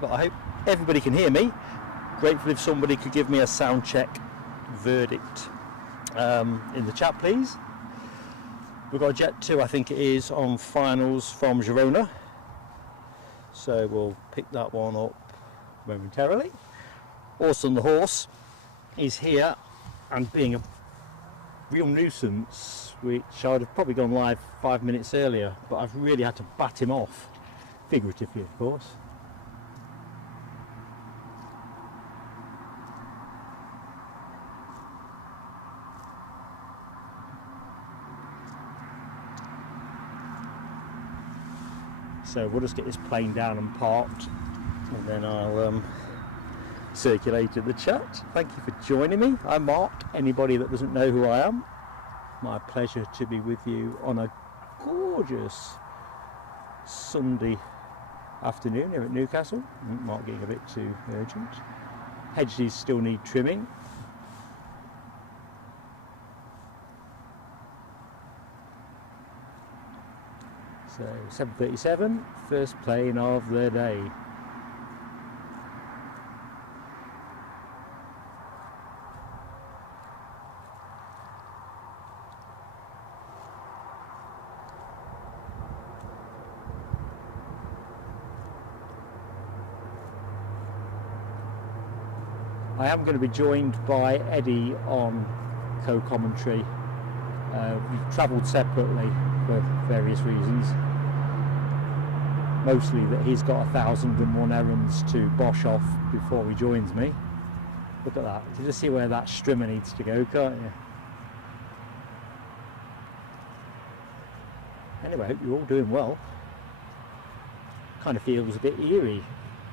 But I hope everybody can hear me. Grateful if somebody could give me a sound check verdict in the chat, please. We've got a Jet 2, I think it is, on finals from Girona. So we'll pick that one up momentarily. Orson the horse is here and being a real nuisance, which I'd have probably gone live 5 minutes earlier, but I've really had to bat him off, figuratively of course. So we'll just get this plane down and parked, and then I'll circulate in the chat. Thank you for joining me. I'm Mark. Anybody that doesn't know who I am, my pleasure to be with you on a gorgeous Sunday afternoon here at Newcastle. Mark getting a bit too urgent. Hedges still need trimming. So 7:37, first plane of the day. I am going to be joined by Eddie on co-commentary. We've travelled separately for various reasons. Mostly that he's got 1,001 errands to bosh off before he joins me. Look at that. You can just see where that strimmer needs to go, can't you? Anyway, I hope you're all doing well. Kind of feels a bit eerie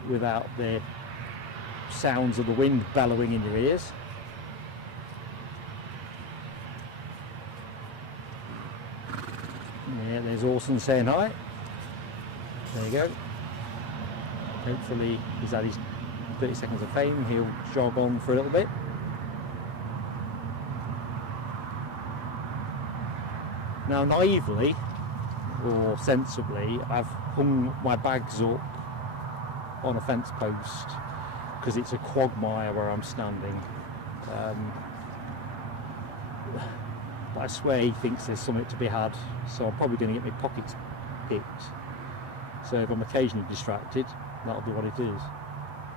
without the sounds of the wind bellowing in your ears. Yeah, there's Orson saying hi. There you go. Hopefully he's had his 30 seconds of fame. He'll jog on for a little bit. Now naively or sensibly, I've hung my bags up on a fence post because it's a quagmire where I'm standing. But I swear he thinks there's something to be had, so I'm probably going to get my pockets picked. So if I'm occasionally distracted, that'll be what it is.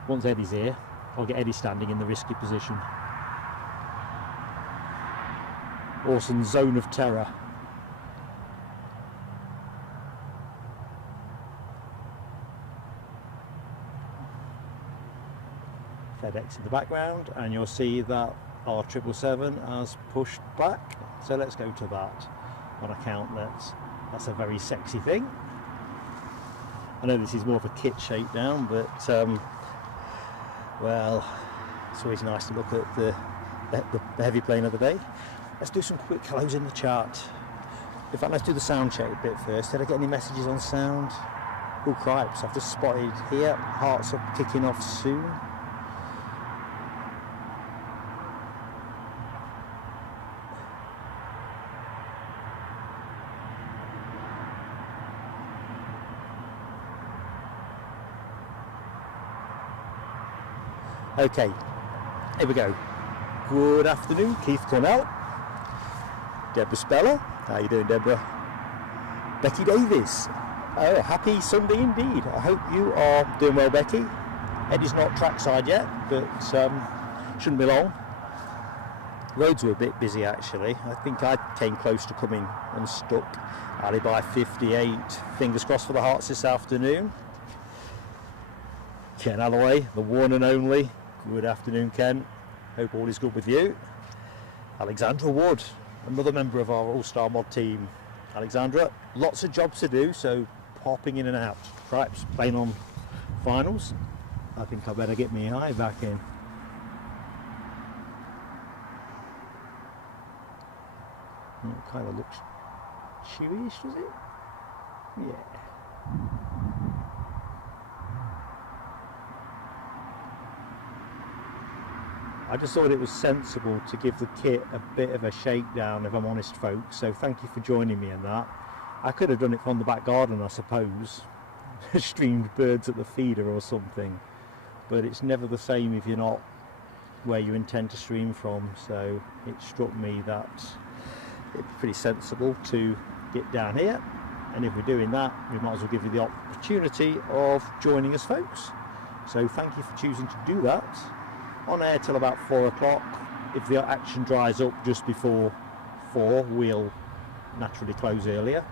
Once Eddie's here, I'll get Eddie standing in the risky position. Orson's zone of terror. FedEx in the background, and you'll see that our 777 has pushed back. So let's go to that on account that's a very sexy thing. I know this is more of a kit shakedown, but well, it's always nice to look at the heavy plane of the day. Let's do some quick hellos in the chart. In fact, let's do the sound check a bit first. Did I get any messages on sound? Oh cripes, I've just spotted here, hearts are kicking off soon. Okay, here we go. Good afternoon, Keith Cornell, Deborah Speller. How you doing, Deborah? Becky Davis. Oh, happy Sunday indeed. I hope you are doing well, Becky. Eddie's not trackside yet, but shouldn't be long. Roads were a bit busy actually. I think I came close to coming unstuck. Alibi 58. Fingers crossed for the Hearts this afternoon. Ken Alloway, the one and only. Good afternoon, Ken. Hope all is good with you. Alexandra Wood, another member of our All-Star Mod team. Alexandra, lots of jobs to do, so popping in and out. Perhaps playing on finals. I think I better get my eye back in. It kind of looks chewy-ish, does it? Yeah. I just thought it was sensible to give the kit a bit of a shakedown, if I'm honest, folks. So thank you for joining me in that. I could have done it from the back garden, I suppose, streamed birds at the feeder or something, but it's never the same if you're not where you intend to stream from. So it struck me that it's pretty sensible to get down here, and if we're doing that, we might as well give you the opportunity of joining us, folks. So thank you for choosing to do that. On air till about 4 o'clock. If the action dries up just before 4, we'll naturally close earlier,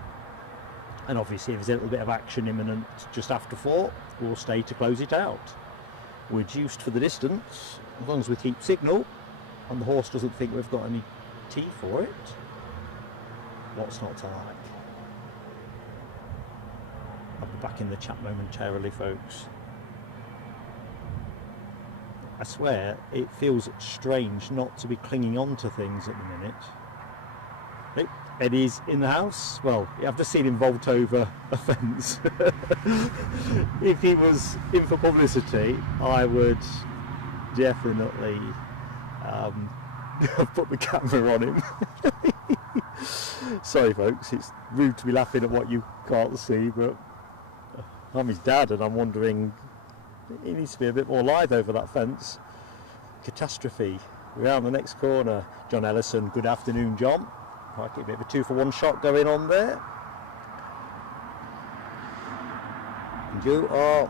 and obviously if there's a little bit of action imminent just after 4, we'll stay to close it out. We're juiced for the distance as long as we keep signal and the horse doesn't think we've got any tea for it. What's not to like? I'll be back in the chat momentarily, folks. I swear it feels strange not to be clinging on to things at the minute. Nope, Eddie's in the house. Well, I've just seen him vault over a fence. If he was in for publicity, I would definitely put the camera on him. Sorry folks, it's rude to be laughing at what you can't see, but I'm his dad and I'm wondering, he needs to be a bit more lithe over that fence. Catastrophe. We're around the next corner. John Ellison, good afternoon, John. Might get a bit of a 2-for-1 shot going on there. And you are,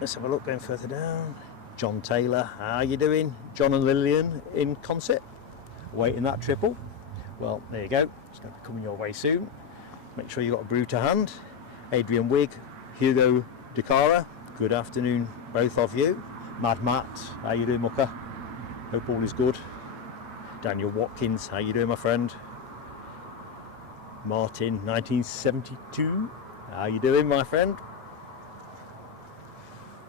let's have a look going further down. John Taylor, how are you doing? John and Lillian in concert, waiting that triple. Well, there you go. It's going to be coming your way soon. Make sure you've got a brew to hand. Adrian Wigg, Hugo DeCara, good afternoon, both of you. Mad Matt, how you doing, mucker? Hope all is good. Daniel Watkins, how you doing, my friend? Martin, 1972, how you doing, my friend?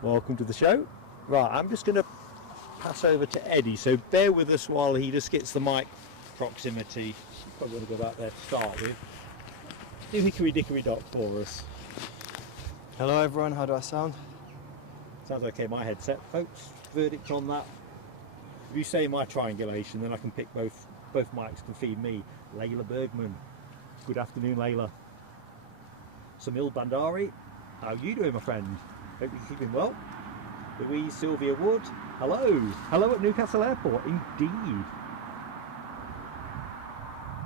Welcome to the show. Right, I'm just going to pass over to Eddie, so bear with us while he just gets the mic proximity. Probably going to go back there to start with. Do hickory dickory dock for us. Hello everyone, how do I sound? Sounds okay, my headset, folks. Verdict on that. If you say my triangulation, then I can pick both mics can feed me. Layla Bergman, good afternoon, Layla. Samil Bandari, how you doing, my friend? Hope you're keeping well. Louise Sylvia Wood, hello. Hello at Newcastle Airport, indeed.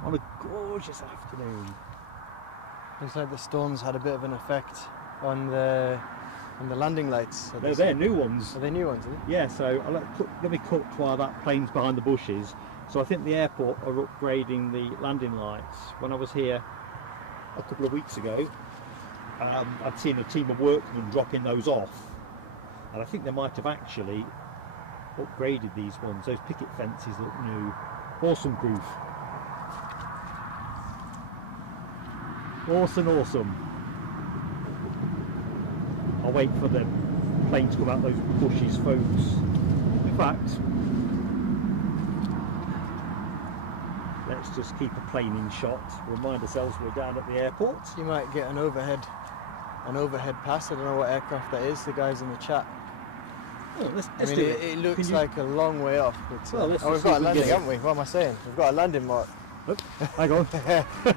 On a gorgeous afternoon. Looks like the storm's had a bit of an effect on the landing lights. No, they're new ones. Are they new ones, are they? Yeah, so let me cut while that plane's behind the bushes. So I think the airport are upgrading the landing lights. When I was here a couple of weeks ago, I'd seen a team of workmen dropping those off, and I think they might have actually upgraded these ones. Those picket fences look new. Awesome proof. Awesome. I'll wait for the plane to come out those bushes, folks. In fact, let's just keep a plane in shot. Remind ourselves we're down at the airport. You might get an overhead pass. I don't know what aircraft that is. The guys in the chat. Oh, let's I mean, do it looks like a long way off. But, well, we've got a landing, haven't we? What am I saying? We've got a landing mark. Oh, hang on.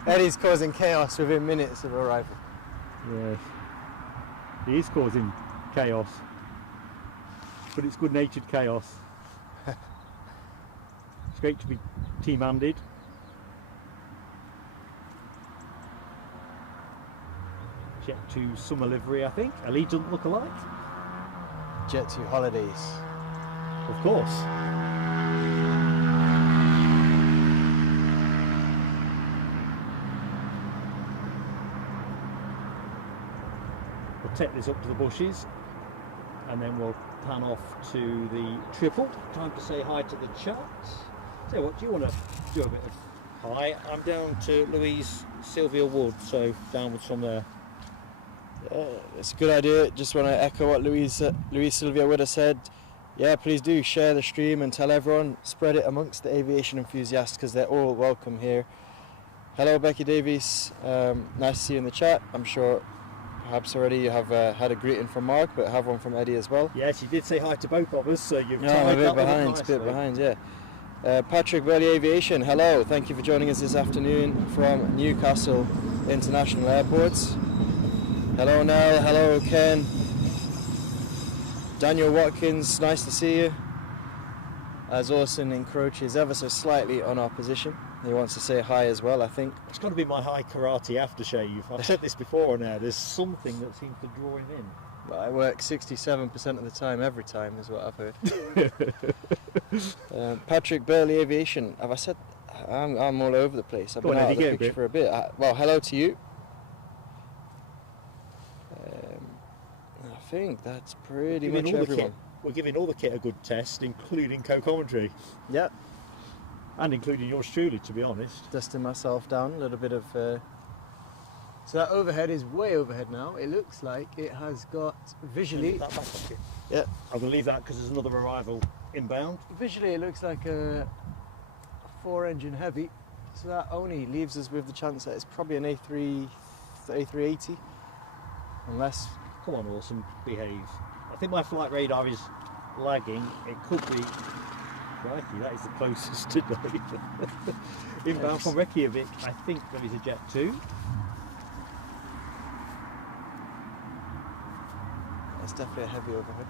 Eddie's causing chaos within minutes of arrival. Yes. He is causing chaos, but it's good-natured chaos. It's great to be team-handed. Jet 2 summer livery, I think. Ali doesn't look alike. Jet 2 holidays. Of course. We'll take this up to the bushes and then we'll pan off to the triple. Time to say hi to the chat. So what, do you want to do a bit of hi? I'm down to Louise Sylvia Wood, so downwards from there. It's a good idea. Just want to echo what Louise Sylvia Wood has said. Yeah, please do share the stream and tell everyone, spread it amongst the aviation enthusiasts because they're all welcome here. Hello Becky Davies, nice to see you in the chat. I'm sure perhaps already you have had a greeting from Mark, but have one from Eddie as well. Yes, you did say hi to both of us, so you've I'm a bit behind, yeah. Patrick Burley Aviation, hello, thank you for joining us this afternoon from Newcastle International Airport. Hello Nell, hello Ken. Daniel Watkins, nice to see you. As Orson encroaches ever so slightly on our position. He wants to say hi as well, I think. It's got to be my high karate aftershave. I've said this before now, there's something that seems to draw him in. Well, I work 67% of the time, every time, is what I've heard. Patrick Burley Aviation. Have I said? I'm all over the place. I've been out of the picture for a bit. Well, hello to you. I think that's pretty much everyone. We're giving all the kit a good test, including co-commentary. Yeah. And including yours truly, to be honest. Dusting myself down, a little bit of... So that overhead is way overhead now. It looks like it has got visually... That back pocket. Yeah. I'm going to leave that because there's another arrival inbound. Visually it looks like a 4-engine heavy. So that only leaves us with the chance that it's probably an A380. Unless... Come on, Wilson, behave. I think my flight radar is lagging. It could be... Crikey, that is the closest today. Inbound from Reykjavik, I think there is a Jet 2. That's definitely a heavy overhead.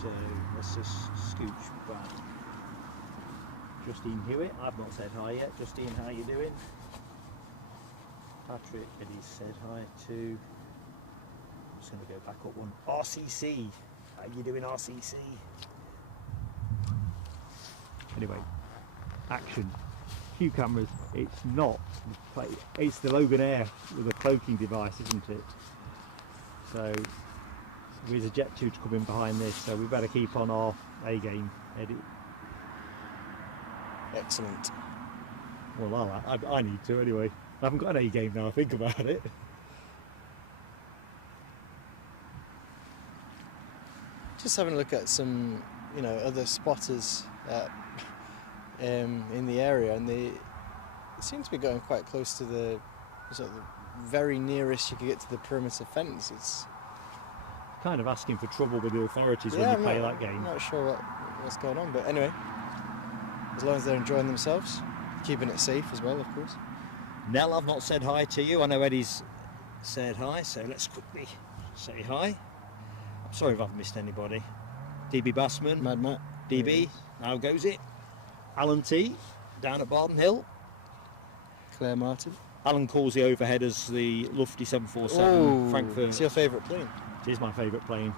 So let's just scooch back. Justine Hewitt, I've not said hi yet. Justine, how you doing? Patrick, Eddie said hi too. I'm just going to go back up one. RCC, how you doing, RCC? Anyway, action. Q cameras. It's not. It's the Logan Air with a cloaking device, isn't it? So there's a Jet 2 to come in behind this, so we better keep on our A game, Eddie. Excellent. Well, I need to anyway. I haven't got an A game now. I think about it. Just having a look at some, other spotters in the area, and they seem to be going quite close to the sort of the very nearest you could get to the perimeter fence. It's kind of asking for trouble with the authorities when you play that game. I'm not sure what's going on, but anyway, as long as they're enjoying themselves, keeping it safe as well, of course. Nell, I've not said hi to you. I know Eddie's said hi, so let's quickly say hi. I'm sorry if I've missed anybody. DB Bassman, Mad Matt, DB, how goes it? Alan T, down at Barden Hill. Claire Martin. Alan calls the overhead as the Lufty 747 Frankfurt. It's your favourite plane? It is my favourite plane.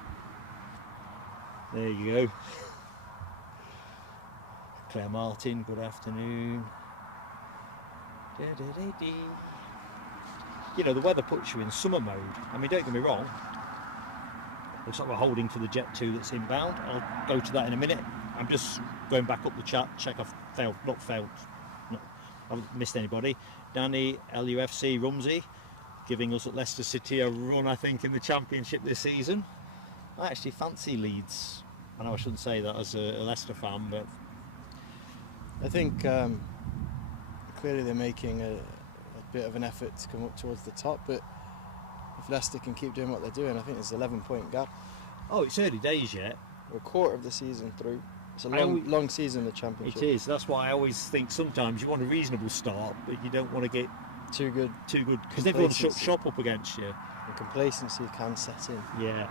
There you go. Claire Martin, good afternoon. The weather puts you in summer mode. I mean, don't get me wrong. Looks like we're holding for the Jet 2 that's inbound. I'll go to that in a minute. I'm just going back up the chat, check I've I haven't missed anybody. Danny, LUFC, Rumsey, giving us at Leicester City a run, I think, in the Championship this season. I actually fancy Leeds. I know I shouldn't say that as a Leicester fan, but... I think clearly they're making a bit of an effort to come up towards the top, but if Leicester can keep doing what they're doing, I think there's an 11-point gap. Oh, it's early days yet. We're a quarter of the season through. It's a long season, the Championship. It is. That's why I always think sometimes you want a reasonable start, but you don't want to get too good. Because everyone shuts shop up against you. And complacency can set in. Yeah.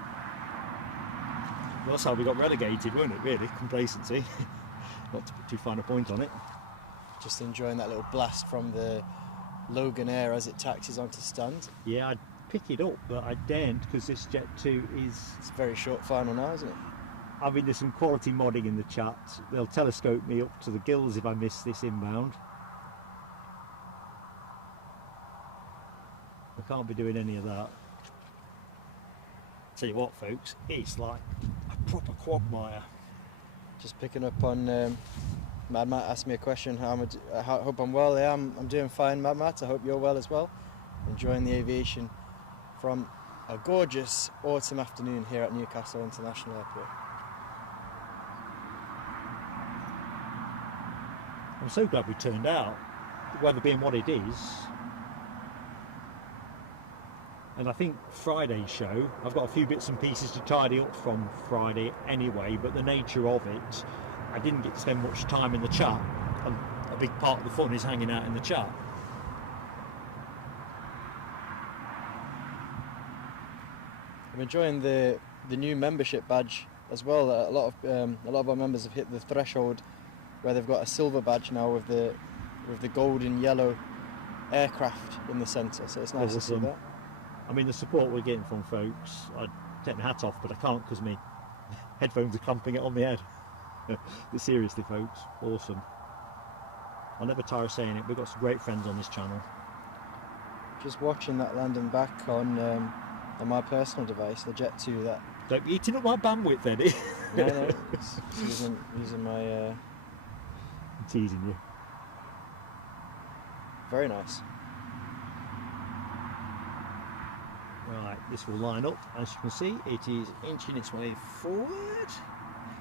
Well, that's how we got relegated, weren't it, really? Complacency. Not to put too fine a point on it. Just enjoying that little blast from the Logan Air as it taxis onto stand. Yeah, I'd pick it up, but I daren't because this Jet 2 is... It's a very short final now, isn't it? I mean, there's some quality modding in the chat. They'll telescope me up to the gills if I miss this inbound. I can't be doing any of that. Tell you what, folks, it's like a proper quagmire. Just picking up on Mad Matt asked me a question. I hope I'm well. Yeah, I'm doing fine, Mad Matt. I hope you're well as well. Enjoying the aviation from a gorgeous autumn afternoon here at Newcastle International Airport. I'm so glad we turned out, the weather being what it is. And I think Friday's show, I've got a few bits and pieces to tidy up from Friday anyway, but the nature of it, I didn't get to spend much time in the chat, and a big part of the fun is hanging out in the chat. I'm enjoying the new membership badge as well. A lot of our members have hit the threshold where they've got a silver badge now with the gold and yellow aircraft in the centre. So it's nice to see that. I mean, the support we're getting from folks, I'd take my hat off, but I can't because my headphones are clamping it on my head. But seriously, folks, awesome. I'll never tire of saying it. We've got some great friends on this channel. Just watching that landing back on my personal device, the Jet 2. That don't be eating up my bandwidth, Eddie. No, it's using my. I'm teasing you. Very nice. Right, this will line up. As you can see, it is inching its way forward.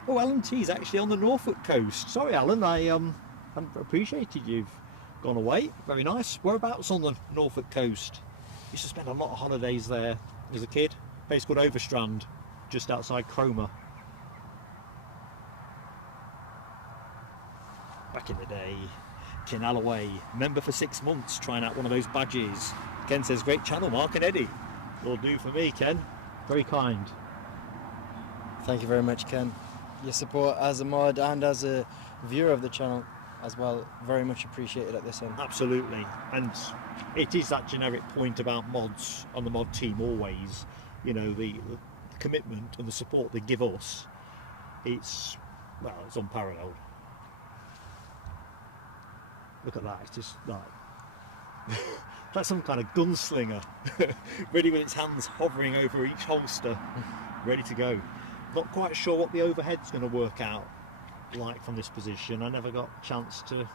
Oh, Alan T is actually on the Norfolk coast. Sorry, Alan, I haven't appreciated you've gone away. Very nice. Whereabouts on the Norfolk coast? Used to spend a lot of holidays there as a kid. A place called Overstrand, just outside Cromer. Back in the day. Ken Alloway, member for 6 months, trying out one of those badges. Ken says, great channel, Mark and Eddie. Will do for me, Ken. Very kind. Thank you very much, Ken. Your support as a mod and as a viewer of the channel as well, very much appreciated at this end. Absolutely, and it is that generic point about mods on the mod team always, you know, the commitment and the support they give us, it's unparalleled. Look at that, it's just like some kind of gunslinger, ready with its hands hovering over each holster, ready to go. Not quite sure what the overhead's going to work out like from this position. I never got a chance to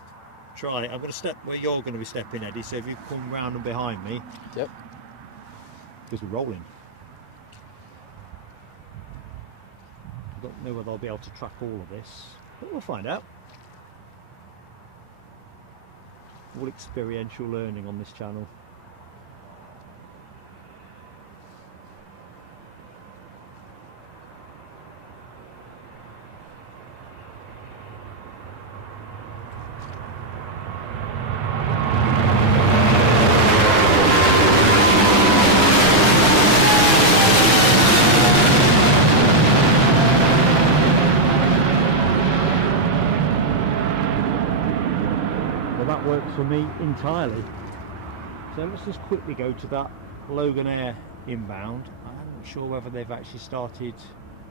try. I'm going to step where you're going to be stepping, Eddie, so if you come round and behind me. Yep. Because we're rolling. I don't know whether I'll be able to track all of this, but we'll find out. All experiential learning on this channel. For me entirely. So let's just quickly go to that Logan Air inbound. I'm not sure whether they've actually started.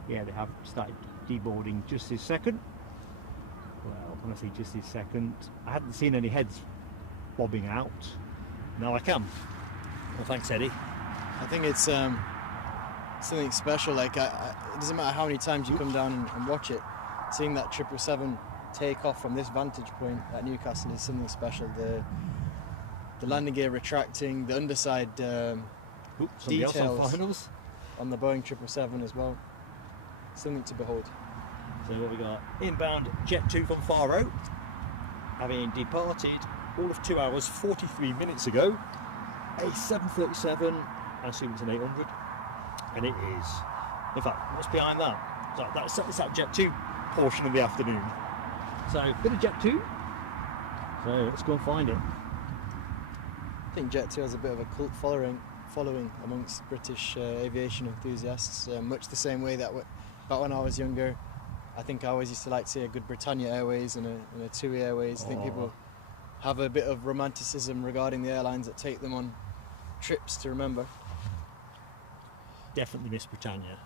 Yeah, they have started deboarding just this second. Well, when I say just this second, I hadn't seen any heads bobbing out. Now I can. Well, thanks, Eddie. I think it's something special. Like it doesn't matter how many times you come down and watch it. Seeing that 777 take off from this vantage point at Newcastle is something special. The landing gear retracting, the underside details on the Boeing 777 as well. Something to behold. So what we got? Inbound Jet 2 from Faro, having departed all of 2 hours 43 minutes ago. A 737, I assume it's an 800, and it is. In fact, what's behind that? It's that Jet 2 portion of the afternoon. So, a bit of Jet 2. So, let's go and find it. I think Jet 2 has a bit of a cult following amongst British aviation enthusiasts, much the same way that back when I was younger, I think I always used to like to see a good Britannia Airways and a TUI Airways. I think people have a bit of romanticism regarding the airlines that take them on trips to remember. Definitely miss Britannia.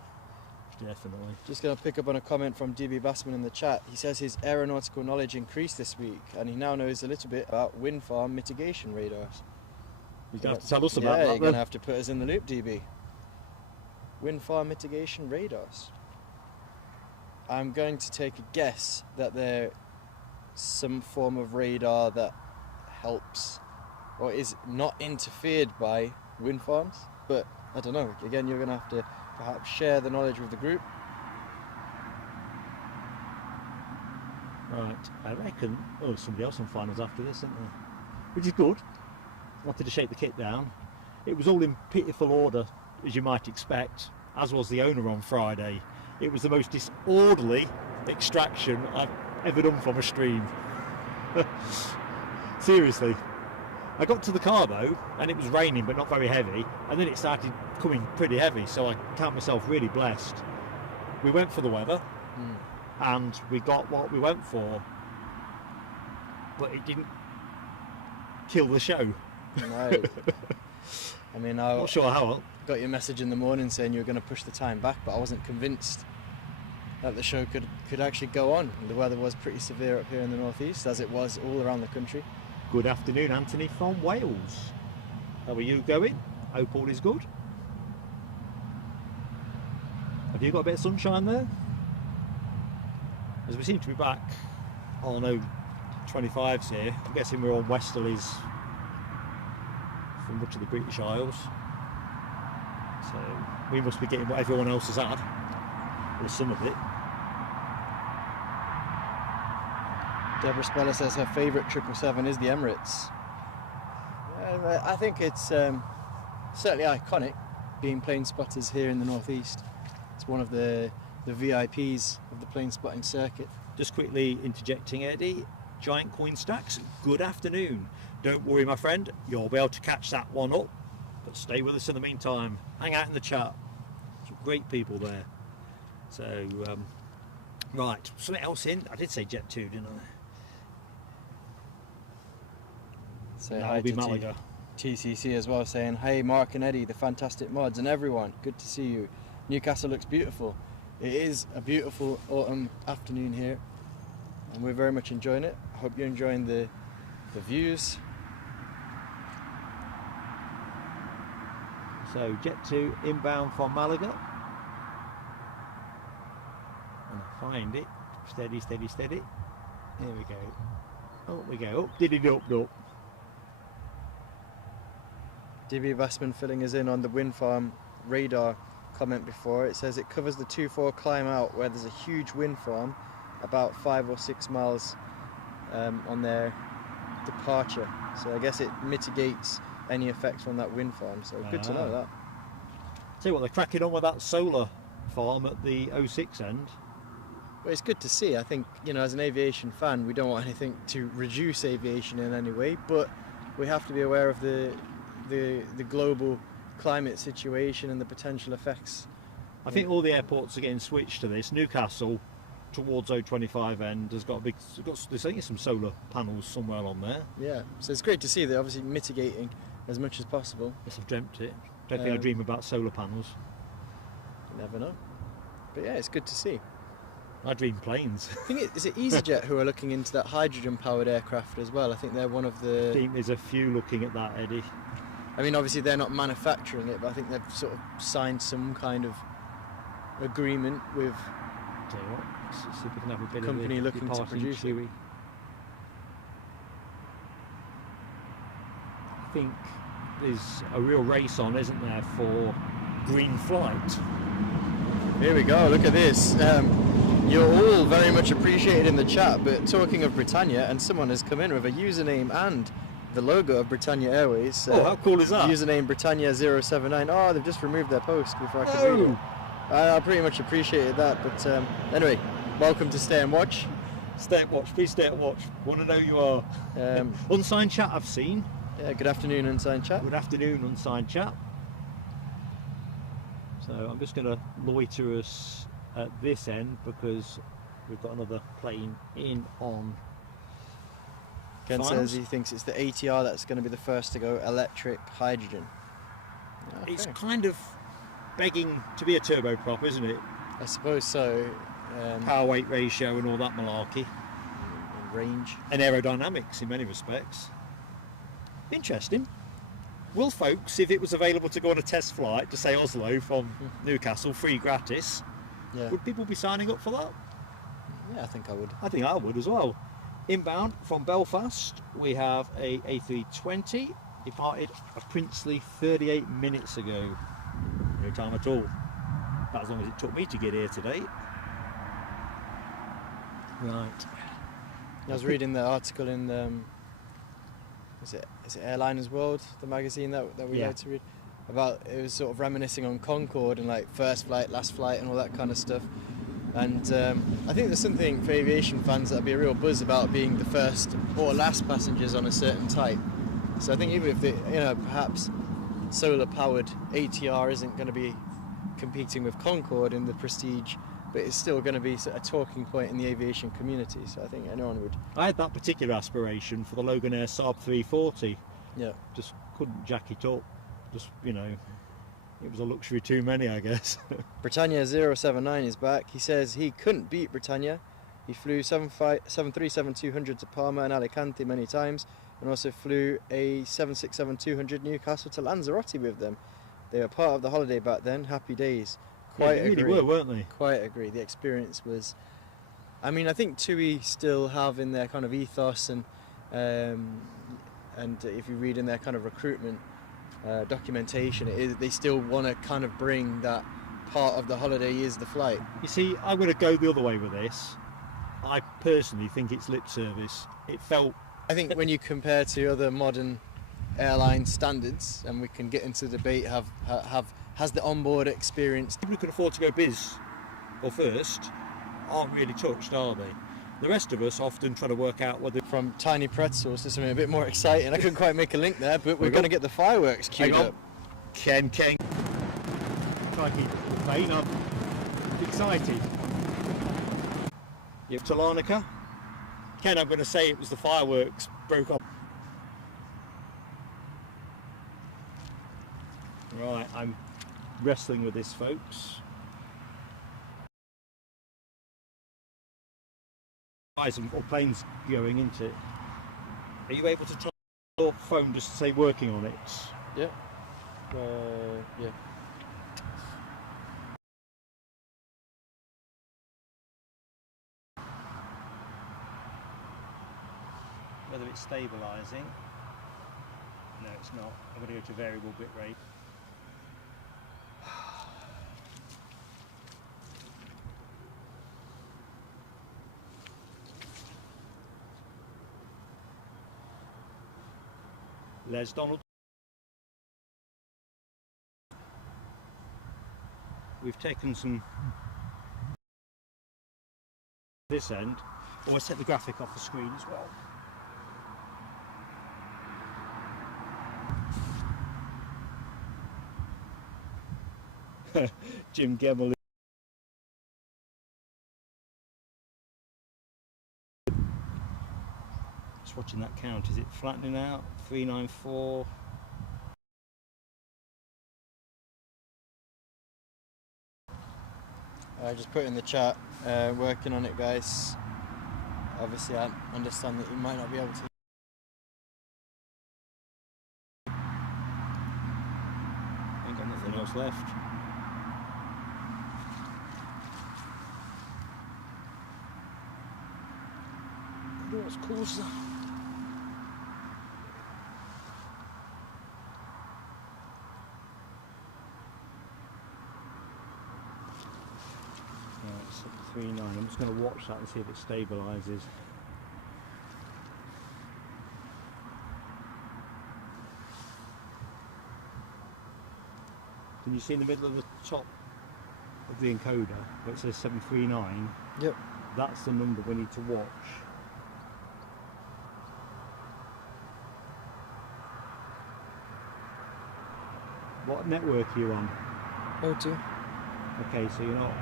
Definitely. Just going to pick up on a comment from DB Bassman in the chat. He says his aeronautical knowledge increased this week and he now knows a little bit about wind farm mitigation radars. You're going to have to tell us about that. Yeah, you're going to have to put us in the loop, DB. Wind farm mitigation radars. I'm going to take a guess that they're some form of radar that helps or is not interfered by wind farms, but I don't know. Again, you're going to have to perhaps share the knowledge with the group. Right, I reckon. Oh, there's somebody else on finals after this, isn't there? Which is good. Wanted to shake the kit down. It was all in pitiful order, as you might expect, as was the owner on Friday. It was the most disorderly extraction I've ever done from a stream. Seriously. I got to the car though, and it was raining but not very heavy, and then it started coming pretty heavy, so I count myself really blessed. We went for the weather, and we got what we went for, but it didn't kill the show. No. I mean, I Not sure how. got your message in the morning saying you were going to push the time back, but I wasn't convinced that the show could actually go on. The weather was pretty severe up here in the northeast, as it was all around the country. Good afternoon, Anthony from Wales. How are you going? Hope all is good. Have you got a bit of sunshine there? As we seem to be back on 25s here, I'm guessing we're on westerlies from much of the British Isles. So we must be getting what everyone else has had, or some of it. Deborah Speller says her favourite 777 is the Emirates. I think it's certainly iconic, being plane spotters here in the northeast. It's one of the VIPs of the plane spotting circuit. Just quickly interjecting, Eddie, Giant Coin Stacks, good afternoon. Don't worry, my friend, you'll be able to catch that one up, but stay with us in the meantime. Hang out in the chat. Some great people there. So, right, something else in. I did say Jet 2, didn't I? Say That hi will be to Malaga. TCC as well, saying, hey Mark and Eddie, the fantastic mods, and everyone, good to see you. Newcastle looks beautiful. It is a beautiful autumn afternoon here, and we're very much enjoying it. I hope you're enjoying the views. So Jet 2 inbound from Malaga. And I find it. Steady, steady, steady. There we go. Up we go. Up, did it up. DB Bassman filling us in on the wind farm radar comment before. It says it covers the 2-4 climb out where there's a huge wind farm about 5 or 6 miles on their departure. So I guess it mitigates any effects from that wind farm. So good to know that. Tell you what, they're cracking on with that solar farm at the 06 end. But it's good to see. I think, you know, as an aviation fan, we don't want anything to reduce aviation in any way, but we have to be aware of the global climate situation and the potential effects. I think all the airports are getting switched to this. Newcastle towards 025 end has got a big, there's I think some solar panels somewhere on there. Yeah, so it's great to see they're obviously mitigating as much as possible. Yes, I've dreamt it. Don't think I dream about solar panels. You never know. But yeah, it's good to see. I dream planes. I think is it EasyJet who are looking into that hydrogen-powered aircraft as well? I think they're one of the... I think there's a few looking at that, Eddie. I mean, obviously they're not manufacturing it, but I think they've sort of signed some kind of agreement with Tell you what, let's see if we can have a bit company of looking to departing produce it. Chewy. I think there's a real race on, isn't there, for green flight? Here we go, look at this. You're all very much appreciated in the chat, but talking of Britannia, and someone has come in with a username and the logo of Britannia Airways. Oh, how cool is that? Username Britannia079. Oh, they've just removed their post before I could read it. I pretty much appreciated that, but anyway, welcome to Stay and Watch. Stay at watch, please stay at watch. Want to know who you are. Unsigned chat I've seen. Yeah, good afternoon, Unsigned Chat. Good afternoon, Unsigned chat. So I'm just going to loiter us at this end because we've got another plane in on. Ken Finals. says he thinks it's the ATR that's going to be the first to go electric hydrogen. Okay. It's kind of begging to be a turboprop, isn't it? I suppose so. Power weight ratio and all that malarkey. Range. And aerodynamics in many respects. Interesting. Will folks, if it was available to go on a test flight to say Oslo from Newcastle, free gratis, Yeah. would people be signing up for that? Yeah, I think I would. I think I would as well. Inbound from Belfast, we have a A320, departed a princely 38 minutes ago. No time at all. About as long as it took me to get here today. Right. I was reading the article in is it Airliners World, the magazine that we Yeah. like to read, about, it was sort of reminiscing on Concorde and like first flight, last flight and all that kind of stuff. And I think there's something for aviation fans that'd be a real buzz about being the first or last passengers on a certain type. So I think even if perhaps solar-powered ATR isn't going to be competing with Concorde in the prestige, but it's still going to be a talking point in the aviation community. So I think anyone would. I had that particular aspiration for the Logan Air Saab 340. Yeah. Just couldn't jack it up. Just, it was a luxury too many, I guess. Britannia 079 is back. He says he couldn't beat Britannia. He flew 737-200 to Palma and Alicante many times, and also flew a 767-200 Newcastle to Lanzarote with them. They were part of the holiday back then. Happy days. Quite they agree. really were, weren't they? Quite agree. The experience was. I mean, I think TUI still have in their kind of ethos, and if you read in their kind of recruitment documentation, they still want to kind of bring that part of the holiday is the flight. You see, I'm going to go the other way with this. I personally think it's lip service. It felt. I think when you compare to other modern airline standards, and we can get into the debate, has the onboard experience. People who can afford to go biz or first aren't really touched, are they? The rest of us often try to work out whether. From tiny pretzels to something a bit more exciting. I couldn't quite make a link there, but we're going to get the fireworks queued up. Ken. Try to keep it vain. I'm excited. Yep, to Larnaca. Ken, I'm going to say it was the fireworks broke up. Right, I'm wrestling with this, folks. Or planes going into it. Are you able to try your phone just to say working on it? Yeah. Yeah. Whether it's stabilising. No, it's not. I'm going to go to variable bit rate. Les Donald. We've taken some this end. Oh, I set the graphic off the screen as well. Jim Gemmell. Just watching that count. Is it flattening out? 394. I just put in the chat, working on it, guys. Obviously, I understand that you might not be able to. Ain't got nothing else left. What's course? It's 39. I'm just going to watch that and see if it stabilises. Can you see in the middle of the top of the encoder where it says 739? Yep. That's the number we need to watch. What network are you on? O2. Okay, so you're not.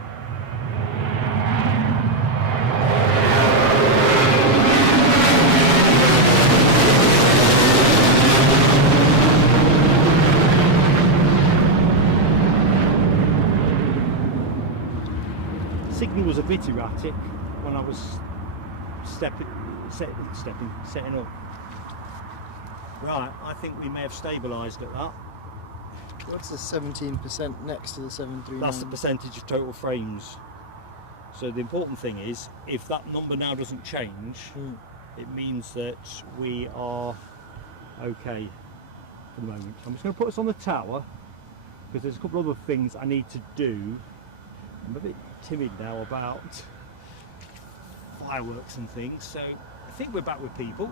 Signal was a bit erratic when I was setting up. Right, I think we may have stabilised at that. What's the 17% next to the 739? That's the percentage of total frames. So the important thing is, if that number now doesn't change, it means that we are okay for the moment. I'm just going to put us on the tower because there's a couple of other things I need to do. I'm a bit timid now about fireworks and things, so I think we're back with people.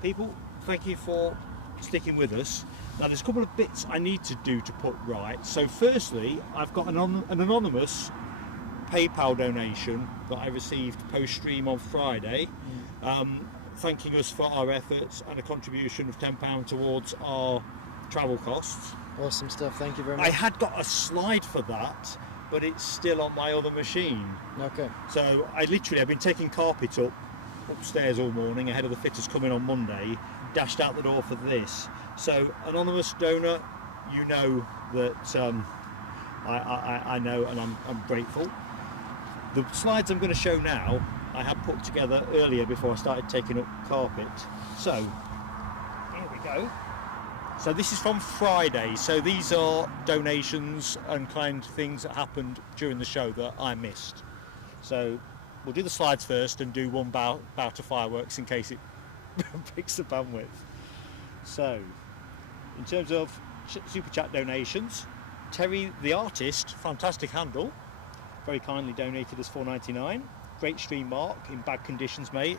People, thank you for sticking with us. Now there's a couple of bits I need to do to put right. So firstly, I've got an anonymous PayPal donation that I received post stream on Friday. thanking us for our efforts and a contribution of £10 towards our travel costs. Awesome stuff, thank you very much. I had got a slide for that, but it's still on my other machine. Okay. So I've been taking carpet upstairs all morning ahead of the fitters coming on Monday, dashed out the door for this. So anonymous donor, you know that I know, and I'm grateful. The slides I'm going to show now I had put together earlier before I started taking up carpet. So here we go. So this is from Friday. So these are donations and kind of things that happened during the show that I missed. So we'll do the slides first and do one bout of fireworks in case it picks the bandwidth. So in terms of super chat donations, Terry the artist, fantastic handle, very kindly donated us $4.99. Great stream, Mark, in bad conditions, mate.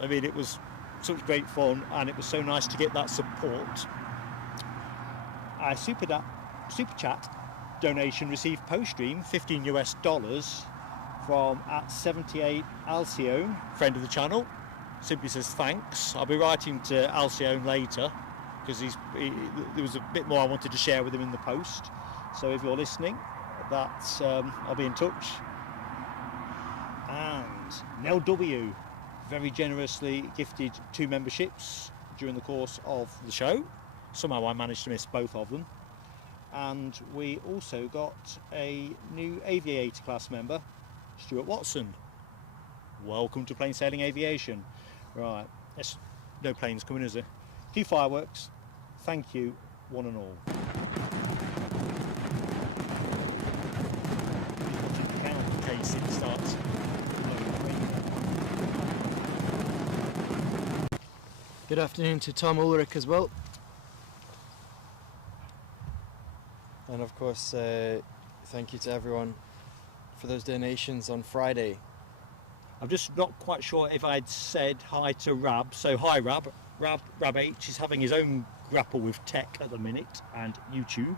I mean, it was such great fun, and it was so nice to get that support. Our super chat donation received post stream $15 US from @78 Alcyone, friend of the channel. Simply says thanks. I'll be writing to Alcyone later because there was a bit more I wanted to share with him in the post. So if you're listening, that's I'll be in touch. And Nell W very generously gifted 2 memberships during the course of the show. Somehow I managed to miss both of them. And we also got a new aviator class member, Stuart Watson. Welcome to Plain Sailing Aviation. Right, there's no planes coming, is there? A few fireworks. Thank you, one and all. Count in case it starts. Good afternoon to Tom Ulrich as well. And of course, thank you to everyone for those donations on Friday. I'm just not quite sure if I'd said hi to Rab. So hi Rab. Rab H is having his own grapple with tech at the minute and YouTube.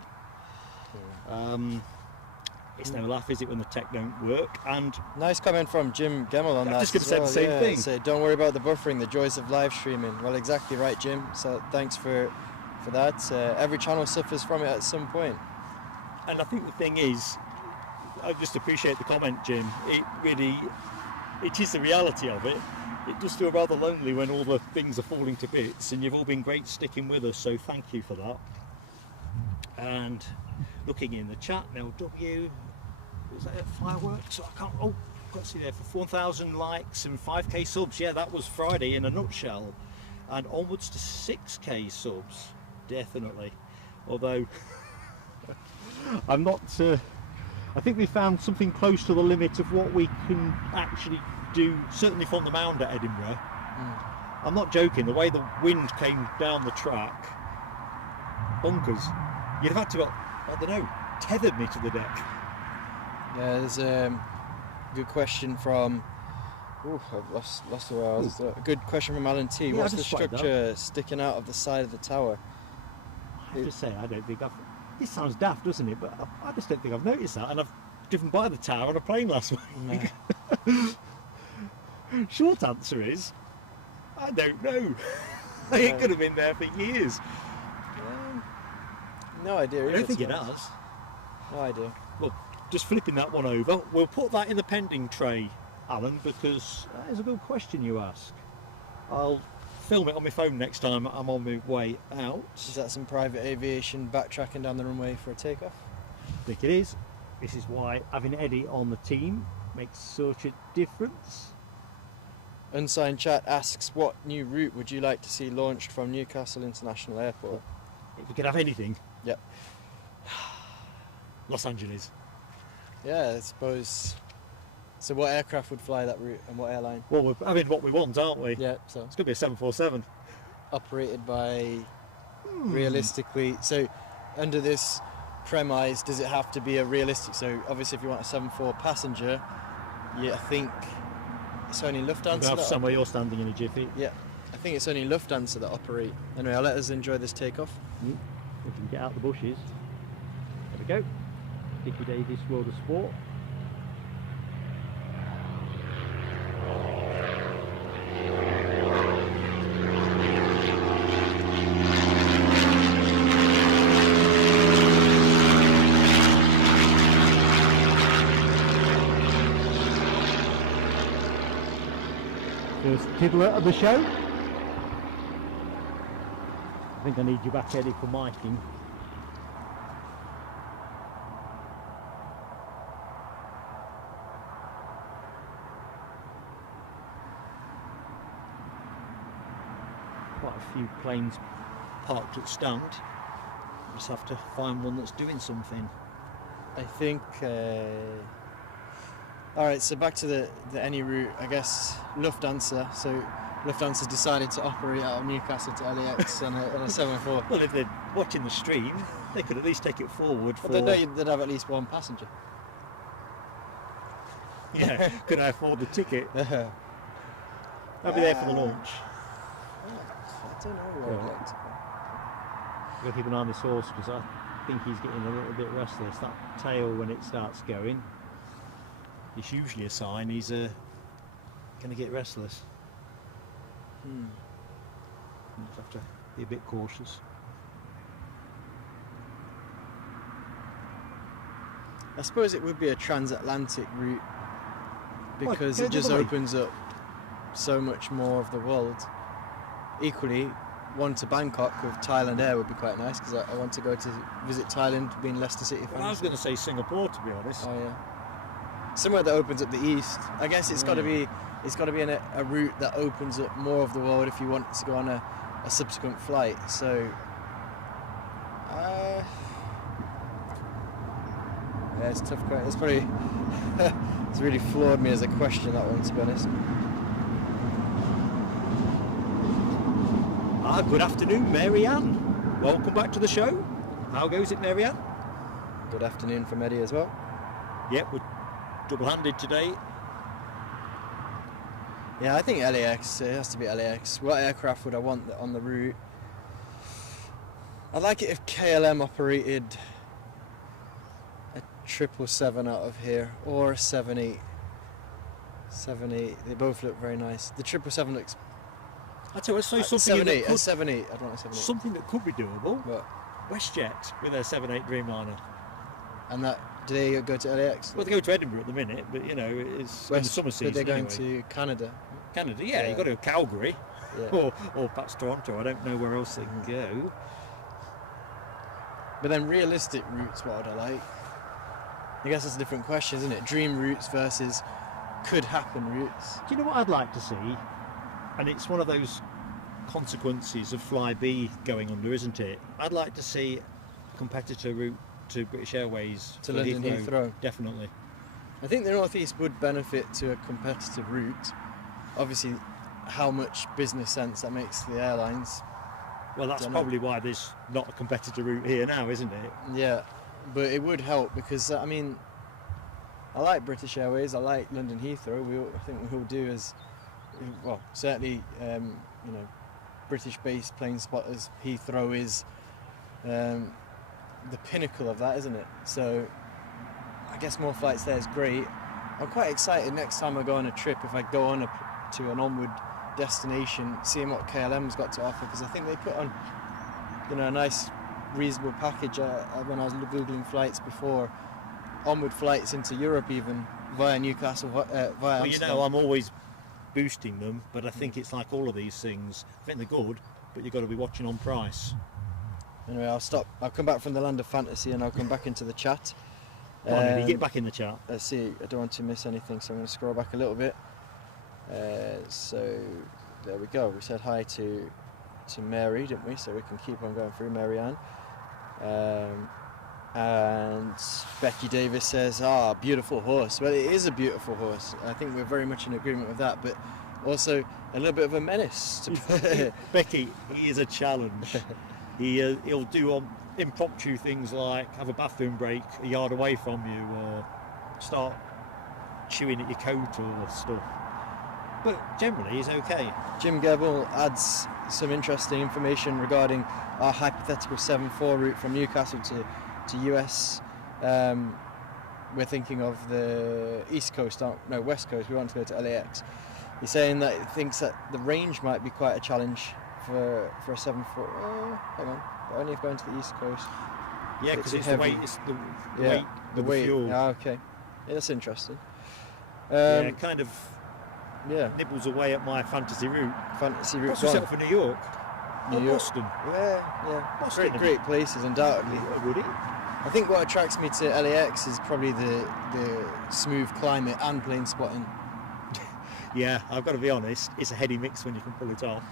It's no laugh, is it, when the tech don't work? And nice comment from Jim Gemmell on that. I was just going to say the same thing. So don't worry about the buffering, the joys of live streaming. Well, exactly right, Jim. So thanks for that. Every channel suffers from it at some point. And I think the thing is, I just appreciate the comment, Jim. It is the reality of it. It does feel rather lonely when all the things are falling to bits, and you've all been great sticking with us, so thank you for that. And looking in the chat, Mel W, was that fireworks? I can't, got to see there for 1,000 likes and 5k subs. Yeah, that was Friday in a nutshell. And onwards to 6k subs, definitely. Although, I'm not, I think we found something close to the limit of what we can actually do, certainly from the mound at Edinburgh. I'm not joking, the way the wind came down the track, bonkers. You'd have had to, I don't know, tethered me to the deck. Yeah, there's a good question from, I've lost the words. A good question from Alan T. Yeah, what's the structure sticking out of the side of the tower? I have to say, I don't think this sounds daft, doesn't it? But I just don't think I've noticed that, and I've driven by the tower on a plane last week. No. Short answer is, I don't know. It could have been there for years. No idea. I don't think it has. No idea. Well, just flipping that one over, we'll put that in the pending tray, Alan, because that is a good question you ask. I'll film it on my phone next time I'm on my way out. Is that some private aviation backtracking down the runway for a takeoff? I think it is. This is why having Eddie on the team makes such a difference. Unsigned Chat asks, what new route would you like to see launched from Newcastle International Airport? If we could have anything. Yep. Los Angeles. Yeah, I suppose. So what aircraft would fly that route and what airline? Well, we're having what we want, aren't we? Yeah, so it's going to be a 747. Operated by, realistically, so under this premise, does it have to be a realistic, so obviously if you want a 74 passenger, I think it's only Lufthansa. Have somewhere you're standing in a jiffy. Yeah, I think it's only Lufthansa that operate. Anyway, I'll let us enjoy this takeoff. We can get out the bushes. There we go. Dickie Davis World of Sport. First tiddler of the show. I think I need you back, Eddie, for miking. Quite a few planes parked at stand. Just have to find one that's doing something. I think. All right, so back to the any route. I guess Lufthansa. So Lufthansa decided to operate out of Newcastle to LAX on a 747. Well, if they're watching the stream, they could at least take it forward for... But they'd have at least one passenger. Yeah, could I afford the ticket? I'll be there for the launch. I don't know where I'd like to go. We'll keep an eye on this horse because I think he's getting a little bit restless. That tail, when it starts going, It's usually a sign he's going to get restless. Hmm. You just have to be a bit cautious. I suppose it would be a transatlantic route because Well, it just definitely. opens up so much more of the world. Equally, one to Bangkok with Thailand Air would be quite nice because I want to go to visit Thailand, being Leicester City fan. Well, I was going to say Singapore, to be honest. Oh yeah, somewhere that opens up the east. I guess it's got to be a route that opens up more of the world if you want to go on a subsequent flight. So. Yeah, it's tough. It's probably it's really floored me as a question, that one, to be honest. Good afternoon, Mary Ann. Welcome back to the show. How goes it, Mary Ann? Good afternoon from Eddie as well. Yep, we're double-handed today. Yeah, I think LAX. It has to be LAX. What aircraft would I want on the route? I'd like it if KLM operated a 777 out of here or a 78. 78. They both look very nice. The 777 looks. I'd say let's say something 78. that A 78. I'd want a 78. something that could be doable. What? WestJet with their 78 Dreamliner. And that. Do they go to LAX? Well, they go to Edinburgh at the minute, but you know it's in the summer season. But they're going anyway. to Canada. Canada, yeah, Yeah. you've got to go to Calgary Yeah. or perhaps Toronto. I don't know where else they can go. But then realistic routes, what would I like? I guess that's a different question, isn't it? Dream routes versus could happen routes. Do you know what I'd like to see? And it's one of those consequences of Flybe going under, isn't it? I'd like to see a competitor route to British Airways To for London Heathrow. Definitely. I think the North East would benefit to a competitive route. Obviously, how much business sense that makes to the airlines. Well, that's Don't know. probably why there's not a competitor route here now, isn't it? Yeah, but it would help because, I mean, I like British Airways, I like London Heathrow. I think we all do as, well, certainly, you know, British-based plane spotters. Heathrow is the pinnacle of that, isn't it? So I guess more flights there is great. I'm quite excited next time I go on a trip, if I go on to an onward destination, seeing what KLM's got to offer, because I think they put on, you know, a nice reasonable package when I was googling flights before, onward flights into Europe even via Newcastle, via Well, you Amsterdam. know, I'm always boosting them, but I think it's like all of these things. I think they're good, but you've got to be watching on price. Anyway, I'll come back from the land of fantasy and I'll come back into the chat. Go on, Eddie, get back in the chat. Let's see, I don't want to miss anything, so I'm going to scroll back a little bit. So there we go. We said hi to Mary, didn't we? So we can keep on going through Mary Ann. And Becky Davis says, beautiful horse. Well, it is a beautiful horse. I think we're very much in agreement with that, but also a little bit of a menace. Becky, he is a challenge. He'll do impromptu things like have a bathroom break a yard away from you or start chewing at your coat or stuff. But generally he's okay. Jim Gebel adds some interesting information regarding our hypothetical 7-4 route from Newcastle to US. We're thinking of the East Coast, West Coast. We want to go to LAX. He's saying that he thinks that the range might be quite a challenge for a 7-4. Hang on, but only if going to the East Coast. Yeah, because it's heavy. the weight. It's the Yeah, weight the with weight. fuel. Ah, okay. Yeah, that's interesting. Yeah, kind of. Yeah. Nibbles away at my fantasy route. Fantasy route What's gone. yourself for New York? New Or York. Boston? Yeah. Boston, Great places, undoubtedly. Would it? I think what attracts me to LAX is probably the smooth climate and plane spotting. Yeah, I've got to be honest, it's a heady mix when you can pull it off.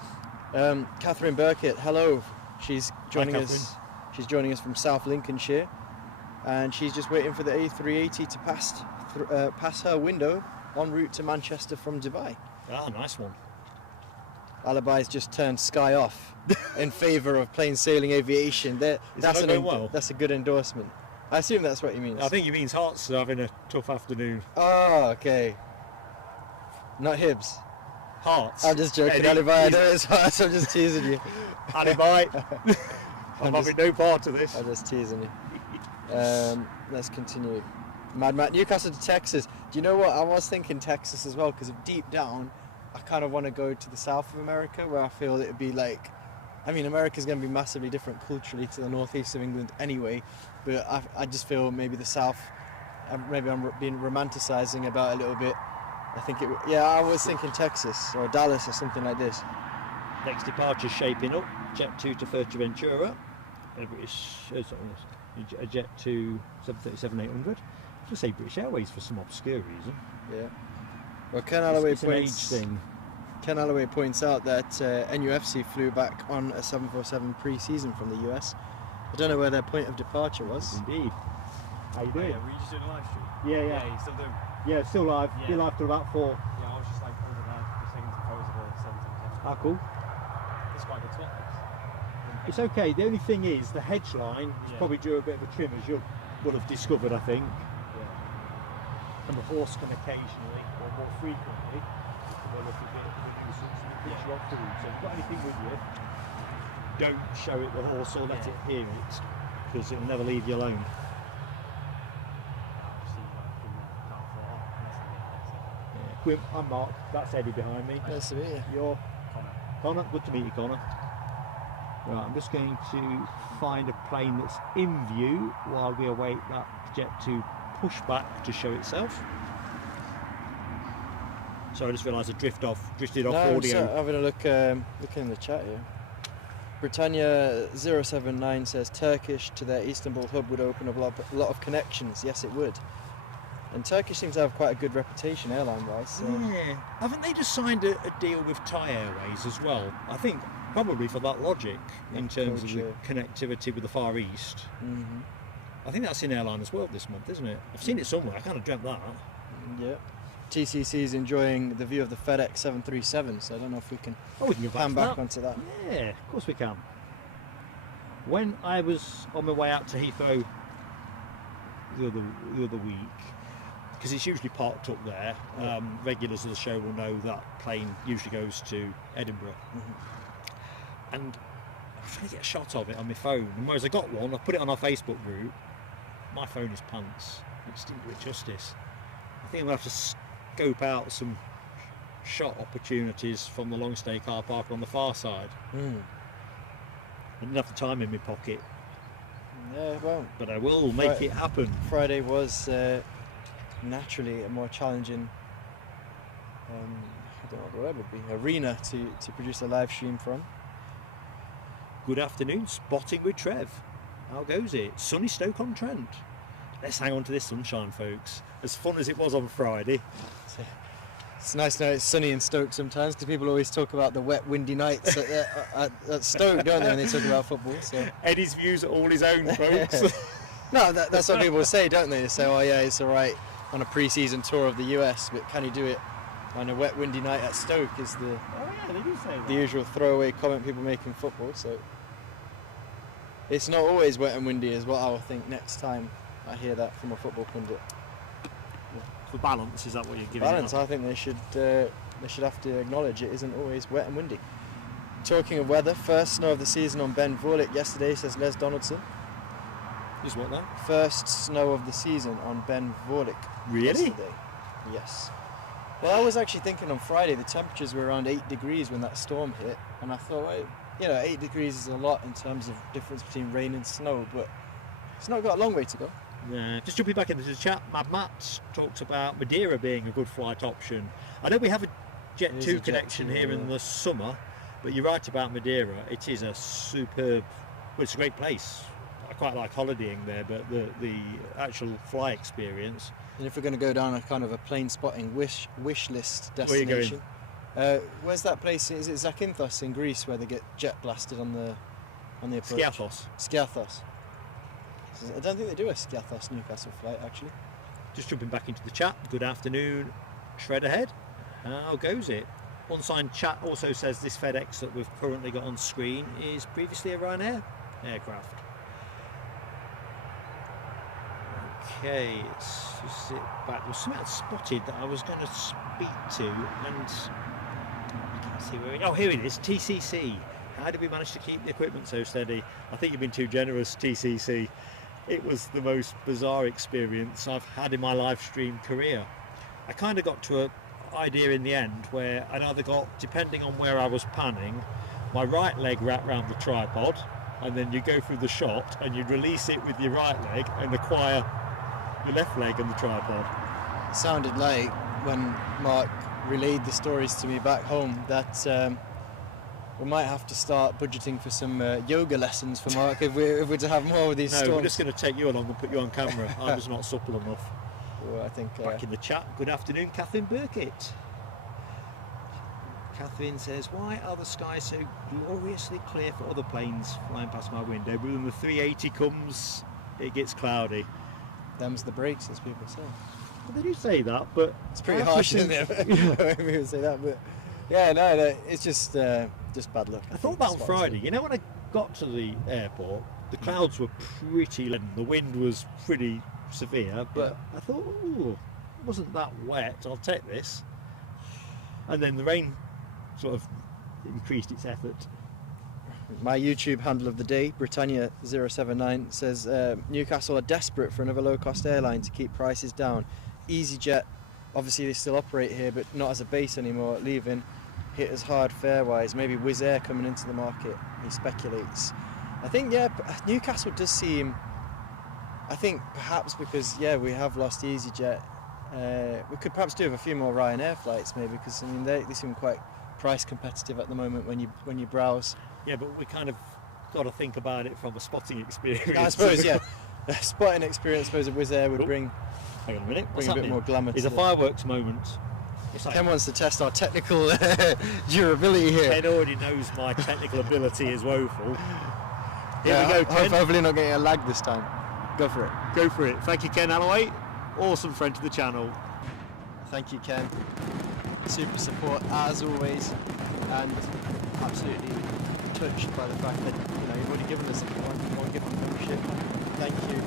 Catherine Burkett, hello. She's joining Catherine. us. She's joining us from South Lincolnshire, and she's just waiting for the A380 to pass her window en route to Manchester from Dubai. Ah, nice one. Alibi's just turned Sky off in favour of plain sailing aviation. That's a good endorsement. I assume that's what he means. I think he means Hearts are having a tough afternoon. Oh, okay. Not Hibs. Hearts. I'm just joking, Eddie, Alibi. I know it's Hearts. I'm just teasing you. Alibi. I'm having no part of this. I'm just teasing you. Let's continue. Mad Matt, Newcastle to Texas. Do you know what? I was thinking Texas as well, because deep down, I kind of want to go to the south of America, where I feel it would be like, I mean, America's going to be massively different culturally to the northeast of England anyway, but I just feel maybe the south, maybe I'm being romanticising about it a little bit. I think I was thinking Texas or Dallas or something like this. Next departure shaping up. Jet 2 to Fuerteventura. A Jet 2 737-800. Just say British Airways for some obscure reason. Yeah. Well, Ken Alloway It's an age thing. Ken Alloway points out that NUFC flew back on a 747 pre-season from the US. I don't know where their point of departure was. Indeed. How you doing? Yeah, were you just doing a live stream? Yeah. Yeah, you still doing? Yeah, still live. Yeah. Be live till about 4. Yeah, I was just like over there just taking some photos of the 777. Ah, cool. It's quite a good spot, this. It's okay. The only thing is the hedge line is Yeah. probably due a bit of a trim, as you would have discovered, I think. Yeah. And the horse can occasionally, or more frequently, become a little bit of a nuisance and push you off the route. So if you've got anything with you, don't show it the horse or let it hear it, because it'll never leave you alone. I'm Mark, that's Eddie behind me. Nice to meet you. You're Connor, good to meet you, Connor. Right, I'm just going to find a plane that's in view while we await that jet to push back to show itself. So I just realised I drifted off I'm audio. having a look, looking in the chat here. Britannia 079 says Turkish to their Istanbul hub would open up a lot of connections. Yes, it would. And Turkish seems to have quite a good reputation airline-wise. So. Yeah, haven't they just signed a deal with Thai Airways as well? I think probably for that logic in terms of the connectivity with the Far East. Mm-hmm. I think that's in Airliners World this month, isn't it? I've seen it somewhere. I kind of dreamt that. Yeah. TCC is enjoying the view of the FedEx 737, so I don't know if we can We can go pan back onto that. Yeah, of course we can. When I was on my way out to Heathrow the other week, because it's usually parked up there, regulars of the show will know that plane usually goes to Edinburgh. Mm-hmm. And I was trying to get a shot of it on my phone, and whereas I got one, I put it on our Facebook group, my phone is pants. It just didn't do it justice. I think I'm going to have to scope out some shot opportunities from the long stay car park on the far side. I didn't have the time in my pocket. Yeah, well, but I will make it happen. Friday was naturally a more challenging I don't know what the word would be, arena to produce a live stream from. Good afternoon, spotting with Trev. How goes it? Sunny Stoke-on-Trent. Let's hang on to this sunshine, folks. As fun as it was on Friday. It's nice to know it's sunny in Stoke sometimes, because people always talk about the wet, windy nights at Stoke, don't they, when they talk about football? So. Eddie's views are all his own, folks. No, that's what people say, don't they? They say, oh yeah, it's all right on a pre-season tour of the US, but can you do it on a wet, windy night at Stoke is the usual throwaway comment people make in football. So it's not always wet and windy is what I'll think next time I hear that from a football pundit. For balance, is that what you're giving? Balance, I think they should have to acknowledge it isn't always wet and windy. Talking of weather, first snow of the season on Ben Vorlich yesterday, says Les Donaldson. Is what now? First snow of the season on Ben Vorlich. Really? Yesterday. Yes. Well, I was actually thinking on Friday the temperatures were around 8 degrees when that storm hit, and I thought, well, 8 degrees is a lot in terms of difference between rain and snow, but it's not got a long way to go. Yeah, just jumping back into the chat, Mad Matt talks about Madeira being a good flight option. I know we have Jet It is 2 a Jet connection 2, here in yeah. the summer, but you're right about Madeira. It is a superb, well, it's a great place. I quite like holidaying there, but the actual fly experience. And if we're going to go down a kind of a plane spotting wish list Where are you going? destination, where's that place? Is it Zakynthos in Greece where they get jet blasted on the approach? Skiathos. I don't think they do a Skiathos Newcastle flight actually. Just jumping back into the chat. Good afternoon, Shred Ahead. How goes it? Unsigned chat also says this FedEx that we've currently got on screen is previously a Ryanair aircraft. Okay, let's just sit back. There's something I spotted that I was going to speak to, and I can't see where. Oh, here it is. TCC. How did we manage to keep the equipment so steady? I think you've been too generous, TCC. It was the most bizarre experience I've had in my live stream career. I kind of got to an idea in the end where I'd either got, depending on where I was panning, my right leg wrapped around the tripod, and then you go through the shot and you release it with your right leg and acquire your left leg and the tripod. It sounded like when Mark relayed the stories to me back home that we might have to start budgeting for some yoga lessons for Mark if we're to have more of these No, storms. we're just going to take you along and put you on camera. I'm just not supple enough. Well, I think Back in the chat. Good afternoon, Catherine Burkitt. Catherine says, why are the skies so gloriously clear for other planes flying past my window, but when the 380 comes, it gets cloudy? them's the breaks, as people say. Well, they do say that, but It's pretty I have to harsh, think- isn't it? When people say that, but yeah, no, it's just bad luck. I thought that on Friday. You know, when I got to the airport, the clouds were pretty leaden. The wind was pretty severe, but I thought, ooh, it wasn't that wet. I'll take this. And then the rain sort of increased its effort. My YouTube handle of the day, Britannia079, says Newcastle are desperate for another low-cost airline to keep prices down. EasyJet, obviously they still operate here, but not as a base anymore, leaving. Hit us hard fare-wise. Maybe Wizz Air coming into the market, he speculates. I think, Newcastle does seem... I think perhaps because, we have lost EasyJet, we could perhaps do with a few more Ryanair flights maybe, because I mean they seem quite price competitive at the moment when you browse. Yeah, but we kind of got to think about it from a spotting experience. I suppose, yeah. A spotting experience, I suppose, of Wizz Air would Oh, bring Hang on a minute. a What's bit happening? more glamour It's to a the... fireworks moment. It's like Ken wants to test our technical durability here. Ken already knows my technical ability is woeful. Here Yeah, we go, Ken. hopefully not getting a lag this time. Go for it. Go for it. Thank you, Ken Alloway. Awesome friend to the channel. Thank you, Ken. Super support as always, and absolutely touched by the fact that you've already given us one given membership. Thank you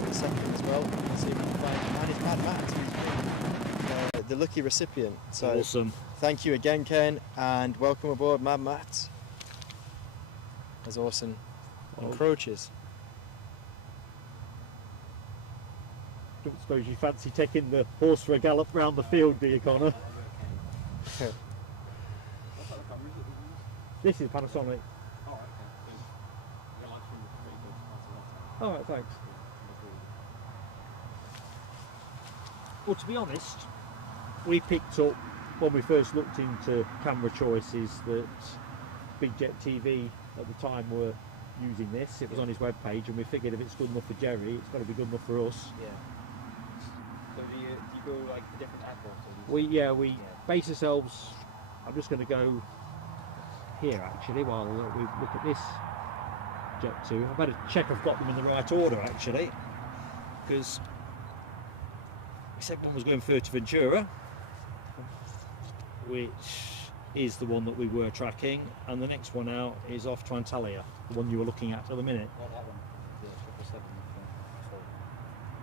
for the second as well. See if we can find him. And it's Mad Matt who's been the lucky recipient. So Awesome. thank you again, Ken, and welcome aboard, Mad Matt. As Orson encroaches. Don't suppose you fancy taking the horse for a gallop round the field, do you, Connor? This is Panasonic. Alright, thanks. Well, to be honest, we picked up when we first looked into camera choices that Big Jet TV at the time were using this. It was on his webpage, and we figured if it's good enough for Jerry, it's got to be good enough for us. Yeah. So do you go like the different airports? We base ourselves. I'm just going to go here actually while we look at this Jet 2. I better check I've got them in the right order actually, because we said one was going Fuerteventura, which is the one that we were tracking, and the next one out is off Trantalia, the one you were looking at the minute. Oh, that one. Yeah, 777.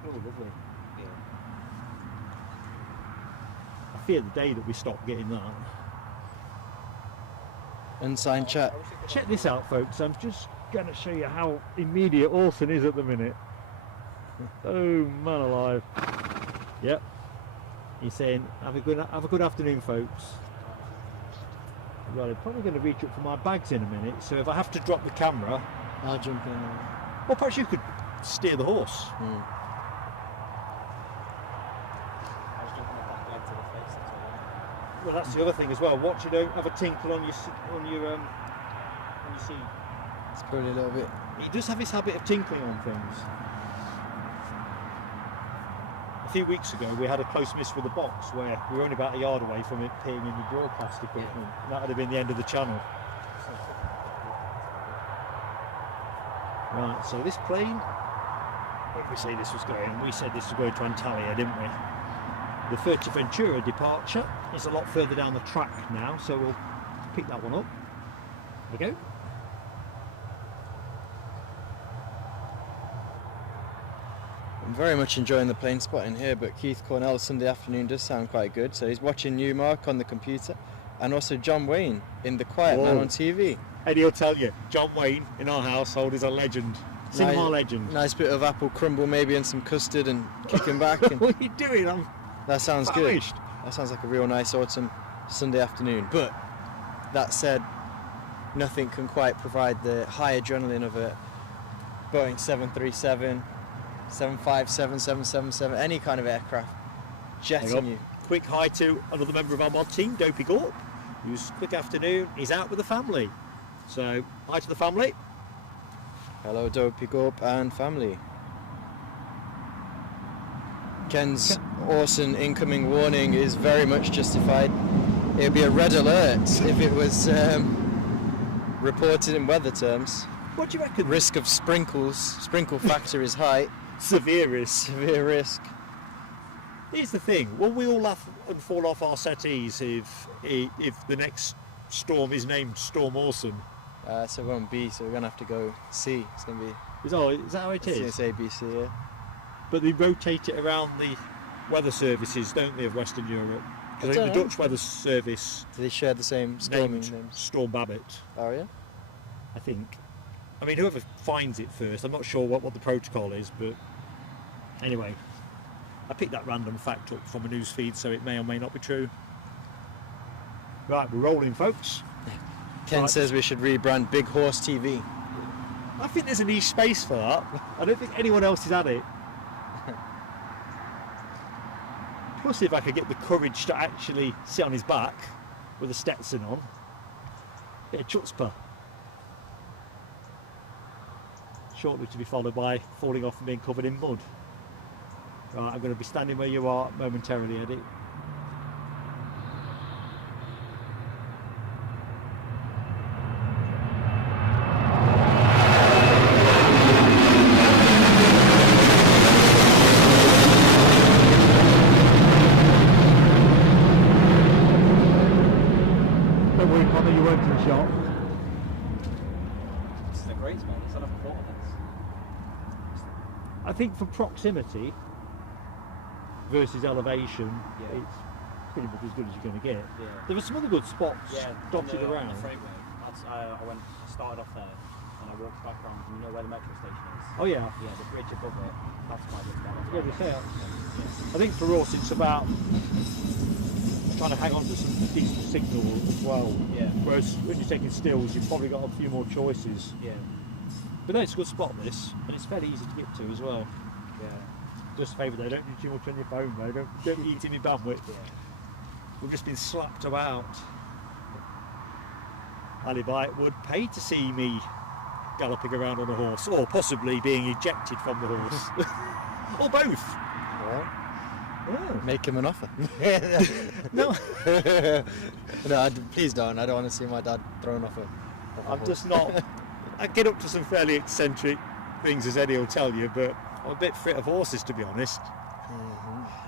Oh, lovely. Yeah. I fear the day that we stop getting that. Unsigned chat. Check this out, folks. I'm just going to show you how immediate Orson is at the minute. Oh man alive! Yep. He's saying, "Have a good afternoon, folks." Right, I'm probably going to reach up for my bags in a minute. So if I have to drop the camera, I'll jump in. well, perhaps you could steer the horse. I was jumping the back leg to the face. That's all. Well, that's the other thing as well. Watch you don't have a tinkle on your seat. It's probably a little bit. He does have his habit of tinkling on things. A few weeks ago, we had a close miss with the box where we were only about a yard away from it peeing in the broadcast equipment. And that would have been the end of the channel. Right, so this plane, what did we say this was going? We said this was going to Antalya, didn't we? The Fuerteventura departure is a lot further down the track now, so we'll pick that one up. There we go. I'm very much enjoying the plane spotting here, but Keith Cornell's Sunday afternoon does sound quite good. So he's watching you, Mark, on the computer, and also John Wayne in The Quiet Man on TV. Eddie will tell you, John Wayne in our household is a legend. Cinema legend. Nice bit of apple crumble maybe and some custard and kicking back. And what are you doing? that sounds famished. good. That sounds like a real nice autumn Sunday afternoon. But that said, nothing can quite provide the high adrenaline of a Boeing 737, 757, 777, any kind of aircraft jetting you. Quick hi to another member of our mod team, Dopey Gorp, who's quick afternoon. He's out with the family. So, hi to the family. Hello, Dopey Gorp and family. Ken's awesome incoming warning is very much justified. It would be a red alert if it was reported in weather terms. What do you reckon? Risk of sprinkles. Sprinkle factor is high. Severe risk. Severe risk. Here's the thing. Will we all laugh and fall off our settees if the next storm is named Storm Orson? So it won't be. So we're gonna have to go C. It's gonna be. Is that how it is? It's ABC. Yeah. But they rotate it around the weather services, don't they, of Western Europe? Because I think the Dutch weather service. Do they share the same storming named names? Storm Babet. Oh yeah. I think. I mean, whoever finds it first, I'm not sure what the protocol is, but anyway, I picked that random fact up from a news feed, so it may or may not be true. Right, we're rolling, folks. Ken says we should rebrand Big Horse TV. I think there's a niche space for that. I don't think anyone else has had it. Plus, if I could get the courage to actually sit on his back with a Stetson on, bit of chutzpah. Shortly to be followed by falling off and being covered in mud. Right, I'm going to be standing where you are momentarily, Eddie. Don't worry, Connor, you weren't in shot. This is a great man. It's not a performance. I think for proximity versus elevation, Yeah. it's pretty much as good as you're going to get. Yeah. There were some other good spots dotted on around. the freeway. I started off there and I walked back around. You know where the metro station is? Oh yeah. Yeah, the bridge above it. That's quite good. Yeah, we say I think for us it's about trying to hang on to some decent signal as well. Yeah. Whereas when you're taking stills, you've probably got a few more choices. Yeah. But no, it's a good spot this, and it's fairly easy to get to as well. Yeah. Just a favour though, don't do too much on your phone though. Don't eat any bandwidth. Yeah. We've just been slapped about. Alibi would pay to see me galloping around on a horse, or possibly being ejected from the horse, or both. Well, Oh. make him an offer. No, No, please don't. I don't want to see my dad thrown off a I'm horse. just not. I get up to some fairly eccentric things, as Eddie will tell you, but I'm a bit fit of horses, to be honest.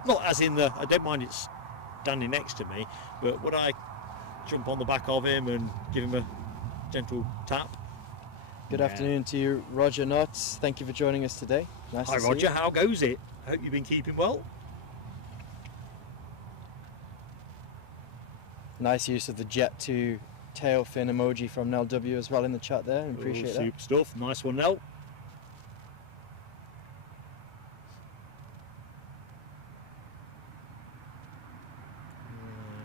Not as in I don't mind it standing next to me, but would I jump on the back of him and give him a gentle tap? Good Yeah. afternoon to you, Roger Knotts. Thank you for joining us today. Nice Hi to see Roger, you. how goes it? Hope you've been keeping well. Nice use of the Jet 2 tail fin emoji from Nell W as well in the chat there. Appreciate that. Super stuff. Nice one, Nell.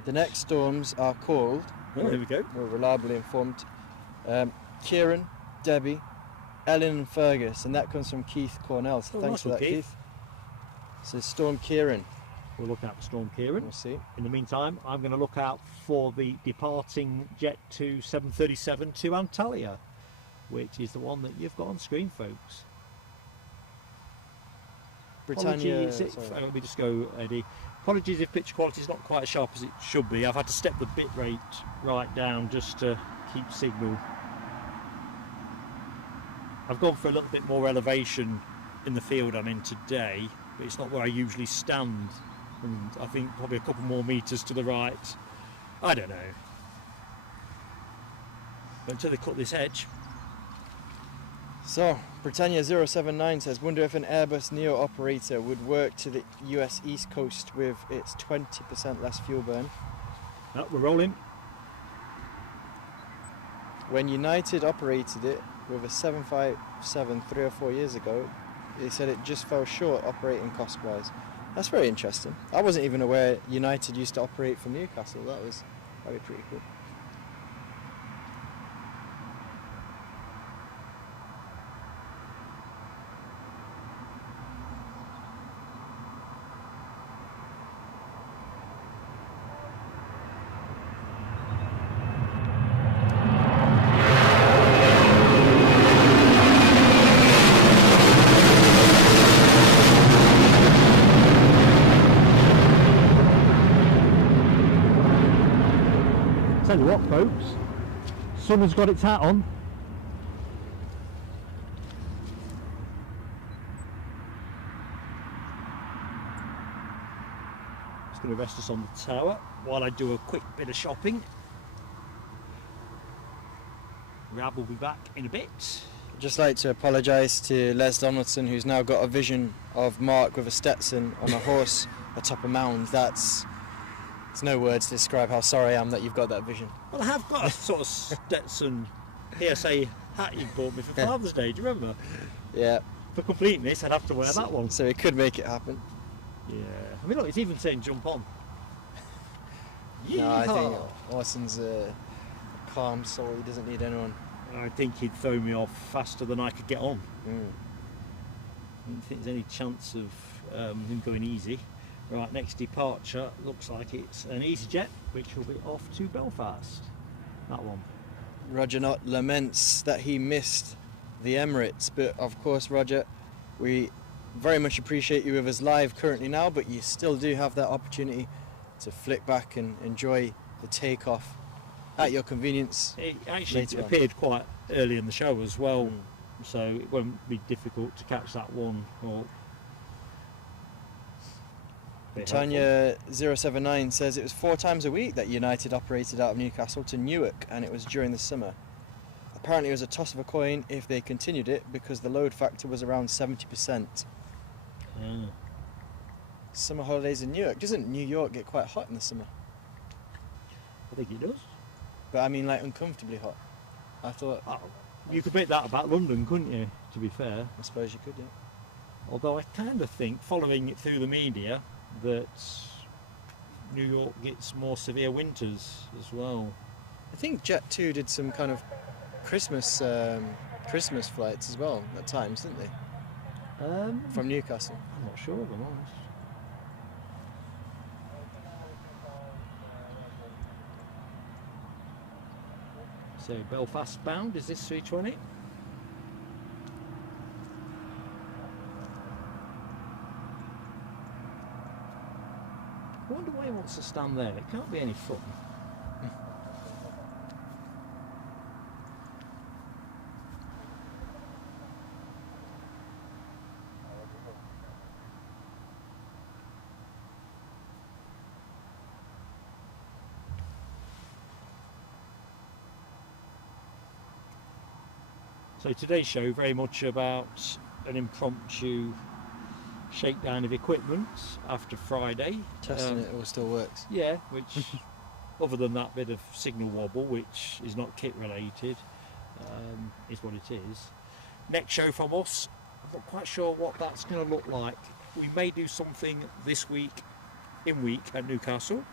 The next storms are called, Oh, there we go. we're reliably informed, Kieran, Debbie, Ellen and Fergus, and that comes from Keith Cornell, so Oh, thanks nice for one, that, Keith. Keith. So Storm Kieran. We'll look out for Storm Kieran. We'll see. In the meantime, I'm going to look out for the departing Jet 2 737 to Antalya, which is the one that you've got on screen, folks. Britannia. Let me just go, Eddie. Apologies if picture quality is not quite as sharp as it should be. I've had to step the bit rate right down just to keep signal. I've gone for a little bit more elevation in the field I'm in today, but it's not where I usually stand. And I think probably a couple more metres to the right. I don't know. But until they cut this edge. So, Britannia 079 says, wonder if an Airbus Neo operator would work to the US East Coast with its 20% less fuel burn. Oh, we're rolling. When United operated it with a 757 3 or 4 years ago, they said it just fell short operating cost-wise. That's very interesting. I wasn't even aware United used to operate from Newcastle. That'd be pretty cool. Tell you what, folks, sun has got its hat on. It's going to rest us on the tower while I do a quick bit of shopping. Rab will be back in a bit. I'd just like to apologise to Les Donaldson, who's now got a vision of Mark with a Stetson on a horse atop a mound. There's no words to describe how sorry I am that you've got that vision. Well, I have got a sort of Stetson PSA hat you bought me for Father's Day, do you remember? Yeah. For completeness, I'd have to wear that one. So it could make it happen. Yeah. I mean, look, it's even saying jump on. No, I think Yeehaw! Orson's a calm soul. He doesn't need anyone. I think he'd throw me off faster than I could get on. Mm. I don't think there's any chance of him going easy. Right, next departure looks like it's an EasyJet, which will be off to Belfast. That one. Roger Knott laments that he missed the Emirates, but of course, Roger, we very much appreciate you with us live currently now, but you still do have that opportunity to flick back and enjoy the takeoff at your convenience. It actually later on. appeared quite early in the show as well, so it won't be difficult to catch that one. Or Tanya 079 says it was 4 times a week that United operated out of Newcastle to Newark, and it was during the summer. Apparently it was a toss of a coin if they continued it because the load factor was around 70%. Summer holidays in Newark. Doesn't New York get quite hot in the summer? I think it does. But I mean like uncomfortably hot. I thought... You could make that about London, couldn't you, to be fair? I suppose you could, yeah. Although I kind of think, following it through the media, that New York gets more severe winters as well. I think Jet 2 did some kind of Christmas flights as well at times, didn't they? From Newcastle. I'm not sure, if I'm honest. So Belfast bound, is this 320? I wonder why he wants to stand there. It can't be any fun. So today's show very much about an impromptu shakedown of equipment after Friday. Testing it all still works. Yeah, which other than that bit of signal wobble, which is not kit related, is what it is. Next show from us, I'm not quite sure what that's going to look like. We may do something this week at Newcastle,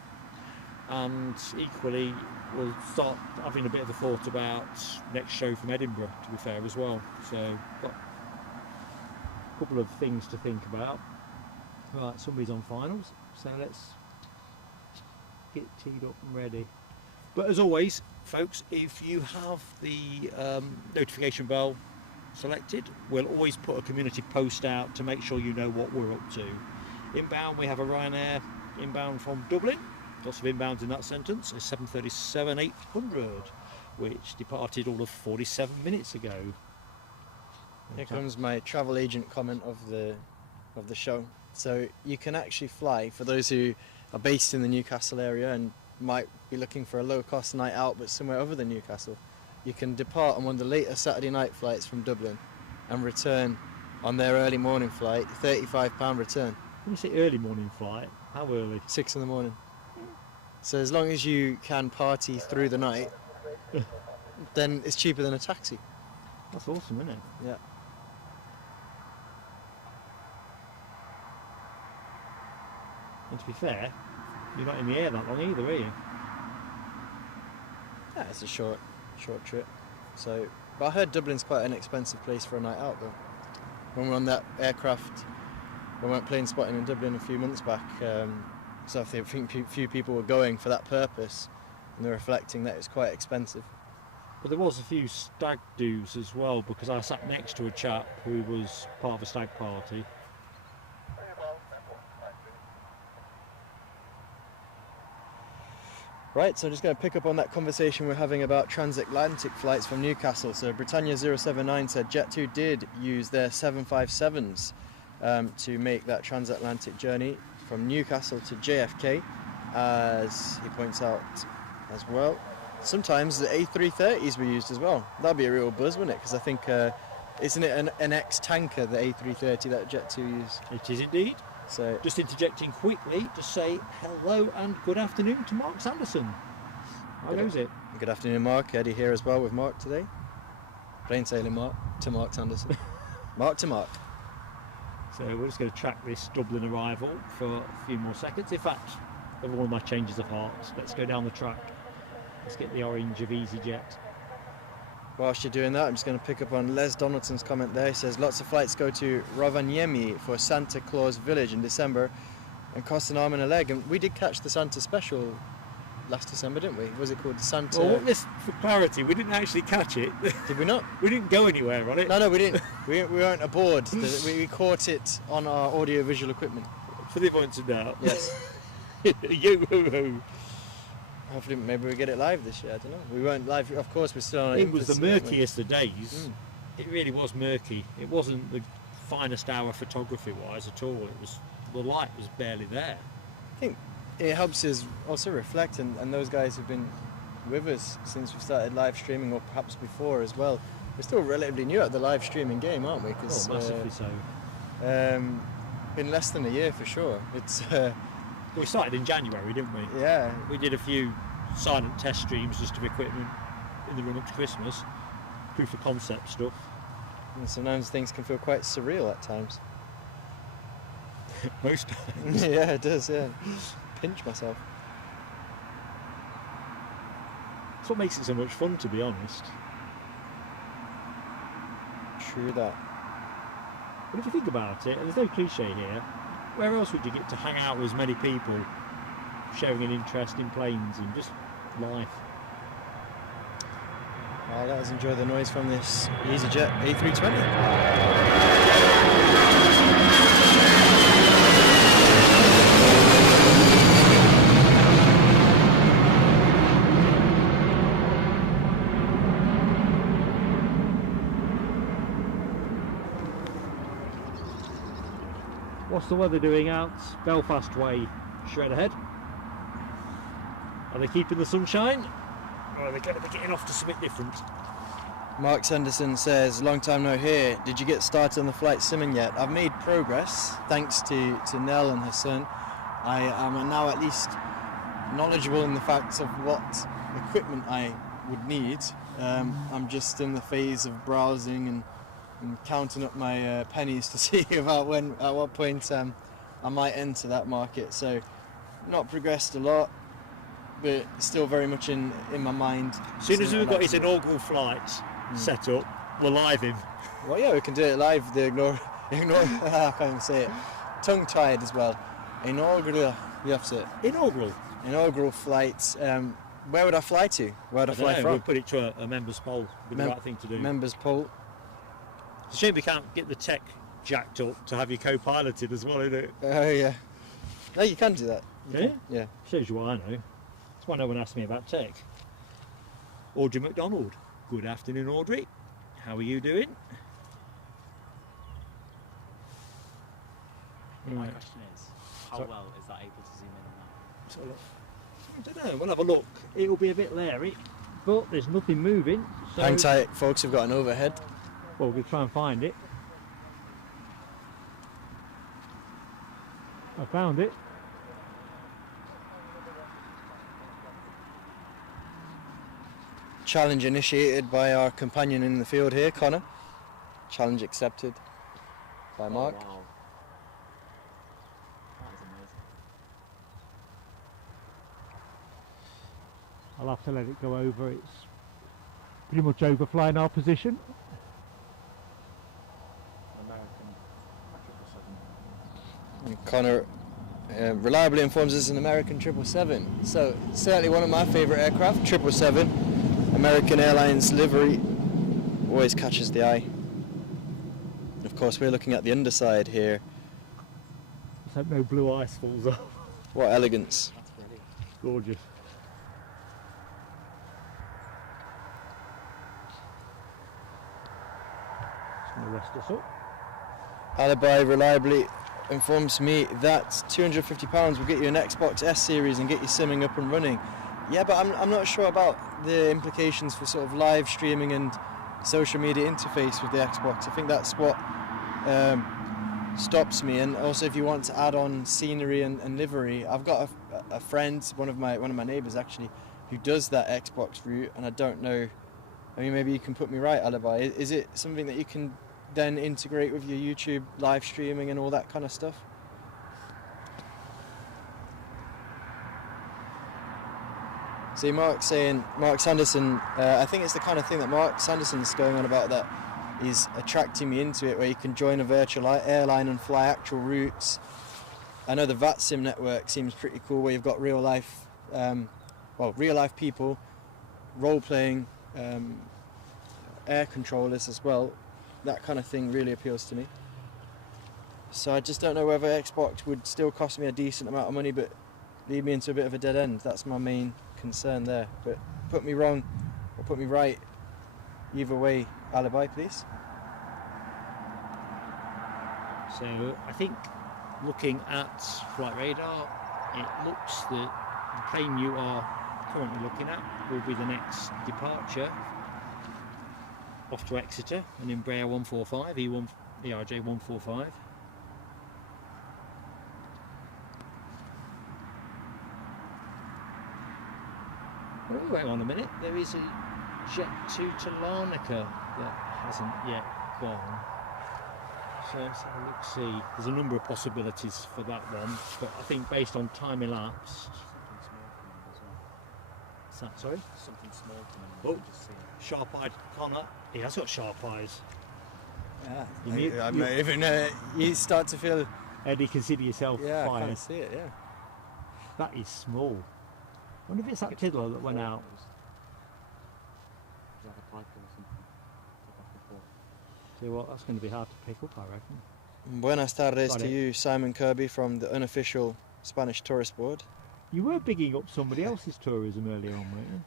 and equally we'll start having a bit of a thought about next show from Edinburgh, to be fair, as well. So got a couple of things to think about. Right, somebody's on finals. So let's get teed up and ready. But as always, folks, if you have the notification bell selected, we'll always put a community post out to make sure you know what we're up to. Inbound, we have a Ryanair inbound from Dublin. Lots of inbounds in that sentence. A 737-800, which departed all of 47 minutes ago. Here comes my travel agent comment of the show. So you can actually fly, for those who are based in the Newcastle area and might be looking for a low-cost night out but somewhere other than Newcastle, you can depart on one of the later Saturday night flights from Dublin and return on their early morning flight, £35 return. When you say early morning flight, how early? 6 in the morning. So as long as you can party through the night, then it's cheaper than a taxi. That's awesome, isn't it? Yeah. And to be fair, you're not in the air that long either, are you? Yeah, it's a short trip. So, but I heard Dublin's quite an expensive place for a night out, though. When we were on that aircraft, we went plane spotting in Dublin a few months back. So I think a few people were going for that purpose, and they're reflecting that it's quite expensive. But there was a few stag do's as well, because I sat next to a chap who was part of a stag party. Right, so I'm just going to pick up on that conversation we're having about transatlantic flights from Newcastle. So Britannia 079 said Jet2 did use their 757s to make that transatlantic journey from Newcastle to JFK, as he points out as well. Sometimes the A330s were used as well. That'd be a real buzz, wouldn't it? Because I think, isn't it an ex-tanker, the A330 that Jet2 used? It is indeed. So just interjecting quickly to say hello and good afternoon to Mark Sanderson. How goes it? Good afternoon, Mark. Eddie here as well with Mark today. Plain sailing Mark to Mark Sanderson. Mark to Mark. So we're just going to track this Dublin arrival for a few more seconds. In fact, of all my changes of heart, let's go down the track. Let's get the orange of EasyJet. Whilst you're doing that, I'm just going to pick up on Les Donaldson's comment there. He says lots of flights go to Rovaniemi for Santa Claus Village in December and cost an arm and a leg. And we did catch the Santa special last December, didn't we? Was it called the Santa? Well, for clarity, we didn't actually catch it. Did we not? We didn't go anywhere on it. No, we didn't. we weren't aboard. We caught it on our audio-visual equipment. For the avoidance of doubt. Yes. Yo-ho-ho. Hopefully, maybe we get it live this year. I don't know. We weren't live. Of course, we're still on. It was the murkiest of days. It really was murky. It wasn't the finest hour photography-wise at all. The light was barely there. I think it helps us also reflect, and those guys who've been with us since we started live streaming, or perhaps before as well. We're still relatively new at the live streaming game, aren't we? Massively so. Been less than a year for sure. It's. We started in January, didn't we? Yeah. We did a few silent test streams just of equipment in the run-up to Christmas. Proof of concept stuff. And sometimes things can feel quite surreal at times. Most times. Yeah, it does, yeah. Pinch myself. That's what makes it so much fun, to be honest. True that. But if you think about it, and there's no cliche here, where else would you get to hang out with as many people sharing an interest in planes and just life? Well, let us enjoy the noise from this EasyJet A320. What's the weather doing out Belfast way? Straight ahead. Are they keeping the sunshine? Or are they going to be getting off to something different? Mark Sanderson says, long time no hear. Did you get started on the flight simming yet? I've made progress, thanks to Nell and her son. I am now at least knowledgeable in the facts of what equipment I would need. I'm just in the phase of browsing and counting up my pennies to see about at what point I might enter that market. So not progressed a lot, but still very much in my mind. As soon as we've got his inaugural flight set up, we'll live him. Well, yeah, we can do it live. I can't even say it. Tongue-tied as well. Inaugural, you have to. Inaugural flights. Where would I fly to? Where would I fly from? We'll put it to a members poll. Would be the right thing to do. Members poll. It's a shame we can't get the tech jacked up to have you co-piloted as well, isn't it? Oh yeah. No, you can do that. Yeah. Shows you what I know. That's why no one asked me about tech. Audrey McDonald. Good afternoon, Audrey. How are you doing? My question is, how well is that able to zoom in on that? I don't know, we'll have a look. It'll be a bit leery, but there's nothing moving. So, Hang tight, folks, we've got an overhead. well, we'll try and find it. I found it. Challenge initiated by our companion in the field here, Connor. Challenge accepted by Mark. Oh, wow. That is amazing. I'll have to let it go over. It's pretty much overflying our position. American 777. And Connor reliably informs us an American 777. So certainly one of my favourite aircraft, 777. American Airlines livery always catches the eye. Of course, we're looking at the underside here. Let's hope no blue ice falls off. What elegance. That's brilliant. Gorgeous. Just going to rest us up. Alibi reliably informs me that £250 will get you an Xbox S series and get you simming up and running. Yeah, but I'm not sure about the implications for sort of live streaming and social media interface with the Xbox. I think that's what stops me. And also, if you want to add on scenery and livery, I've got a friend, one of my neighbours actually, who does that Xbox route, and I don't know. I mean, maybe you can put me right, Alibi. Is it something that you can then integrate with your YouTube live streaming and all that kind of stuff? See, Mark Sanderson, I think it's the kind of thing that Mark Sanderson's going on about that is attracting me into it, where you can join a virtual airline and fly actual routes. I know the VATSIM network seems pretty cool, where you've got real life people role-playing air controllers as well. That kind of thing really appeals to me. So I just don't know whether Xbox would still cost me a decent amount of money but lead me into a bit of a dead end. That's my main concern there. But put me wrong or put me right. Either way, Alibi, please. So I think looking at flight radar, it looks that the plane you are currently looking at will be the next departure off to Exeter, an Embraer 145, ERJ 145. Oh, hang on a minute, there is a Jet 2 to Larnaca that hasn't yet gone. So let's have a look, see. There's a number of possibilities for that one, but I think based on time elapsed. What's that, sorry? Something small Oh, sharp-eyed Connor. He has got sharp eyes. Yeah, I'm not even. You start to feel. Eddie, consider yourself Yeah, fired. I can't see it. Yeah. That is small. I wonder if it's that tiddler that went out. See what? That's going to be hard to pick up, I reckon. Buenas tardes Got to it. you, Simon Kirby from the unofficial Spanish tourist board. You were bigging up somebody else's tourism earlier on, weren't you?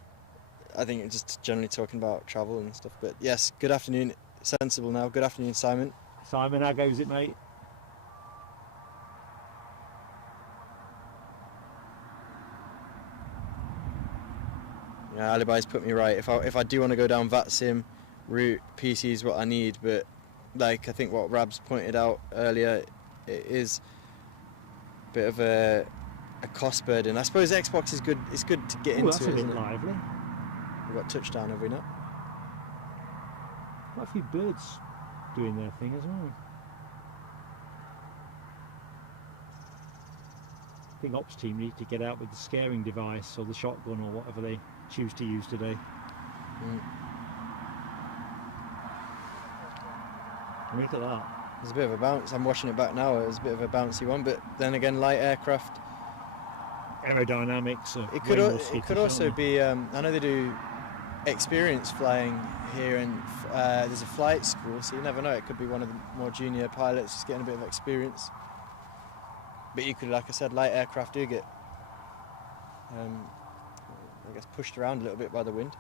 I think it's just generally talking about travel and stuff. But yes, good afternoon. Sensible now. Good afternoon, Simon. Simon, how goes it, mate? Yeah, Alibi's put me right. If I do want to go down VATSIM route, PC is what I need. But like I think what Rabs pointed out earlier, it is a bit of a cost burden. I suppose Xbox is good. It's good to get into. That's a it, bit isn't it? lively. We've got touchdown, have we not? Quite a few birds doing their thing as well. I think Ops team need to get out with the scaring device or the shotgun or whatever they choose to use today. Look at that. There's a bit of a bounce. I'm watching it back now. It was a bit of a bouncy one, but then again, light aircraft. Aerodynamics are It way could more also skittish, be. I know they do experience flying here, and there's a flight school, so you never know. It could be one of the more junior pilots just getting a bit of experience. But equally, like I said, light aircraft do get, I guess, pushed around a little bit by the wind.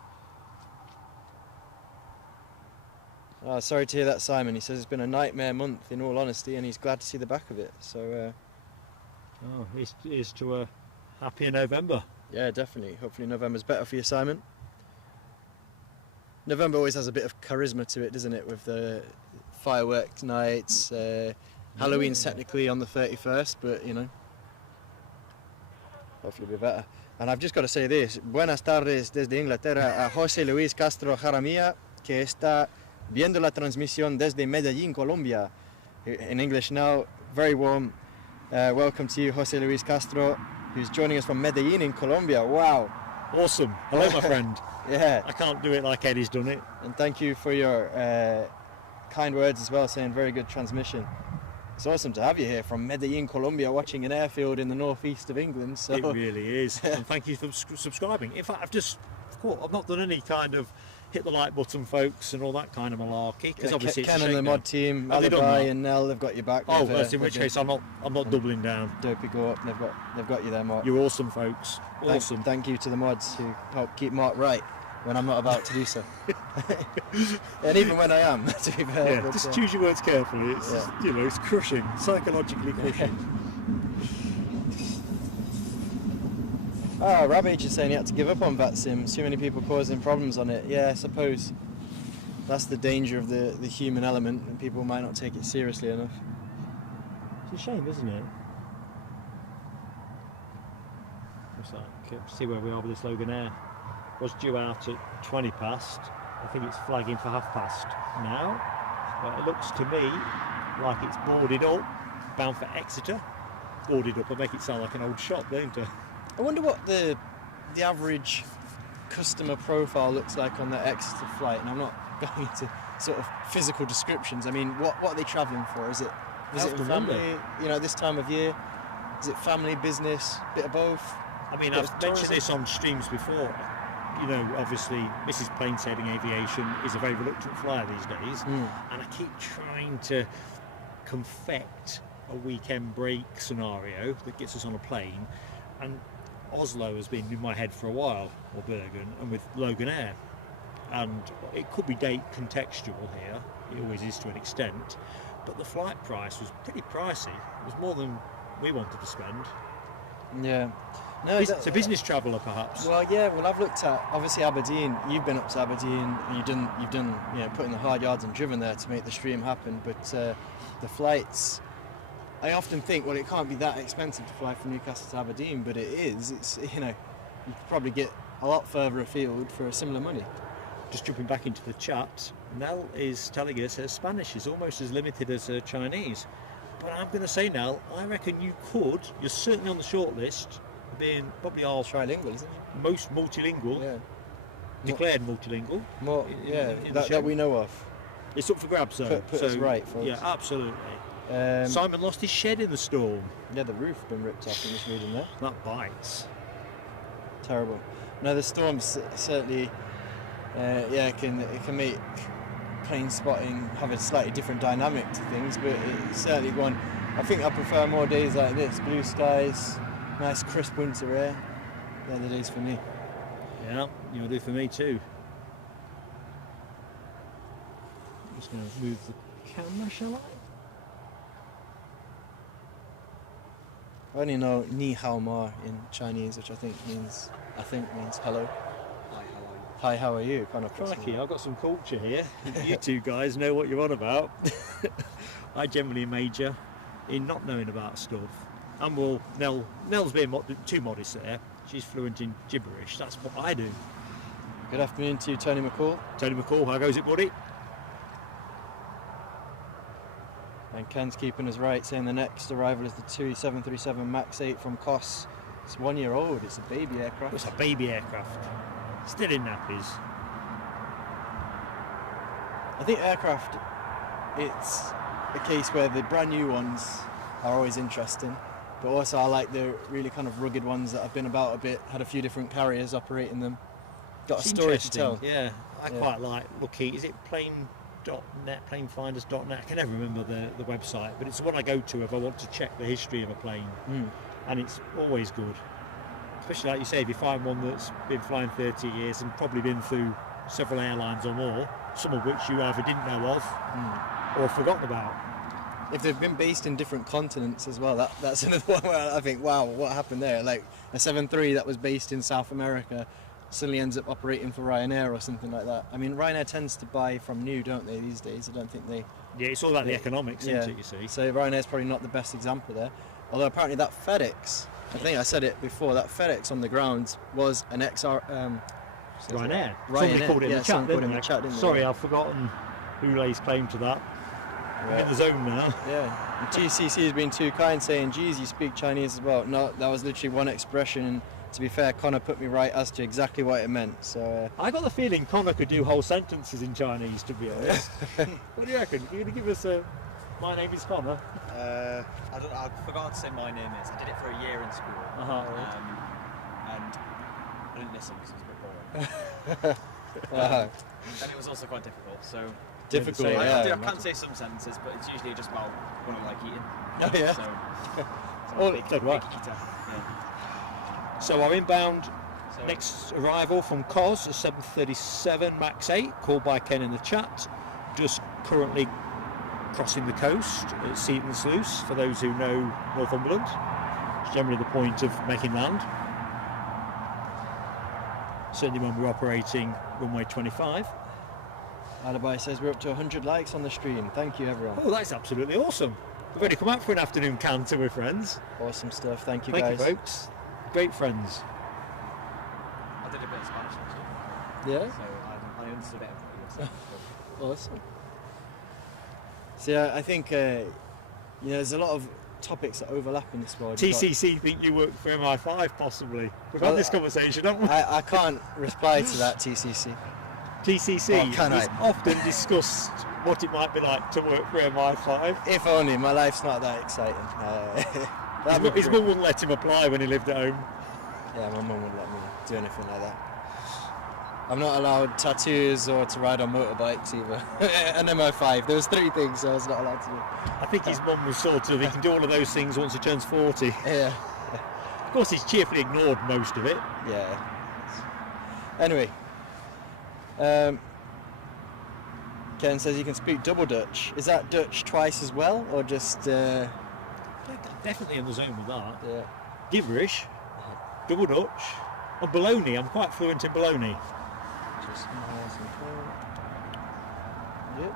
Oh, sorry to hear that, Simon. He says it's been a nightmare month, in all honesty, and he's glad to see the back of it. So, here's to a happier November. yeah, definitely. Hopefully November's better for you, Simon. November always has a bit of charisma to it, doesn't it, with the fireworks nights. Halloween's technically on the 31st, but, you know, hopefully it'll be better. And I've just got to say this. Buenas tardes desde Inglaterra a José Luis Castro Jaramilla, que está viendo la transmisión desde Medellín, Colombia. In English now, very warm welcome to you, José Luis Castro, who's joining us from Medellín in Colombia. Wow. Awesome. Hello, my friend. Yeah. I can't do it like Eddie's done it. And thank you for your kind words as well, saying very good transmission. It's awesome to have you here from Medellín, Colombia, watching an airfield in the northeast of England. So It really is. And thank you for subscribing. In fact, I've not done any kind of hit the like button, folks, and all that kind of malarkey. Because obviously Ken it's a and the shakedown. mod team, Have they done Alibi that? and Nell, they've got your back. Oh, They've, that's in which they've case I'm not doubling down. Dopey go up. They've got you there, Mark. You're awesome, folks. Awesome. Thank you to the mods who help keep Mark right when I'm not about to do so. And even when I am, to be fair. Yeah, but, just choose your words carefully. It's yeah. it's crushing, psychologically crushing. Oh, Ravage is saying he had to give up on VATSIM. Too many people causing problems on it. Yeah, I suppose that's the danger of the human element, and people might not take it seriously enough. It's a shame, isn't it? What's that? Okay, see where we are with this Logan Air. Was due out at 20 past. I think it's flagging for half past now. But it looks to me like it's boarded up, bound for Exeter. Boarded up, I make it sound like an old shop, don't I? I wonder what the average customer profile looks like on the Exeter flight, and I'm not going into sort of physical descriptions. I mean, what are they travelling for? Is it family, you know, this time of year? Is it family, business, bit of both? I mean, Bit I've of mentioned tourism? this on streams before. You know, obviously, Mrs. Plainsailing Aviation is a very reluctant flyer these days, and I keep trying to confect a weekend break scenario that gets us on a plane, and Oslo has been in my head for a while, or Bergen, and with Logan Air, and it could be date contextual here, it always is to an extent, but the flight price was pretty pricey. It was more than we wanted to spend. Yeah. No, It's a business traveller, perhaps. Well, yeah. Well, I've looked at obviously Aberdeen. You've been up to Aberdeen. And you've done, you know, put in the hard yards and driven there to make the stream happen. But the flights, I often think, well, it can't be that expensive to fly from Newcastle to Aberdeen, but it is. It's, you know, you could probably get a lot further afield for similar money. Just jumping back into the chat, Nell is telling us her Spanish is almost as limited as her Chinese. But I'm going to say, Nell, I reckon you're certainly on the short list, being probably our Trilingual, isn't it? most multilingual, Yeah. declared multilingual. More, in yeah. the That show. we know of. It's up for grabs, though. Put us right, folks. Yeah, absolutely. Simon lost his shed in the storm. Yeah, the roof been ripped off in this reading there. That bites. Terrible. No, the storms certainly, it can make plane spotting have a slightly different dynamic to things, but it's certainly one. I think I prefer more days like this, blue skies, nice crisp winter air. They're the days for me. Yeah, you'll do for me too. I'm just going to move the camera, shall I? I only know ni hao ma in Chinese, which I think means hello. Hi, how are you? Kind of Crikey, I've got some culture here. You two guys know what you're on about. I generally major in not knowing about stuff. And well, Nell's being too modest there. She's fluent in gibberish. That's what I do. Good afternoon to you, Tony McCall. Tony McCall, how goes it, buddy? And Ken's keeping us right, saying the next arrival is the 737 MAX 8 from Kos. It's 1 year old. It's a baby aircraft. It's a baby aircraft. Still in nappies. I think aircraft, it's a case where the brand new ones are always interesting, but also I like the really kind of rugged ones that have been about a bit, had a few different carriers operating them. Got It's a story to interesting, tell. Yeah, I Yeah. quite like looking. Is it plane.net, planefinders.net? I can never remember the website, but it's the one I go to if I want to check the history of a plane, and it's always good. Especially like you say, if you find one that's been flying 30 years and probably been through several airlines or more, some of which you either didn't know of or forgotten about. If they've been based in different continents as well, that's another one where I think, wow, what happened there? Like a 737 that was based in South America suddenly ends up operating for Ryanair or something like that. I mean, Ryanair tends to buy from new, don't they, these days? I don't think they... Yeah, it's all about the economics, isn't it, you see? So Ryanair's probably not the best example there. Although apparently that FedEx, I think I said it before, that FedEx on the ground was an Ryanair. Somebody Ryanair, called it in yeah, the chat, someone called it didn't in they? the chat, didn't they? Sorry, I've forgotten who lays claim to that. I'm in the zone now. Yeah, and TCC has been too kind, saying, geez, you speak Chinese as well. No, that was literally one expression, and to be fair, Connor put me right as to exactly what it meant. So I got the feeling Connor could do whole sentences in Chinese, to be honest. What do you reckon? You're going to give us a... My name is Connor. I forgot to say my name is. I did it for a year in school. And I didn't listen because it was a bit boring. And it was also quite difficult, so... difficult, I can't say some sentences, but it's usually just about when I like eating. Oh, yeah. So our inbound next arrival from COS, a 737 MAX 8, called by Ken in the chat, just currently crossing the coast at Seaton Sluice, for those who know Northumberland. It's generally the point of making land. Certainly when we're operating runway 25. Alibi says we're up to 100 likes on the stream. Thank you, everyone. Oh, that's absolutely awesome. We've already come out for an afternoon canter with friends. Awesome stuff. Thank you, Thank guys. you, folks. Great friends. I did a bit of Spanish actually. Yeah? So I understood everything. Awesome. So yeah, I think there's a lot of topics that overlap in this world. TCC think you work for MI5 possibly. We've had this conversation, haven't we? I can't reply to that, TCC. TCC can has I? often discussed what it might be like to work for MI5. If only. My life's not that exciting. His mum wouldn't let him apply when he lived at home. Yeah, my mum wouldn't let me do anything like that. I'm not allowed tattoos or to ride on motorbikes either. An MI5. There was 3 things I was not allowed to do. I think his mum was sort of, he can do all of those things once he turns 40. Yeah. Of course, he's cheerfully ignored most of it. Yeah. Anyway. Ken says you can speak double Dutch. Is that Dutch twice as well, or just... Definitely in the zone with that. Yeah. Gibberish, double Dutch, and baloney. I'm quite fluent in baloney. Just nice and cool. Yep.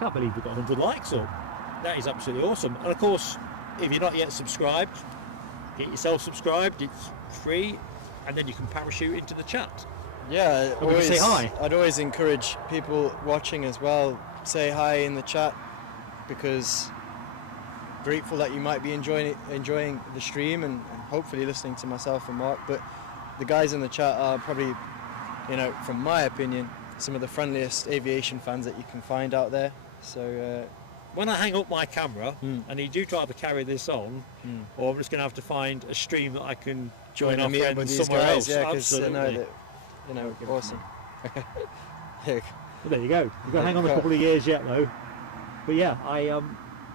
Can't believe we've got 100 likes up. That is absolutely awesome. And of course, if you're not yet subscribed, get yourself subscribed. It's free, and then you can parachute into the chat. Yeah, we can say hi. I'd always encourage people watching as well, say hi in the chat, because grateful that you might be enjoying the stream and hopefully listening to myself and Mark, but the guys in the chat are probably, from my opinion, some of the friendliest aviation fans that you can find out there. So when I hang up my camera, I need you to either carry this on, or I'm just going to have to find a stream that I can join our meet up friends with these somewhere guys, else. yeah, because I know Absolutely. that, awesome. Well, there you go. You've got to hang on a couple of years yet, though. But yeah,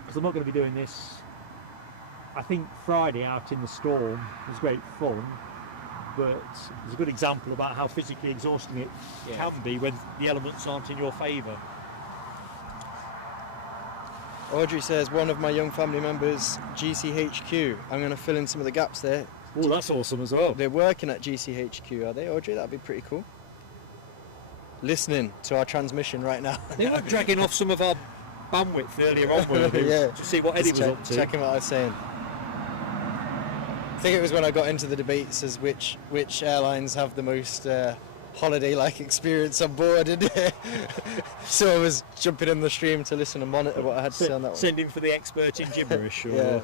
because I'm not going to be doing this. I think Friday out in the storm was great fun, but it's a good example about how physically exhausting it can be when the elements aren't in your favour. Audrey says, one of my young family members, GCHQ. I'm going to fill in some of the gaps there. Oh, that's awesome as well. They're working at GCHQ, are they, Audrey? That'd be pretty cool. Listening to our transmission right now. They were dragging off some of our bandwidth earlier on, weren't they? Yeah. To see what Eddie was up to. Checking what I was saying. I think it was when I got into the debates as which airlines have the most holiday-like experience on board, and so I was jumping in the stream to listen and monitor what I had to say on that one. Sending for the expert in gibberish, or Yeah.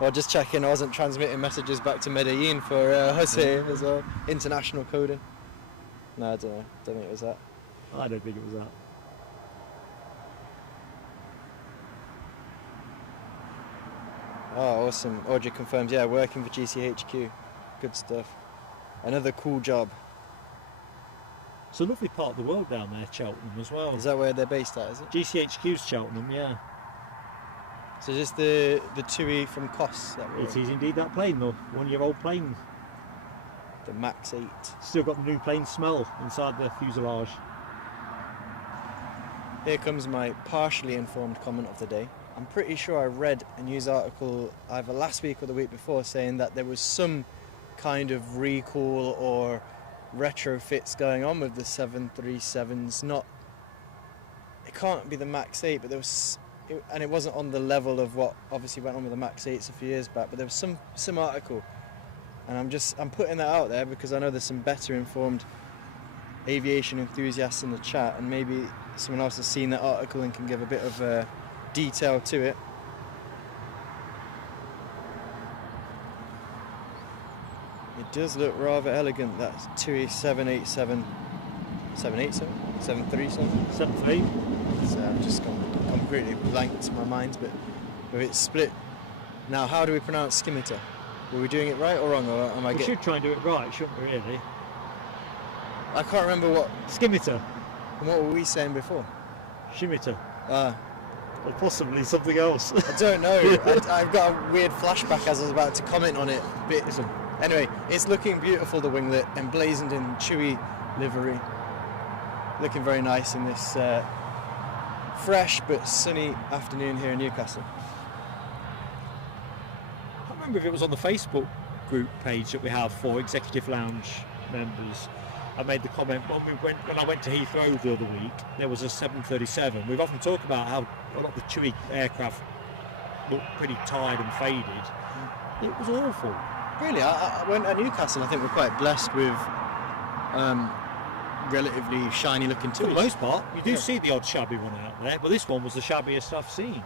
Or just checking I wasn't transmitting messages back to Medellin for Jose as well. International coding. No, I don't know. Don't think it was that. I don't think it was that. Oh, awesome. Audrey confirms, yeah, working for GCHQ. Good stuff. Another cool job. It's a lovely part of the world down there, Cheltenham as well. Is that where they're based at, is it? GCHQ's Cheltenham, yeah. So just the TUI from Kos? It is indeed that plane, the 1-year-old plane. The Max 8. Still got the new plane smell inside the fuselage. Here comes my partially informed comment of the day. I'm pretty sure I read a news article either last week or the week before saying that there was some kind of recall or retrofits going on with the 737s. It can't be the Max 8, but there was, and it wasn't on the level of what obviously went on with the Max 8s a few years back, but there was some article, and I'm putting that out there because I know there's some better informed aviation enthusiasts in the chat, and maybe someone else has seen that article and can give a bit of detail to it. It does look rather elegant, that TUI 787, 787, 737? 73. So I've just gone completely blank to my mind, but with it split. Now, how do we pronounce scimitar? Were we doing it right or wrong, or am I We should try and do it right, shouldn't we, really? I can't remember what. Scimitar. What were we saying before? Shimitar. Or Or possibly something else. I don't know. I've got a weird flashback as I was about to comment on it. But anyway, it's looking beautiful, the winglet, emblazoned in TUI livery. Looking very nice in this fresh but sunny afternoon here in Newcastle. I can't remember if it was on the Facebook group page that we have for Executive Lounge members. I made the comment when I went to Heathrow the other week, there was a 737. We've often talked about how a lot of the TUI aircraft look pretty tired and faded. It was awful. Really, I went at Newcastle. I think we're quite blessed with relatively shiny looking For the TUIs. most part, you do see the odd shabby one out there, but this one was the shabbiest I've seen.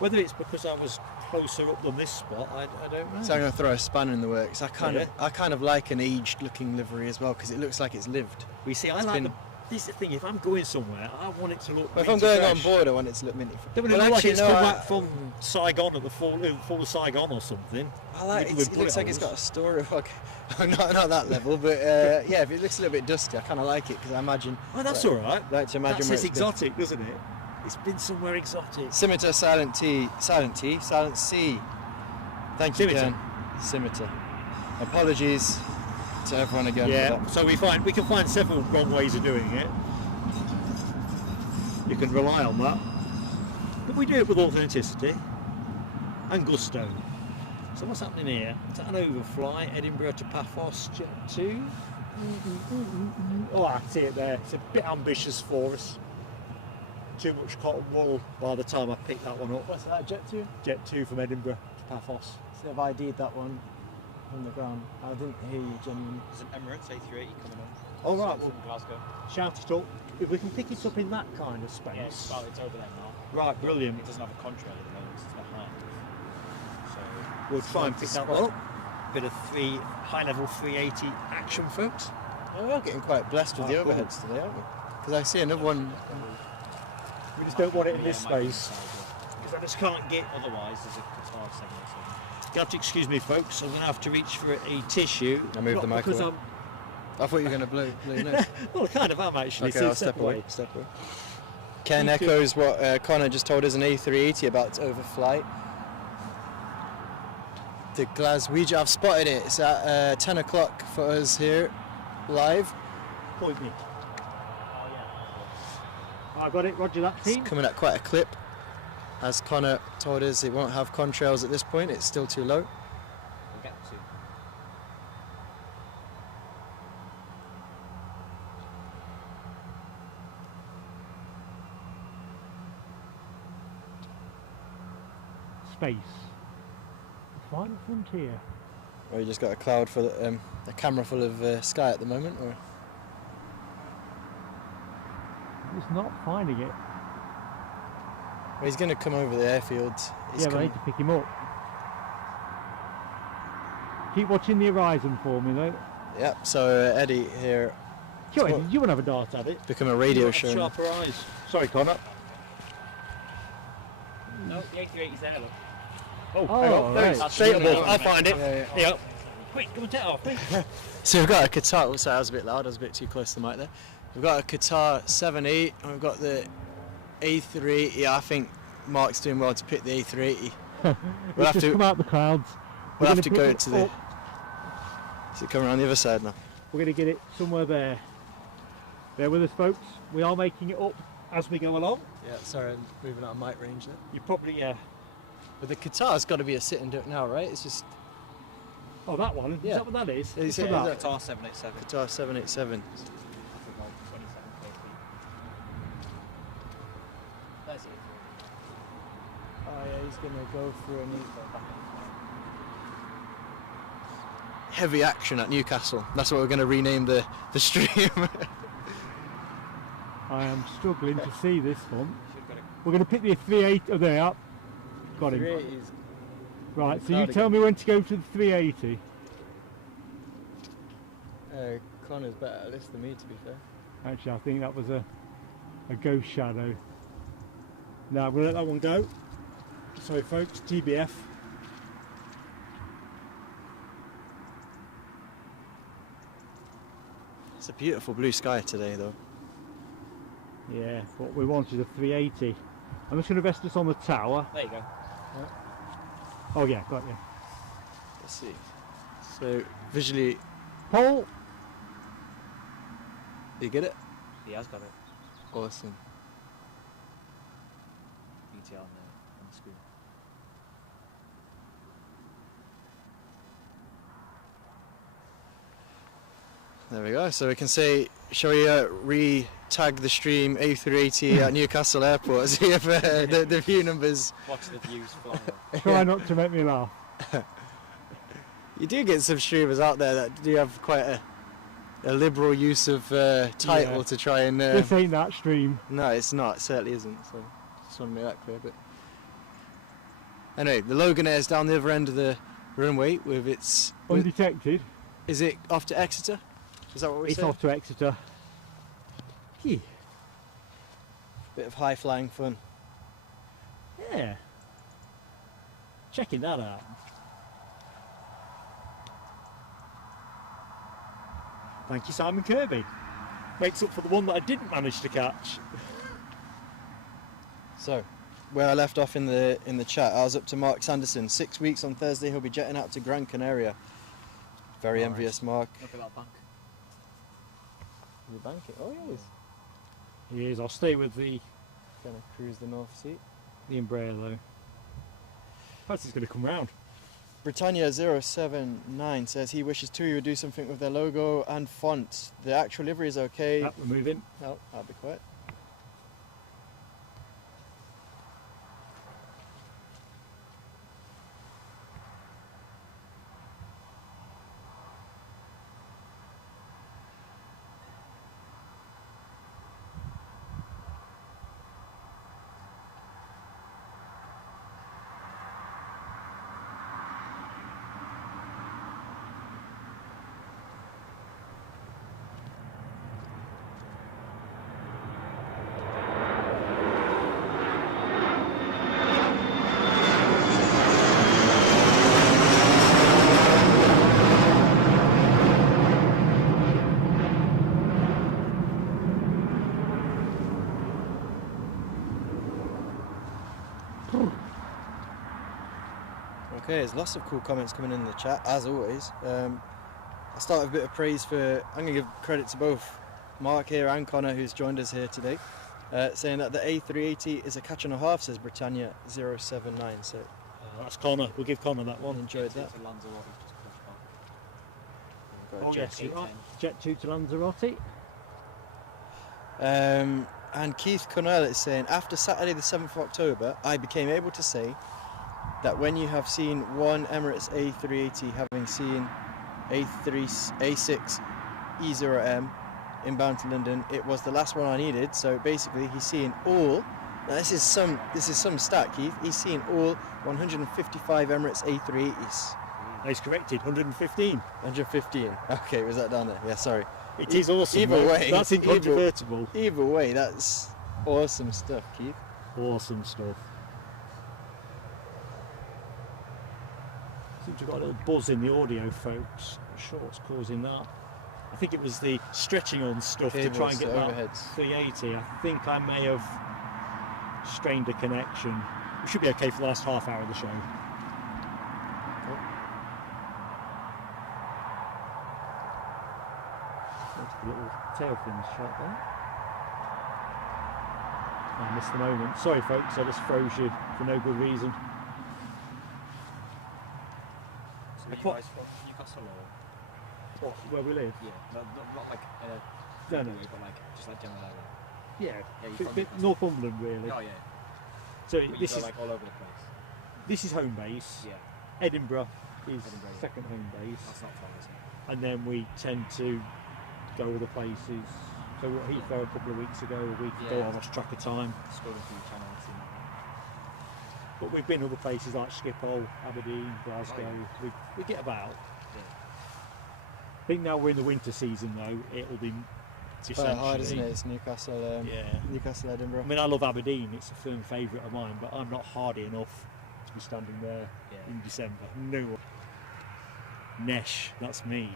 Whether it's because I was closer up than this spot, I don't know. So I'm going to throw a spanner in the works. I kind of like an aged looking livery as well, because it looks like it's lived. We see, It's I like been- the. This is the thing. If I'm going somewhere, I want it to look. If I'm minty going fresh. on board, I want it to look minty. Don't want it to look like it's come back from Saigon at the fall of Saigon or something. I like With it. It looks like it's got bullet a story. Not that level, but yeah, if it looks a little bit dusty, I kind of like it because I imagine. Oh, that's all right. Like to imagine That where says it's been. exotic, doesn't it? It's been somewhere exotic. Scimitar, silent T, silent C. Thank you, Scimitar. Ken. Scimitar. Apologies to everyone again for Yeah. that. So we can find several wrong ways of doing it. You can rely on that. But we do it with authenticity and gusto. So what's happening here? Is that an overfly? Edinburgh to Paphos, Jet 2? Oh, I see it there. It's a bit ambitious for us. Too much cotton wool by the time I pick that one up. What's that, Jet 2? Jet 2 from Edinburgh to Paphos. So if I did that one on the ground, I didn't hear you genuinely. There's an Emirates A380 coming on. All right, It's well, from Glasgow. shout it up. If we can pick it up in that kind of space. Yeah, it's over there now. Right, brilliant. It doesn't have a contrail at the moment, it's behind. So We'll try and pick that one up. Bit of high level 380 action, folks. Oh, we are getting quite blessed with the Oh, cool. overheads today, aren't we? Because I see another one. We just don't want it in this it might be space inside, because I just can't get. yeah. Otherwise, there's a Qatar segment or something. You have to excuse me, folks. I'm going to have to reach for a tissue. I moved the Not because microphone. I thought you were going to blow your nose. well, I kind of am actually. Okay, so I'll step away. Ken echoes what Connor just told us, an A380 about to overfly. The Glaswegian, I've spotted it. It's at 10 o'clock for us here, live. Point me. I got it. Roger that, It's team. coming at quite a clip. As Connor told us, it won't have contrails at this point. It's still too low. We'll get to. Space. The final frontier. Or you just got a cloud full, a camera full of sky at the moment, or It's not finding it. well, he's going to come over the airfield. He's Yeah, but I need to pick him up. Keep watching the horizon for me, though. Yep. So Eddie here, Sure, Well- you want to have a dart at it? become a radio You show. have now. sharper eyes. Sorry, Connor. No, the A380's there, look. Oh, Oh, hang on. right. That's straight above. I'll find it. Yeah, Yep. Quick, come and take it off, quick. So we've got a Qatar, oh, sorry, I was a bit loud, I was a bit too close to the mic there. We've got a Qatar 7.8 and we've got the A380. I think Mark's doing well to pick the A380. We'll have to come out the clouds. We'll have to go to the... Is it coming around the other side now? We're going to get it somewhere there. Bear with us, folks. We are making it up as we go along. Yeah, sorry, I'm moving out of mic range there. You probably... But the Qatar's got to be a sit and duck now, right? It's just... Oh, that one? Yeah. Is that what that is? Is What's it that? Qatar 787. Qatar 787. There's it. Oh yeah, he's going to go through a new... Heavy action at Newcastle. That's what we're going to rename the stream. I am struggling to see this one. We're going to pick the 380. Oh, there. Up. Got him. 380's Right, so you tell me when to go to the 380. Connor's better at this than me, to be fair. Actually, I think that was a ghost shadow. Now, we'll let that one go. Sorry, folks, TBF. It's a beautiful blue sky today, though. Yeah, what we want is a 380. I'm just going to rest us on the tower. There you go. Oh yeah, got you. Let's see. So, visually... Paul! You get it? He has got it. Awesome. BTL on the screen. There we go. So we can say, shall we re-tag the stream A380 at Newcastle Airport? See if the view numbers... Watch the views fly. Try not to make me laugh. You do get some streamers out there that do have quite a liberal use of title Yeah. to try and... This ain't that stream. No, it's not. It certainly isn't. So just want to make that clear. But anyway, the Logan Air is down the other end of the runway with its... Undetected. Is it off to Exeter? Is that what we It's said? off to Exeter. Yeah. Bit of high flying fun. Yeah. Checking that out. Thank you, Simon Kirby. Makes up for the one that I didn't manage to catch. So, where I left off in the chat, I was up to Mark Sanderson. 6 weeks on Thursday, he'll be jetting out to Gran Canaria. Very envious, Mark. Look at that bank. Is he banking? Oh, he is. He is. I'll stay with the Gonna cruise the North Sea. Umbrella. Perhaps he's going to come round. Britannia 079 says he wishes TUI would do something with their logo and font. The actual livery is okay. We're moving. No, I'll be quiet. Okay, there's lots of cool comments coming in the chat, as always. I'll start with a bit of praise for... I'm going to give credit to both Mark here and Connor, who's joined us here today, saying that the A380 is a catch and a half, says Britannia 079. So That's Connor. We'll give Connor that one. enjoyed that. Oh, yes, you're right. Jet 2 to Lanzarote. And Keith Connell is saying, after Saturday the 7th of October, I became able to say that when you have seen one Emirates A380 having seen A6 E0M inbound to London, it was the last one I needed. So basically he's seeing all, now this is some stat, Keith, he's seen all 155 Emirates A380s. He's corrected, 115. 115. Okay, was that down there? Yeah, sorry. It is awesome. Either way, that's incontrovertible. Either way, that's awesome stuff, Keith. Awesome stuff. we've got a little buzz in the audio, folks. I'm not sure what's causing that. I think it was the stretching on stuff to try and get that overheads. 380. I think I may have strained a connection. We should be okay for the last half hour of the show. That's the little tail fins shot there. I missed the moment. Sorry folks, I just froze you for no good reason. So I you quite- guys from Newcastle or? What, where we live? Yeah, not like No, no. but like just like general area. Yeah, Yeah, you're bit from Newcastle. Northumberland really. Oh yeah. So But you this go is like all over the place. this is home base. Yeah, Edinburgh is Edinburgh, yeah. second home base, that's not far, is it? and then we tend to go other places. So what, Heathrow a couple of weeks ago, a week ago, Yeah. I lost track of time. Scrolling through your channel and seeing that. But we've been other places like Schiphol, Aberdeen, Glasgow. Oh, We get about. Yeah. I think now we're in the winter season though. It'll be It's quite hard, isn't it? essentially- It's Newcastle, Yeah. Newcastle, Edinburgh. I mean, I love Aberdeen. It's a firm favourite of mine, but I'm not hardy enough to be standing there Yeah. in December. No. Nesh, that's me.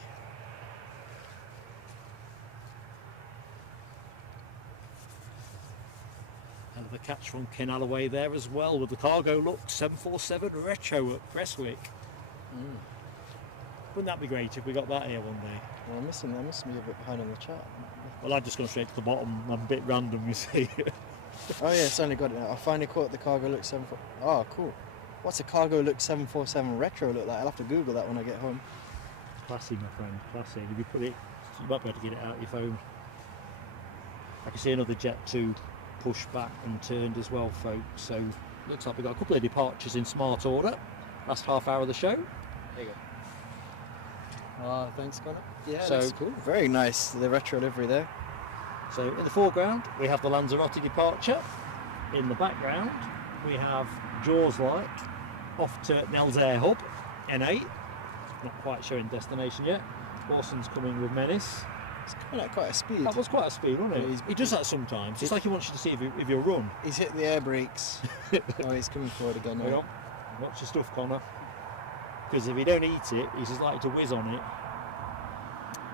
And the catch from Ken Alloway there as well with the cargo look 747 retro at Prestwick. Mm. Wouldn't that be great if we got that here one day? Well, I'm missing be a bit behind on the chat. Well, I've just gone straight to the bottom. I'm a bit random, you see. Oh yeah, it's only got it now. I finally caught the cargo look 74. Oh, cool. What's a cargo look 747 retro look like? I'll have to Google that when I get home. Classy, my friend, classy. If you put it, you might be able to get it out your phone. I can see another Jet 2 pushed back and turned as well, folks. So looks like we've got a couple of departures in smart order. Last half hour of the show. There you go. Thanks, Connor. Yeah, So- that's cool. Very nice, the retro livery there. So in the foreground we have the Lanzarote departure. In the background we have Jaws like off to Nels Air Hub, N8. Not quite showing destination yet. Orson's coming with Menace. It's coming at quite a speed. That was quite a speed, wasn't Yeah, it? He does that sometimes. It's like he wants you to see if you'll run. He's hit the air brakes. Oh, he's coming forward again Hang now. on. Watch your stuff, Connor. Because if you don't eat it, he's just likely to whiz on it.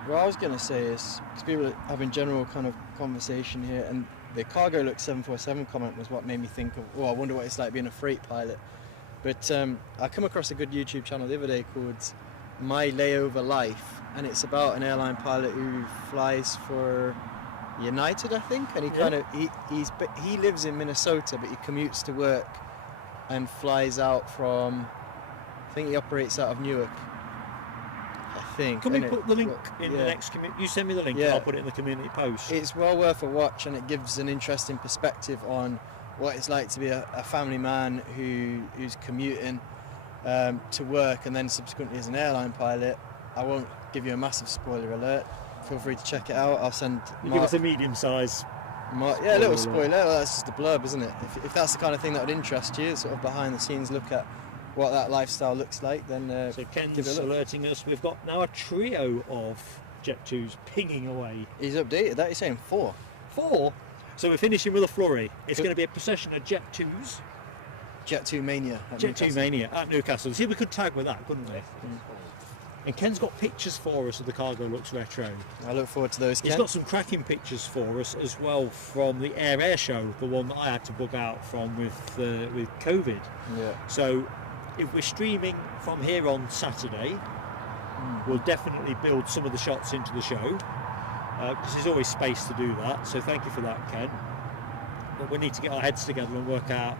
What I was going to say is, because people are having general kind of conversation here, and the cargo look 747 comment was what made me think of, oh, I wonder what it's like being a freight pilot. But I come across a good YouTube channel the other day called My Layover Life, and it's about an airline pilot who flies for United, I think, and he kind of he lives in Minnesota, but he commutes to work and flies out from, I think he operates out of Newark. I think. Can we innit? put the link Well, in the yeah. next community? You send me the link and Yeah. I'll put it in the community post. It's well worth a watch, and it gives an interesting perspective on what it's like to be a family man who's commuting to work and then subsequently as an airline pilot. I won't give you a massive spoiler alert. Feel free to check it out. I'll send You give us a medium size. yeah, a little spoiler spoiler. Well, that's just a blurb, isn't it? If that's the kind of thing that would interest you, sort of behind the scenes look at what that lifestyle looks like, then So give it Ken's a look. alerting us. We've got now a trio of Jet 2s pinging away. He's updated that. He's saying 4. 4. So we're finishing with a flurry. It's Good. going to be a procession of Jet 2s. Jet 2 Mania. at Jet 2 Newcastle. Mania at Newcastle. See, we could tag with that, couldn't we? And Ken's got pictures for us of the Cargo Looks Retro. I look forward to those, He's Ken. got some cracking pictures for us as well from the Air show, the one that I had to bug out from with COVID. Yeah. So if we're streaming from here on Saturday, we'll definitely build some of the shots into the show because there's always space to do that. So thank you for that, Ken. But we need to get our heads together and work out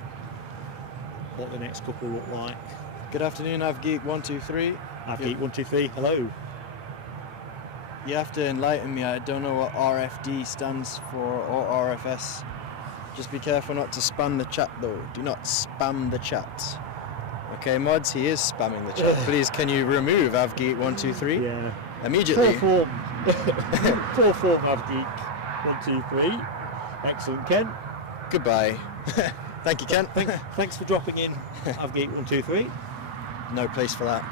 what the next couple look like. Good afternoon, I've Geek 123. I've Geek 123. Hello. You have to enlighten me. I don't know what RFD stands for or RFS. Just be careful not to spam the chat, though. Do not spam the chat. Okay, mods, he is spamming the chat. Please, can you remove Avgeek 123 Yeah. immediately? Full form of Geek 123. Excellent, Ken. Goodbye. Thank you, Ken. Thanks for dropping in. I've Geek 123. No place for that.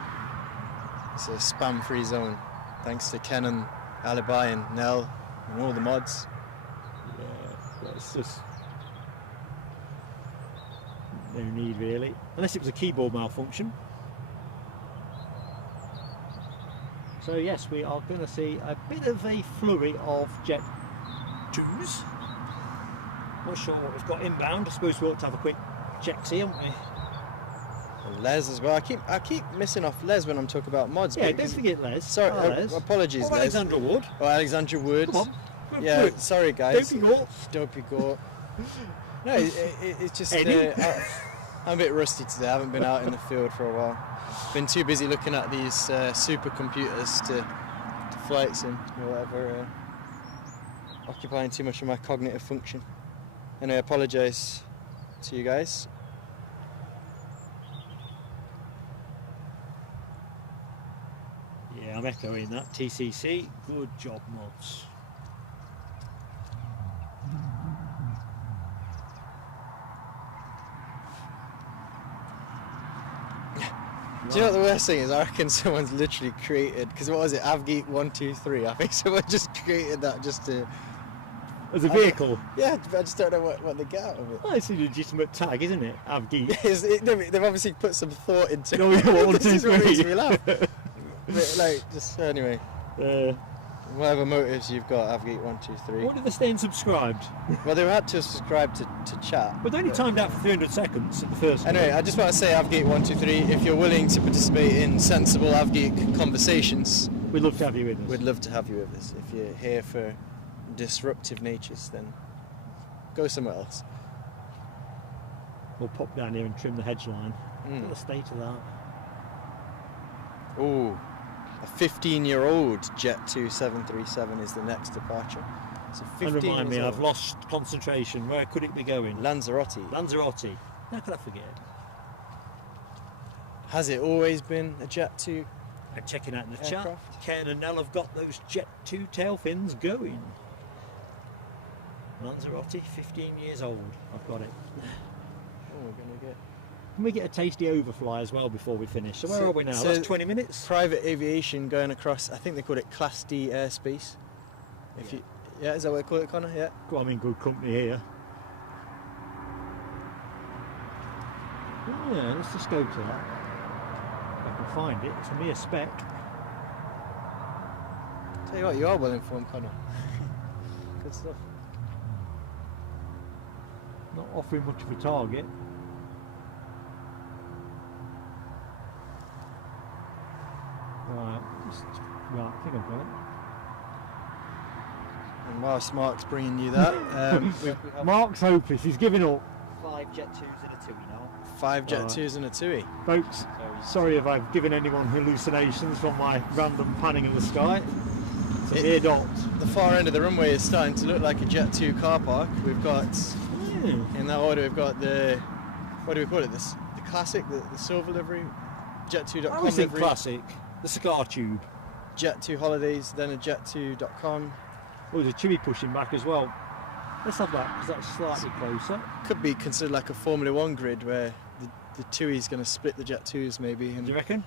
It's a spam-free zone. Thanks to Ken and Alibi and Nell and all the mods. Yeah, that's just no need really, unless it was a keyboard malfunction. So yes, we are going to see a bit of a flurry of Jet 2s. Not sure what we've got inbound. I suppose we ought to have a quick check see, haven't we? And Les as well. I keep missing off Les when I'm talking about mods. Yeah, because- don't forget Les. Sorry, Les. apologies, Or Les. Alexandra Wood. Oh, Alexandra Woods. Come on. Yeah, Quick. sorry guys. Don't be caught. Don't be caught. No, it's just Eddie? I'm a bit rusty today. I haven't been out in the field for a while. Been too busy looking at these supercomputers to flights and whatever, occupying too much of my cognitive function. And I apologise to you guys. Yeah, I'm echoing that. TCC, good job, mods. Do you know what the worst thing is? I reckon someone's literally created, because what was it, Avgeek 123? I think someone just created that just to... As a vehicle? Yeah, I just don't know what they get out of it. Oh, it's a legitimate tag, isn't it? Avgeek. They've obviously put some thought into it. No, yeah, 1, 2, This is what 3. makes me laugh. But, like, just anyway, whatever motives you've got, Avgeek 123. What did they stay unsubscribed? Well, they had to subscribe to chat. But they only timed out for 300 seconds at the first one. Anyway, I just want to say, Avgeek 123, if you're willing to participate in sensible Avgeek conversations, We'd love to have you with us. we'd love to have you with us. If you're here for disruptive natures, then go somewhere else. We'll pop down here and trim the hedge line. Look Mm. at the state of that. Ooh, a 15-year-old Jet 2 737 is the next departure. So 15 And remind me, years I've old. lost concentration. Where could it be going? Lanzarote. Lanzarote. How could I forget? Has it always been a Jet 2? I'm checking out in the chat. Aircraft. Ken and Nell have got those Jet 2 tail fins going. Lanzarote, 15 years old. I've got it. Oh, we're going to get... Can we get a tasty overfly as well before we finish? So where are we now? so- That's 20 minutes? Private aviation going across, I think they call it Class D airspace. Yeah, is that what they call it, Connor? Yeah. I'm in good company here. Yeah, let's just go to that. If I can find it. It's a mere speck. Tell you what, you are well informed, Connor. Good stuff. Not offering much of a target. Right, right, I think I've got it. And whilst Mark's bringing you that, Mark's hopeless, he's giving up. 5 Jet 2s and a 2 now. 5 Jet Right. 2s and a 2E. Folks, sorry if I've given anyone hallucinations from my random panning in the sky. It's a mere dot. The far end of the runway is starting to look like a Jet 2 car park. We've got, in that order, we've got the, what do we call it, this? The classic, the silver livery, Jet2.com I always think livery, classic. The cigar tube. Jet2 holidays, then a Jet2.com. Oh, there's a Chewy pushing back as well. Let's have that, because that's slightly closer. Could be considered like a Formula 1 grid where the 2E is going to split the Jet 2s maybe. Do you reckon?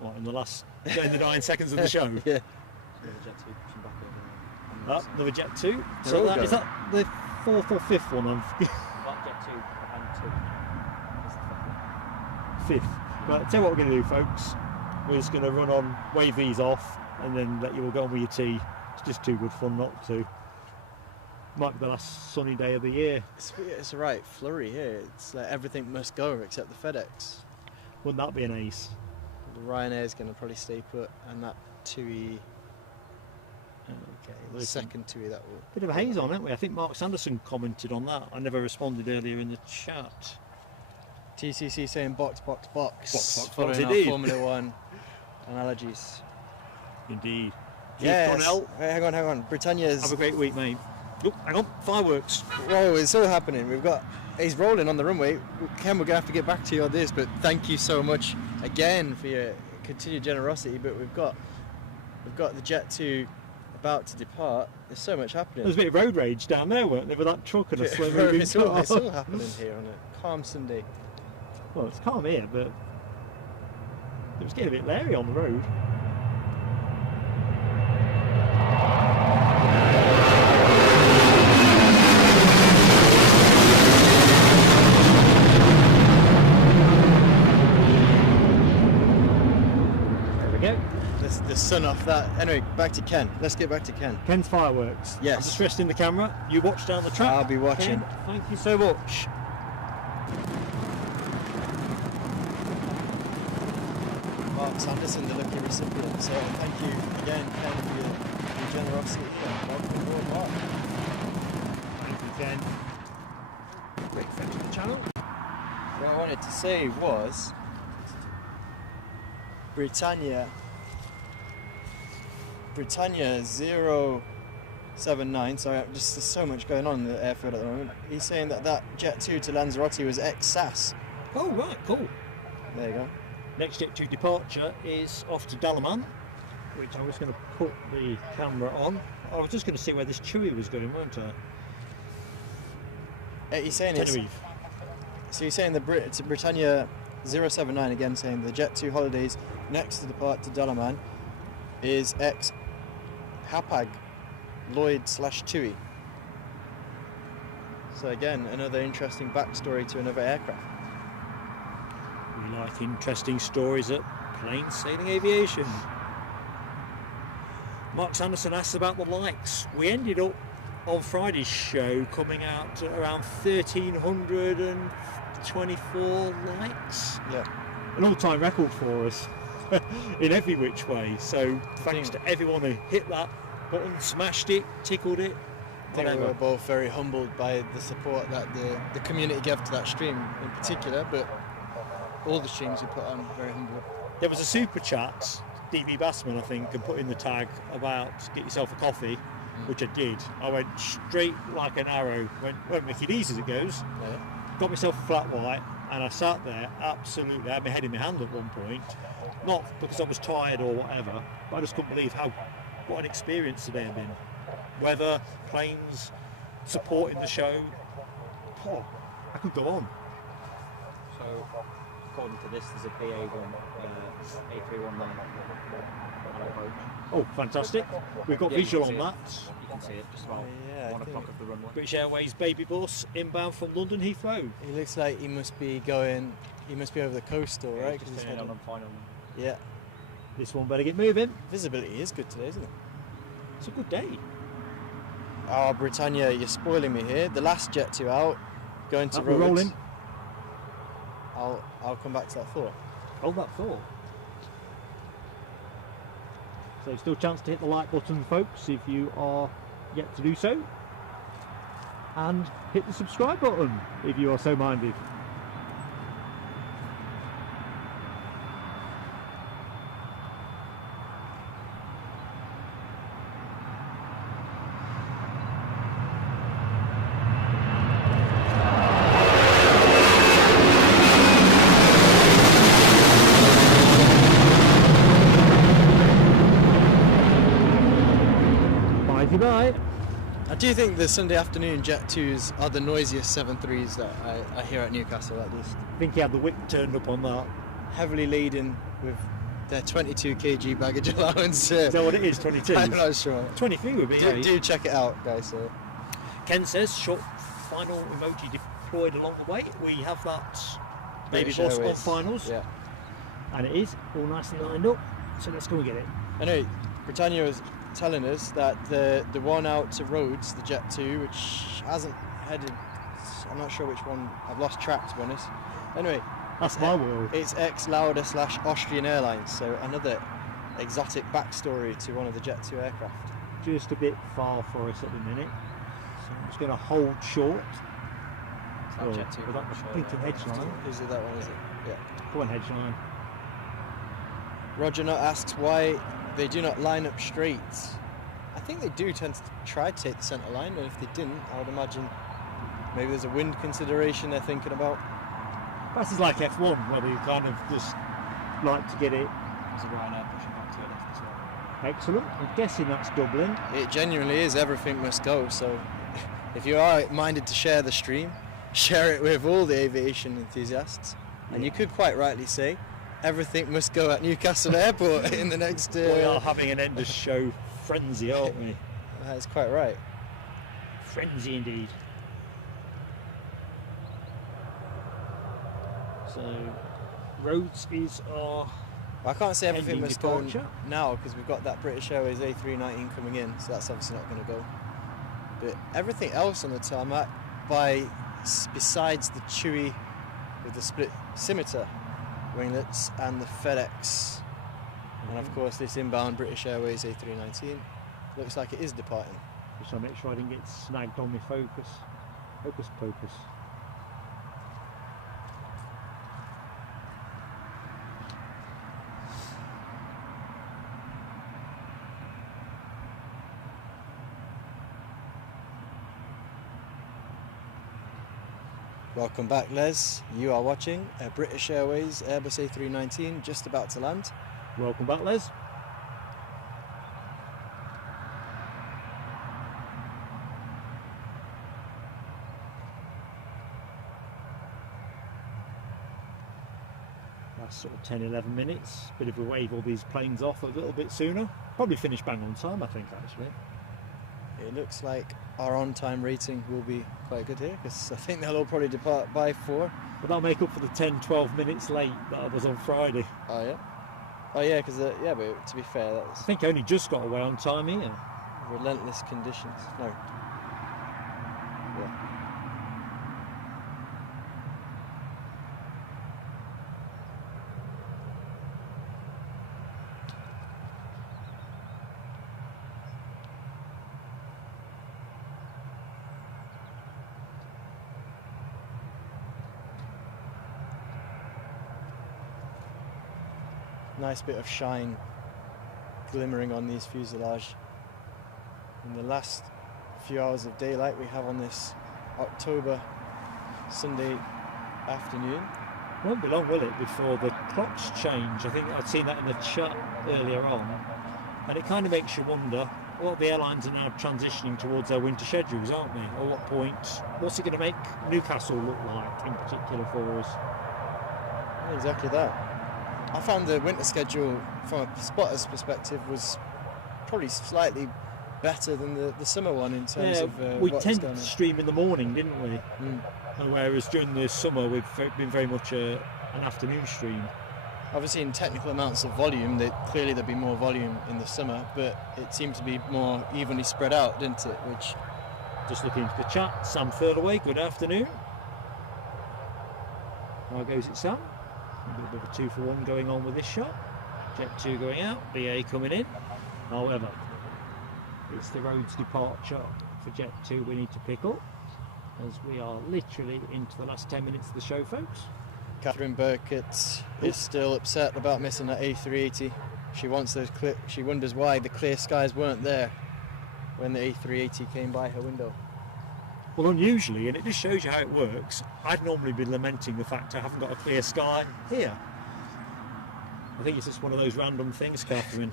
What, in the last 9 seconds of the show? Yeah. Jet 2 pushing back over. Oh, another Jet 2. They're So all that, is going. that the 4th or 5th one? What, Jet 2 and 2? Is the 5th. Right, tell you what we're going to do, folks. We're just going to run on, wave these off, and then let you all go on with your tea. It's just too good fun not to. Might be the last sunny day of the year. It's a right flurry here. It's like everything must go except the FedEx. Wouldn't that be an ace? The Ryanair's going to probably stay put, and that 2E, Okay, the listen. second 2E, that will. Bit of a haze on, haven't we? I think Mark Sanderson commented on that. I never responded earlier in the chat. TCC saying box, Box, following our indeed. Formula 1 analogies. Indeed. Keith Yes. Donnell, Wait, hang on. Britannia's. have a great week, mate. Oh, hang on, fireworks. Whoa, it's all happening. We've got. He's rolling on the runway. Ken, we're going to have to get back to you on this, but thank you so much again for your continued generosity. But we've got the Jet 2 about to depart. There's so much happening. There's a bit of road rage down there, weren't there, with that truck and a slow moving it's all car? happening here on a calm Sunday. Well, it's calm here, but it was getting a bit leery on the road. There we go. The sun fun off that. Anyway, back to Ken. Let's get back to Ken. Ken's fireworks. Yes. I'm just resting the camera. You watch down the track. I'll be watching. Ken, thank you so much. Mark Sanderson, the lucky recipient. So thank you again, Ken, for your generosity. And welcome aboard, Mark. Thank you, Ken. Great friend of the channel. What I wanted to say was Britannia 079. Sorry, just there's so much going on in the airfield at the moment. He's saying that Jet 2 to Lanzarote was ex-SAS. Oh, right, cool. There you go. Next Jet 2 departure is off to Dalaman, which I was going to put the camera on. I was just going to see where this Chewy was going, weren't I? He's saying it's... Tenerife. So he's saying it's Britannia 079 again, saying the Jet 2 holidays next to depart to Dalaman is ex-Hapag Lloyd/TUI. So again, another interesting backstory to another aircraft. We like interesting stories at Plain Sailing Aviation. Mark Sanderson asks about the likes. We ended up on Friday's show coming out at around 1,324 likes. Yeah. An all-time record for us in every which way. So thanks to everyone who hit that button, smashed it, tickled it. I think we were both very humbled by the support that the community gave to that stream in particular, but all the streams we put on, very humble. There was a super chat, DB Bassman I think, and put in the tag about get yourself a coffee, which I did. I went straight like an arrow, won't make it easy as it goes, got myself a flat white, and I sat there absolutely, I had my head in my hand at one point, not because I was tired or whatever, but I just couldn't believe what an experience today had been. Weather, planes, supporting the show, I could go on. So, according to this, there's a BA1 A319 on approach. Oh, fantastic. We've got Yeah, you visual can on see that. You can see it just about Yeah, 1 o'clock of the runway. British Airways baby bus inbound from London Heathrow. He looks like he must be over the coast still, right? 'Cause Just he's turning on heading- and final. Yeah. This one better get moving. Visibility is good today, isn't it? It's a good day. Oh, Britannia, you're spoiling me here. The last Jet 2 out, going to We're Rhodes. rolling. I'll come back to that thought. Hold that thought. So still a chance to hit the like button, folks, if you are yet to do so. And hit the subscribe button, if you are so minded. Bye. I do think the Sunday afternoon Jet 2s are the noisiest 7.3s that I hear at Newcastle, at least. I think he had the whip turned up on that. Heavily laden with their 22 kg baggage allowance. Is that what it is, 22? I'm not sure. 23 would be. Do check it out, guys. Ken says, short final emoji deployed along the way. We have that baby British boss on Airways. finals. Yeah. And it is all nice and lined up. So let's go and get it. Anyway, Britannia was telling us that the one out to Rhodes, the Jet 2, which hasn't headed, I'm not sure which one, I've lost track to be honest. Anyway, That's my world. it's ex-Lauda/Austrian Airlines, so another exotic backstory to one of the Jet 2 aircraft. Just a bit far for us at the minute. So I'm just going to hold short. It's not Jet 2. With that Sure, blinking yeah. hedge line. Is it that one, is it? Yeah. Go on, hedge line. Roger Nutt asks why they do not line up straight. I think they do tend to try to take the centre line, and if they didn't, I would imagine maybe there's a wind consideration they're thinking about. This is like F1, where they kind of just like to get it. There's a Ryanair pushing back to your left as well. Excellent. I'm guessing that's Dublin. It genuinely is, everything must go, so if you are minded to share the stream, share it with all the aviation enthusiasts, and you could quite rightly say, everything must go at Newcastle Airport in the next... We are having an end of show frenzy, aren't we? That's quite right. Frenzy indeed. So, Rhodes is our I can't say everything Pending must go departure. now because we've got that British Airways A319 coming in, so that's obviously not going to go. But everything else on the tarmac, besides the Chewy with the split scimitar winglets and the FedEx, and of course this inbound British Airways A319, looks like it is departing. Just to make sure I didn't get snagged on my focus. Hocus pocus. Welcome back, Les. You are watching a British Airways Airbus A319 just about to land. Welcome back, Les. Last sort of 10-11 minutes. Bit of a wave all these planes off a little bit sooner. Probably finish bang on time, I think, actually. It looks like our on-time rating will be quite good here because I think they'll all probably depart by 4. But that'll make up for the 10-12 minutes late that I was on Friday. Oh yeah? Oh yeah, because yeah, but to be fair, that was I think I only just got away on time here. relentless conditions. No. Yeah. Nice bit of shine glimmering on these fuselage. In the last few hours of daylight we have on this October Sunday afternoon. Won't be long, will it, before the clocks change? I think I'd seen that in the chat earlier on, and it kind of makes you wonder what the airlines are now transitioning towards their winter schedules, aren't they? At what point, what's it going to make Newcastle look like in particular for us? Exactly that. I found the winter schedule from a spotter's perspective was probably slightly better than the summer one in terms of we what's tend going to on. stream in the morning, didn't we? Mm. And whereas during the summer we've been very much an afternoon stream. Obviously in technical amounts of volume, clearly there'd be more volume in the summer, but it seemed to be more evenly spread out, didn't it? Which, Just looking into the chat, Sam Thirlaway, good afternoon. How goes it, Sam? A little bit of a 2-for-1 going on with this shot. Jet 2 going out, BA coming in. However, it's the roads departure for Jet 2 we need to pick up, as we are literally into the last 10 minutes of the show, folks. Catherine Burkett is still upset about missing that A380. She wants those she wonders why the clear skies weren't there when the A380 came by her window. Well, unusually, and it just shows you how it works, I'd normally be lamenting the fact I haven't got a clear sky here. I think it's just one of those random things, Catherine.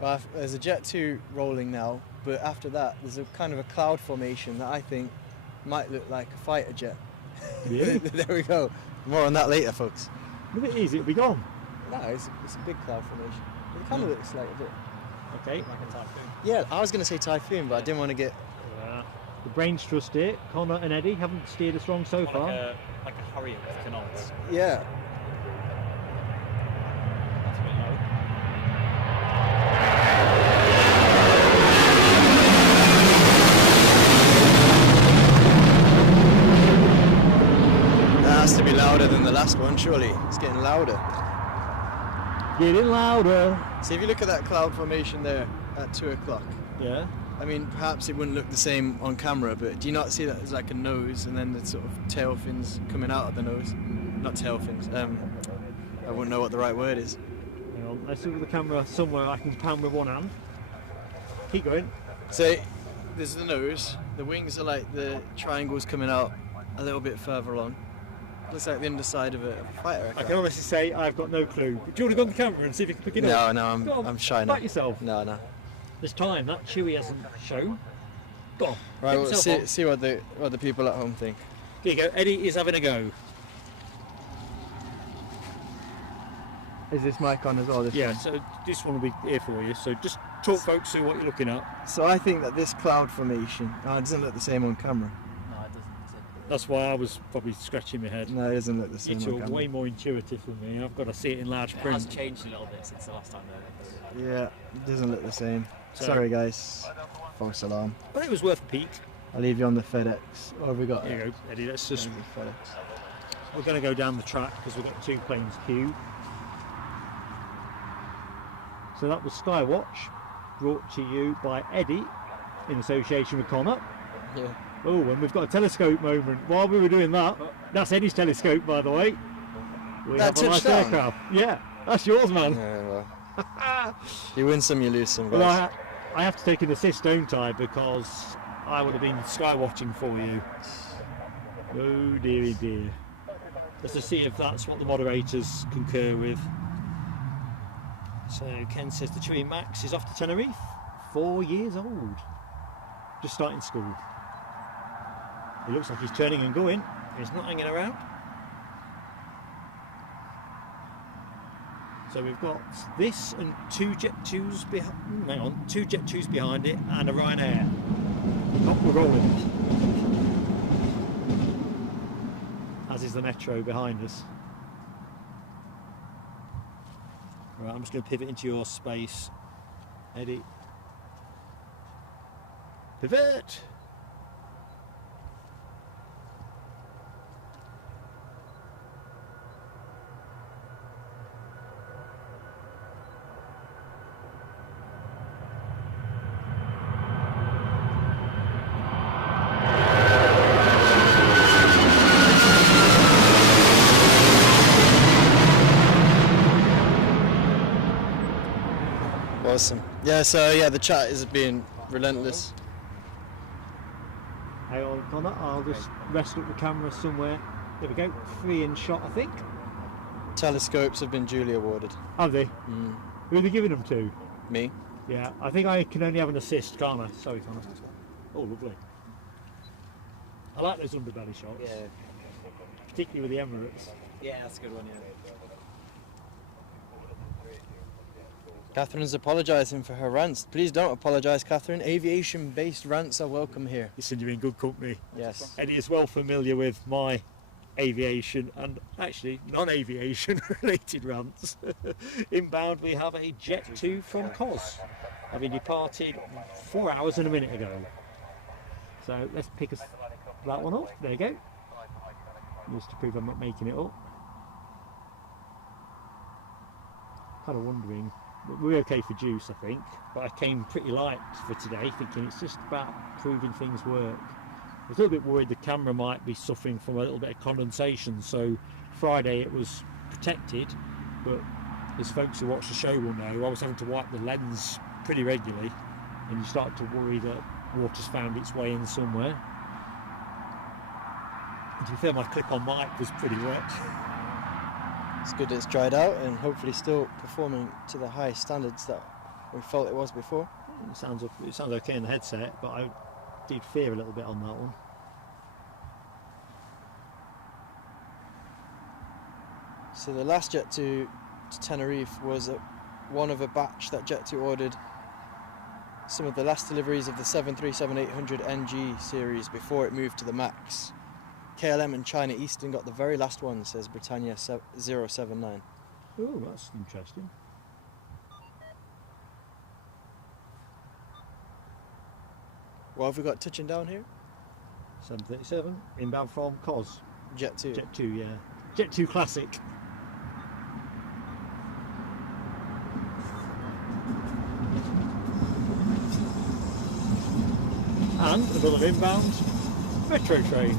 Well, there's a Jet 2 rolling now, but after that there's a kind of a cloud formation that I think might look like a fighter jet. Really? There we go. More on that later, folks. If it is, it'll be gone. No, it's a big cloud formation. It kind of looks like a bit. Okay. Like a typhoon. Yeah, I was going to say typhoon, but I didn't want to get. The brains trust it. Connor and Eddie haven't steered us wrong so far. Like a Harrier with canons. Yeah. That's a bit low. That has to be louder than the last one, surely. It's getting louder. Getting louder. So if you look at that cloud formation there at 2 o'clock, Yeah. I mean, perhaps it wouldn't look the same on camera, but do you not see that as like a nose and then the sort of tail fins coming out of the nose? Not tail fins. I wouldn't know what the right word is. Hang on, let's look at the camera somewhere I can pan with one hand. Keep going. So there's the nose. The wings are like the triangles coming out a little bit further along. Looks like the underside of a fighter I aircraft. can honestly say I've got no clue. Do you want to go on the camera and see if you can pick it up? No, Go on, I'm shy now. back yourself. No. This time that Chewy hasn't shown. Go on. Right, get we'll yourself on. see what the people at home think. Here you go. Eddie is having a go. Is this mic on as well? Yeah, so this one will be here for you. So just talk folks through what you're looking at. So I think that this cloud formation, it doesn't look the same on camera. No, it doesn't. That's why I was probably scratching my head. No, it doesn't look the same. You two on are camera. way more intuitive than me. I've got to see it in large It print. has changed a little bit since the last time though. Yeah, it doesn't look the same. So- Sorry guys. False alarm. But it was worth a peek. I'll leave you on the FedEx. What have we got? Here you go, Eddie. Let's just. FedEx. We're going to go down the track because we've got 2 planes queued. So that was Skywatch, brought to you by Eddie in association with Connor. Yeah. Oh, and we've got a telescope moment. While we were doing that, that's Eddie's telescope, by the way. We That have a nice touchdown? aircraft. Yeah, that's yours, man. Yeah, well. You win some, you lose some, guys. Well, I have to take an assist, don't I? Because I would have been sky watching for you. Oh dearie dear. Let's just see if that's what the moderators concur with. So Ken says the Chewy Max is off to Tenerife, 4 years old, just starting school. It looks like he's turning and going. He's not hanging around. So we've got this and 2 Jet 2s behind. Hang on, 2 Jet 2s behind it and a Ryanair. Not we're rolling. As is the Metro behind us. Right, I'm just going to pivot into your space, Eddie. Pivot. Awesome. Yeah, so yeah, the chat is being relentless. Hang on, Connor, I'll just rest up the camera somewhere. There we go, 3 in shot, I think. Telescopes have been duly awarded. Have they? Mm. Who are they giving them to? Me? Yeah, I think I can only have an assist, can't I? Sorry, Connor. Oh, lovely. I like those underbelly shots, Yeah. particularly with the Emirates. Yeah, that's a good one, yeah. Catherine's apologising for her rants. Please don't apologise, Catherine. Aviation-based rants are welcome here. Listen, you're in good company. Yes. Eddie is well familiar with my aviation and actually non-aviation related rants. Inbound we have a Jet 2 from COS, having departed 4 hours and a minute ago. So let's pick that one up. There you go. Just to prove I'm not making it up. Kind of wondering. We're okay for juice, I think, but I came pretty light for today, thinking it's just about proving things work. I was a little bit worried the camera might be suffering from a little bit of condensation, so Friday it was protected, but as folks who watch the show will know, I was having to wipe the lens pretty regularly, and you start to worry that water's found its way in somewhere. And to be fair, my clip-on mic was pretty wet. It's good it's dried out and hopefully still performing to the high standards that we felt it was before. It sounds okay in the headset, but I did fear a little bit on that one. So the last Jet 2 to Tenerife was one of a batch that Jet 2 ordered. Some of the last deliveries of the 737-800 NG series before it moved to the MAX. KLM and China Eastern got the very last one, says Britannia 079. Oh, that's interesting. What have we got touching down here? 737, inbound from COS. Jet 2. Jet 2, yeah. Jet 2 Classic. And another inbound metro train.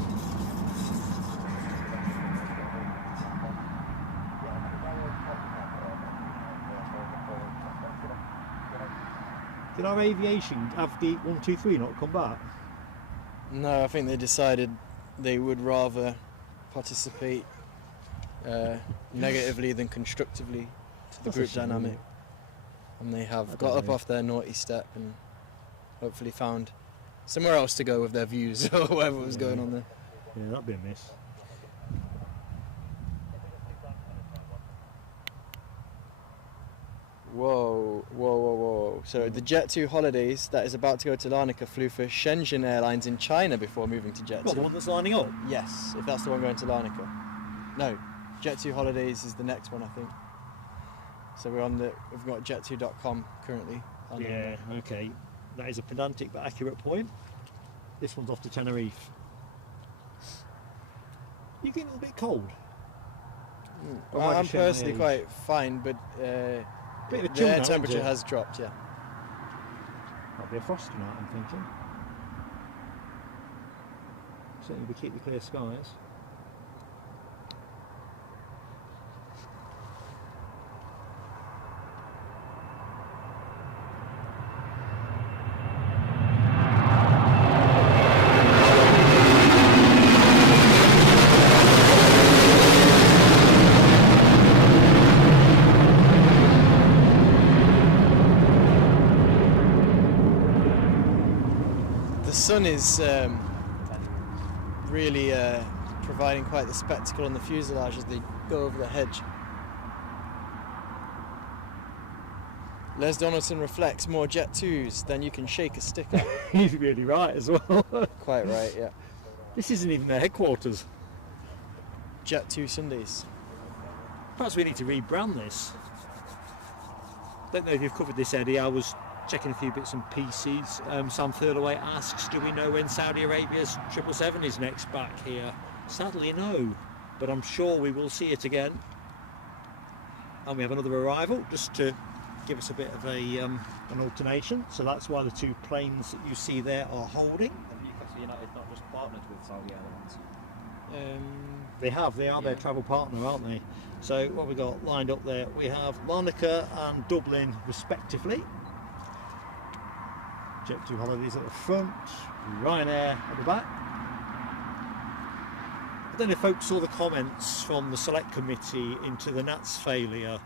Did our aviation have the 123 not come back? No, I think they decided they would rather participate negatively than constructively to the That's a group shame. dynamic. And they have I got don't up know. off their naughty step and hopefully found somewhere else to go with their views or whatever was going on there. Yeah, that'd be a miss. Whoa, whoa, whoa, whoa. So the Jet2 Holidays that is about to go to Larnaca flew for Shenzhen Airlines in China before moving to Jet2. Well, the one that's lining up. Yes, if that's the one going to Larnaca. No, Jet2 Holidays is the next one, I think. So we've got jet2.com currently. Yeah, okay. That is a pedantic but accurate point. This one's off to Tenerife. You getting a little bit cold? Or am I I'm just showing my personally age? quite fine, but Bit of a the chill air now, isn't temperature it? has dropped, yeah. Might be a frost tonight, I'm thinking. Certainly we keep the clear skies. The sun is really providing quite the spectacle on the fuselage as they go over the hedge. Les Donaldson reflects more Jet 2s than you can shake a stick at. He's really right as well. Quite right, yeah. This isn't even their headquarters. Jet 2 Sundays. Perhaps we need to rebrand this. Don't know if you've covered this, Eddie. I was checking a few bits and pieces. Sam Thurlaway asks, do we know when Saudi Arabia's 777 is next back here? Sadly, no. But I'm sure we will see it again. And we have another arrival, just to give us a bit of an alternation. So that's why the two planes that you see there are holding. Have Newcastle United not just partnered with Saudi Airlines? They are their travel partner, aren't they? So what we got lined up there, we have Larnaca and Dublin respectively. Jet2 Holidays at the front, Ryanair at the back. I don't know if folks saw the comments from the select committee into the Nats failure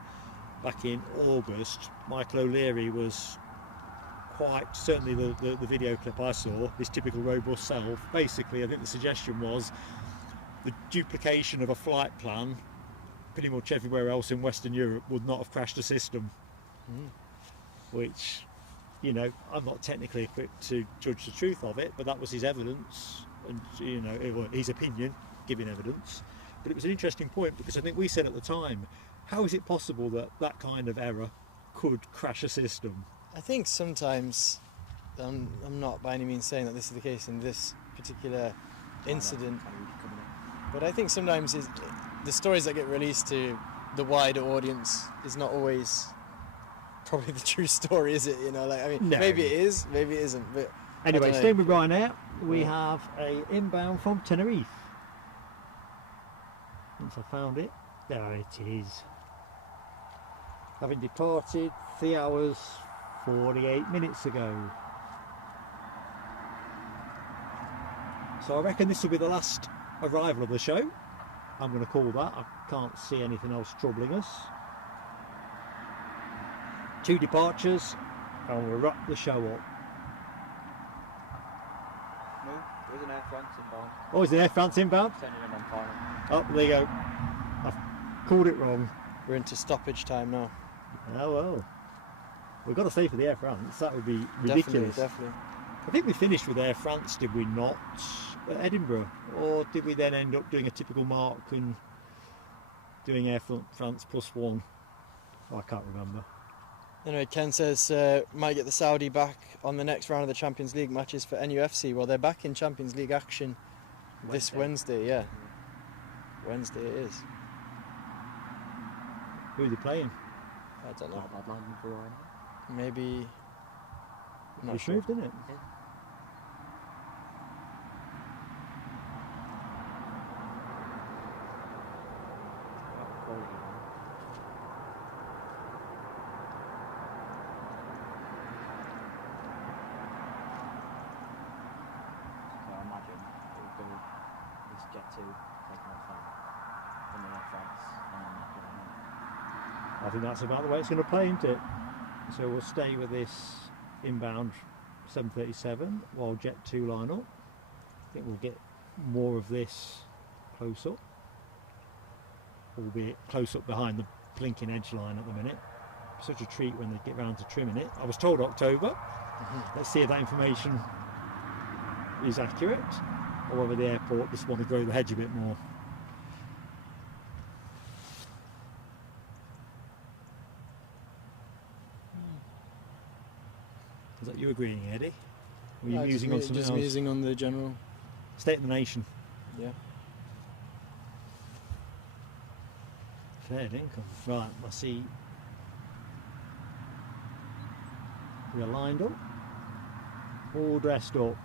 back in August. Michael O'Leary was quite, certainly the video clip I saw, his typical robust self. Basically, I think the suggestion was the duplication of a flight plan pretty much everywhere else in Western Europe would not have crashed the system. Which, you know, I'm not technically equipped to judge the truth of it, but that was his evidence and, you know, his opinion giving evidence. But it was an interesting point because I think we said at the time, how is it possible that that kind of error could crash a system? I think sometimes, I'm not by any means saying that this is the case in this particular incident, but I think sometimes the stories that get released to the wider audience is not always probably the true story, is it? You know, like, I mean, No. maybe it is, maybe it isn't. But Anyway, I don't know. staying with Ryanair, we have a inbound from Tenerife. Once I found it, there it is. Having departed 3 hours 48 minutes ago. So I reckon this will be the last arrival of the show. I'm going to call that. I can't see anything else troubling us. 2 departures and we'll wrap the show up. No, there's an Air France inbound. Oh, is the Air France inbound? Sending them on final. Oh, there you go. I've called it wrong. We're into stoppage time now. Oh well. We've got to say for the Air France, that would be ridiculous. Definitely. I think we finished with Air France, did we not, at Edinburgh? Or did we then end up doing a typical mark and doing Air France +1? Oh, I can't remember. Anyway, Ken says might get the Saudi back on the next round of the Champions League matches for NUFC. Well, they're back in Champions League action this Wednesday, yeah. Wednesday it is. Who are they playing? I don't know. Not bad landing for Ryanair. Maybe. I'm not It's sure. moved, isn't it? Quality, man. So I imagine it would go this Jet2 taking off from the Air France and then that Ryanair. I think that's about the way it's going to play, isn't it? So we'll stay with this inbound 737 while Jet 2 line up. I think we'll get more of this close up, albeit close up behind the blinking edge line at the minute. such a treat when they get round to trimming it. I was told October. Let's see if that information is accurate, or whether the airport just want to grow the hedge a bit more. Is that you agreeing, Eddie? Or are you musing on something just else? musing on the general. State of the nation. Yeah. Fair income. Right, I see. We're lined up, all dressed up.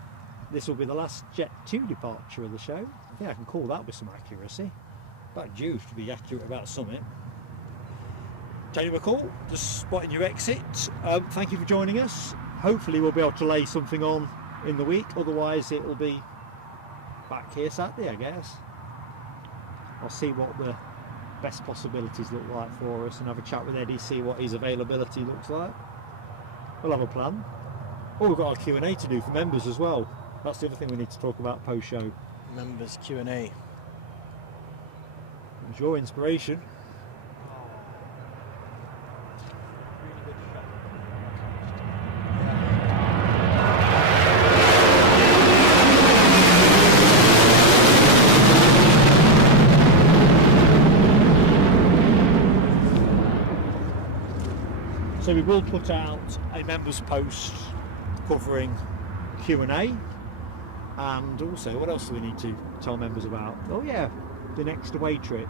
This will be the last Jet 2 departure of the show. I think I can call that with some accuracy. About due to be accurate about Summit. Tony McCall, just spotting your exit. Thank you for joining us. Hopefully we'll be able to lay something on in the week, otherwise it will be back here Saturday, I guess. I'll see what the best possibilities look like for us and have a chat with Eddie, see what his availability looks like. We'll have a plan. Oh, we've got our Q&A to do for members as well. That's the other thing we need to talk about post-show. Members Q&A. It was your inspiration. So we will put out a members post covering Q&A, and also what else do we need to tell members about? Oh yeah, the next away trip.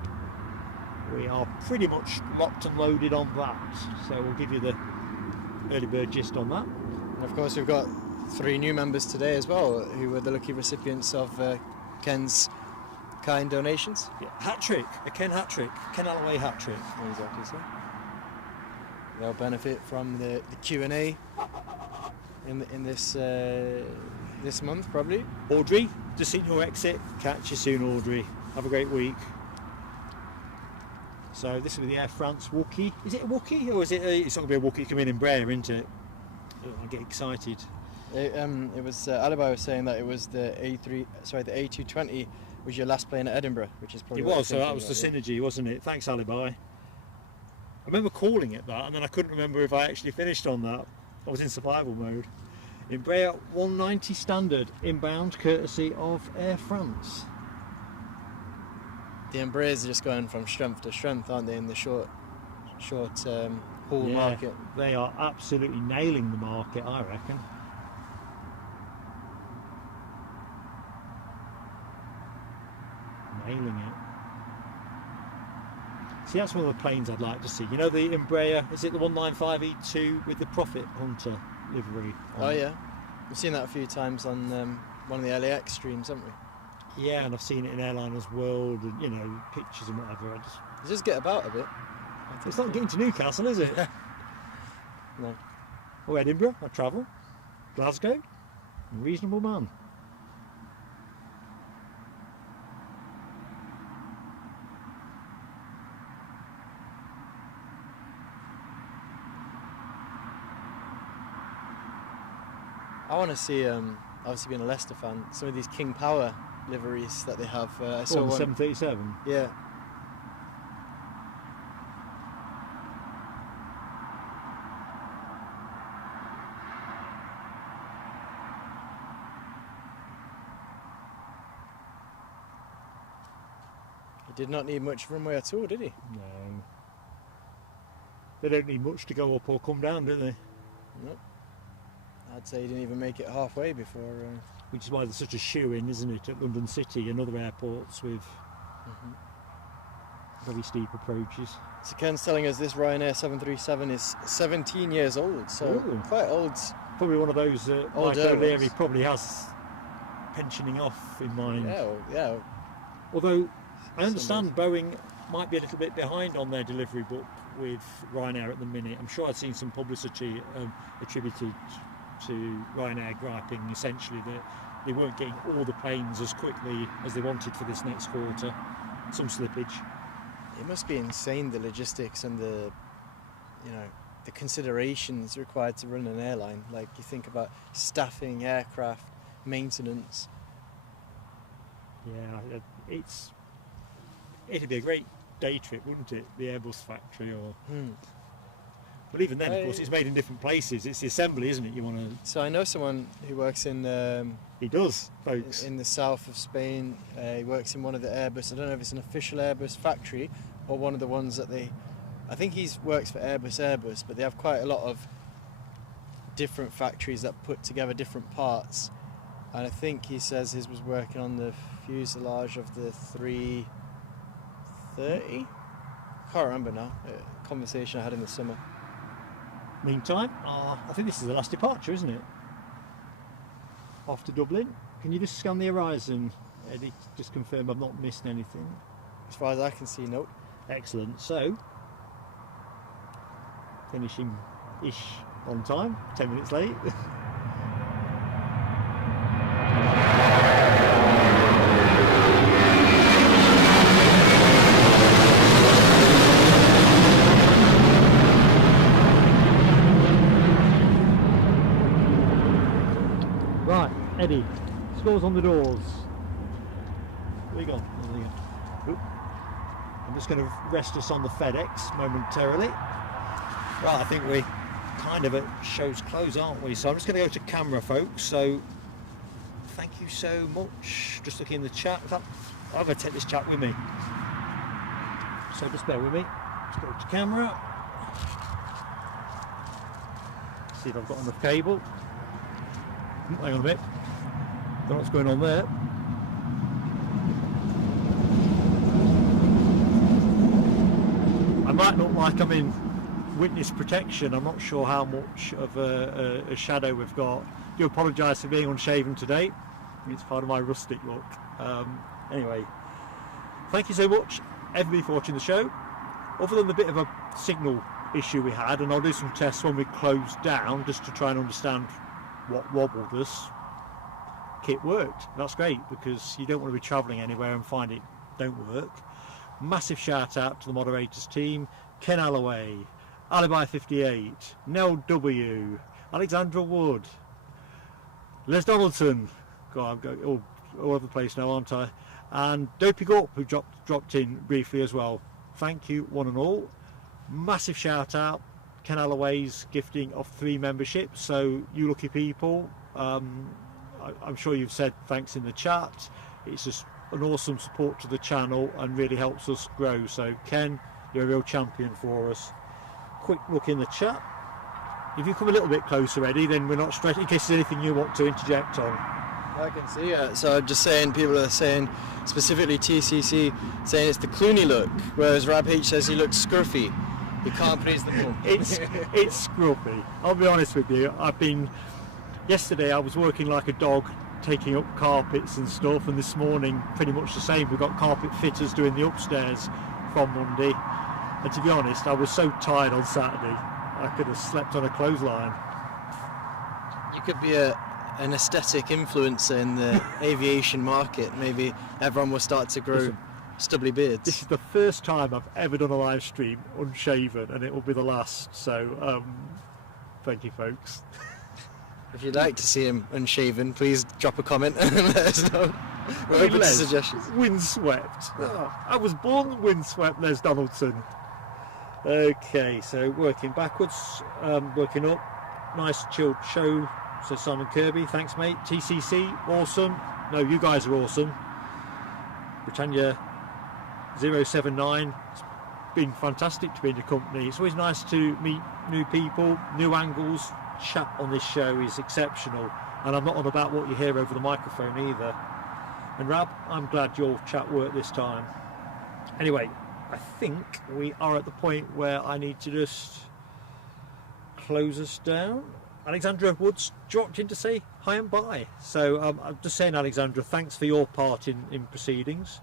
We are pretty much locked and loaded on that, so we'll give you the early bird gist on that. And of course we've got 3 new members today as well, who were the lucky recipients of Ken's kind donations. Yeah, hat trick, a Ken hat trick, Ken Alloway hat trick. Exactly so. They'll benefit from the Q&A in this this month probably. Audrey, just seen your exit. Catch you soon, Audrey. Have a great week. So this will be the Air France Wookie. Is it a Wookie or is it? It's not going to be a Wookie coming in Embraer, isn't it? I get excited. It was Alibi was saying that it was the A220 was your last plane at Edinburgh, which is probably It was, so that was the synergy, wasn't it? Thanks, Alibi. I remember calling it that, and then I couldn't remember if I actually finished on that. I was in survival mode. Embraer 190 standard inbound, courtesy of Air France. The Embraers are just going from strength to strength, aren't they, in the short haul market? They are absolutely nailing the market, I reckon. Nailing it. See, that's one of the planes I'd like to see. You know the Embraer, is it the 195E2 with the Prophet Hunter livery on Oh it? yeah, we've seen that a few times on one of the LAX streams, haven't we? Yeah, and I've seen it in Airliners World and, you know, pictures and whatever. You just get about a bit. It's not getting to Newcastle, is it? No. Oh, Edinburgh, I travel. Glasgow, reasonable man. I want to see, obviously being a Leicester fan, some of these King Power liveries that they have. I saw Oh, the one. 737. Yeah. He did not need much runway at all, did he? No. They don't need much to go up or come down, do they? No. I'd say he didn't even make it halfway before. Which is why there's such a shoe-in, isn't it, at London City and other airports with very steep approaches. So Ken's telling us this Ryanair 737 is 17 years old, so Ooh. quite old. Probably one of those Older like O'Leary ones. probably has pensioning off in mind. Yeah. Although I understand Boeing might be a little bit behind on their delivery book with Ryanair at the minute. I'm sure I've seen some publicity attributed to Ryanair griping essentially that they weren't getting all the planes as quickly as they wanted for this next quarter. Some slippage. It must be insane, the logistics and the considerations required to run an airline. Like, you think about staffing, aircraft, maintenance. Yeah, it'd be a great day trip, wouldn't it? The Airbus factory, or But even then, of course, it's made in different places. It's the assembly, isn't it? You want to. So I know someone who works in. He does, folks. In the south of Spain. He works in one of the Airbus. I don't know if it's an official Airbus factory or one of the ones that they. I think he works for Airbus, but they have quite a lot of different factories that put together different parts. And I think he says his was working on the fuselage of the 330. Can't remember now. A conversation I had in the summer. Meantime, I think this is the last departure, isn't it? Off to Dublin. Can you just scan the horizon, Eddie? Just confirm I've not missed anything. As far as I can see, no. Excellent. So, finishing-ish on time, 10 minutes late. Right, Eddie, scores on the doors. Where you gone? Oop. I'm just going to rest us on the FedEx momentarily. Right, I think we kind of at show's close, aren't we? So I'm just going to go to camera, folks. So thank you so much. Just looking in the chat. I'm going to take this chat with me. So just bear with me. Let's go to camera. See if I've got enough cable. Hang on a bit. Don't know what's going on there. I might look like I'm in witness protection. I'm not sure how much of a shadow we've got. I do apologise for being unshaven today. It's part of my rustic look. Anyway, thank you so much everybody for watching the show. Other than the bit of a signal issue we had, and I'll do some tests when we close down just to try and understand what wobbled us. Kit worked. That's great, because you don't want to be travelling anywhere and find it don't work. Massive shout out to the moderators team: Ken Alloway, Alibi 58, Nell W, Alexandra Wood, Les Donaldson. God, I'm going all over the place now, aren't I? And Dopey Gorp, who dropped in briefly as well. Thank you one and all. Massive shout out, Ken Alloway's gifting of 3 memberships, so you lucky people. I'm sure you've said thanks in the chat. It's just an awesome support to the channel and really helps us grow. So Ken, you're a real champion for us. Quick look in the chat. If you come a little bit closer, Eddie, then we're not straight in case there's anything you want to interject on. I can see it. So I'm just saying, people are saying, specifically TCC, saying it's the Clooney look, whereas Rab H says he looks scruffy. You can't praise the book. It's scruffy. I'll be honest with you. Yesterday I was working like a dog, taking up carpets and stuff, and this morning pretty much the same. We've got carpet fitters doing the upstairs from Monday, and to be honest, I was so tired on Saturday I could have slept on a clothesline. You could be an aesthetic influencer in the aviation market. Maybe everyone will start to grow stubbly beards. This is the first time I've ever done a live stream unshaven, and it will be the last, so thank you folks. If you'd like to see him unshaven, please drop a comment and let us know. We're open to suggestions. Windswept. Oh, I was born windswept, Les Donaldson. Okay, so working backwards, working up. Nice chilled show, says Simon Kirby. Thanks, mate. TCC, awesome. No, you guys are awesome. Britannia 079. It's been fantastic to be in the company. It's always nice to meet new people, new angles. Chat on this show is exceptional, and I'm not on about what you hear over the microphone either. And Rab, I'm glad your chat worked this time. Anyway, I think we are at the point where I need to just close us down. Alexandra Woods dropped in to say hi and bye. So I'm just saying, Alexandra, thanks for your part in proceedings.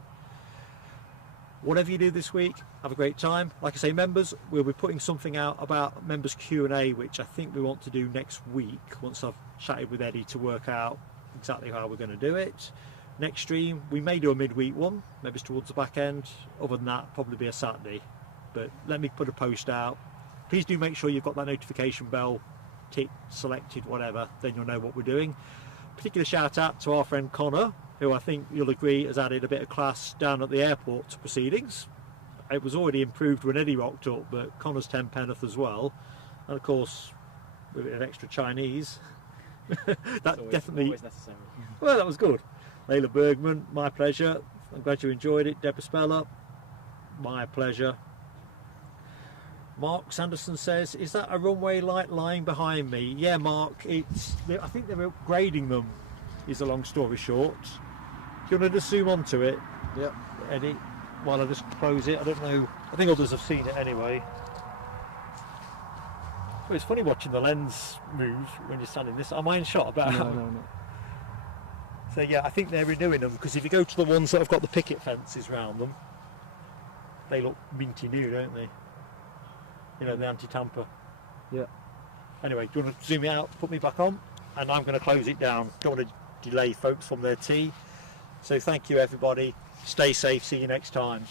Whatever you do this week, have a great time. Like I say, members, we'll be putting something out about members Q&A, which I think we want to do next week, once I've chatted with Eddie to work out exactly how we're going to do it. Next stream, we may do a midweek one, maybe towards the back end. Other than that, probably be a Saturday. But let me put a post out. Please do make sure you've got that notification bell ticked, selected, whatever, then you'll know what we're doing. Particular shout out to our friend Connor, who I think you'll agree has added a bit of class down at the airport to proceedings. It was already improved when Eddie rocked up, but Connor's 10 penneth as well. and of course with an extra Chinese. That always, definitely. always necessary. Well, that was good. Layla Bergman, my pleasure. I'm glad you enjoyed it. Deborah Speller, my pleasure. Mark Sanderson says, "Is that a runway light lying behind me?" Yeah, Mark. I think they're upgrading them. Is a long story short. Do you want to just zoom onto it, Yep. Eddie? While I just close it. I don't know. I think others have seen it anyway. But it's funny watching the lens move when you're standing this. Am I in shot about? No. So yeah, I think they're renewing them, because if you go to the ones that have got the picket fences round them, they look minty new, don't they? You know, the anti-tamper. Yeah. Anyway, do you want to zoom it out, put me back on, and I'm going to close it down. Don't want to delay folks from their tea. So thank you everybody. Stay safe. See you next time.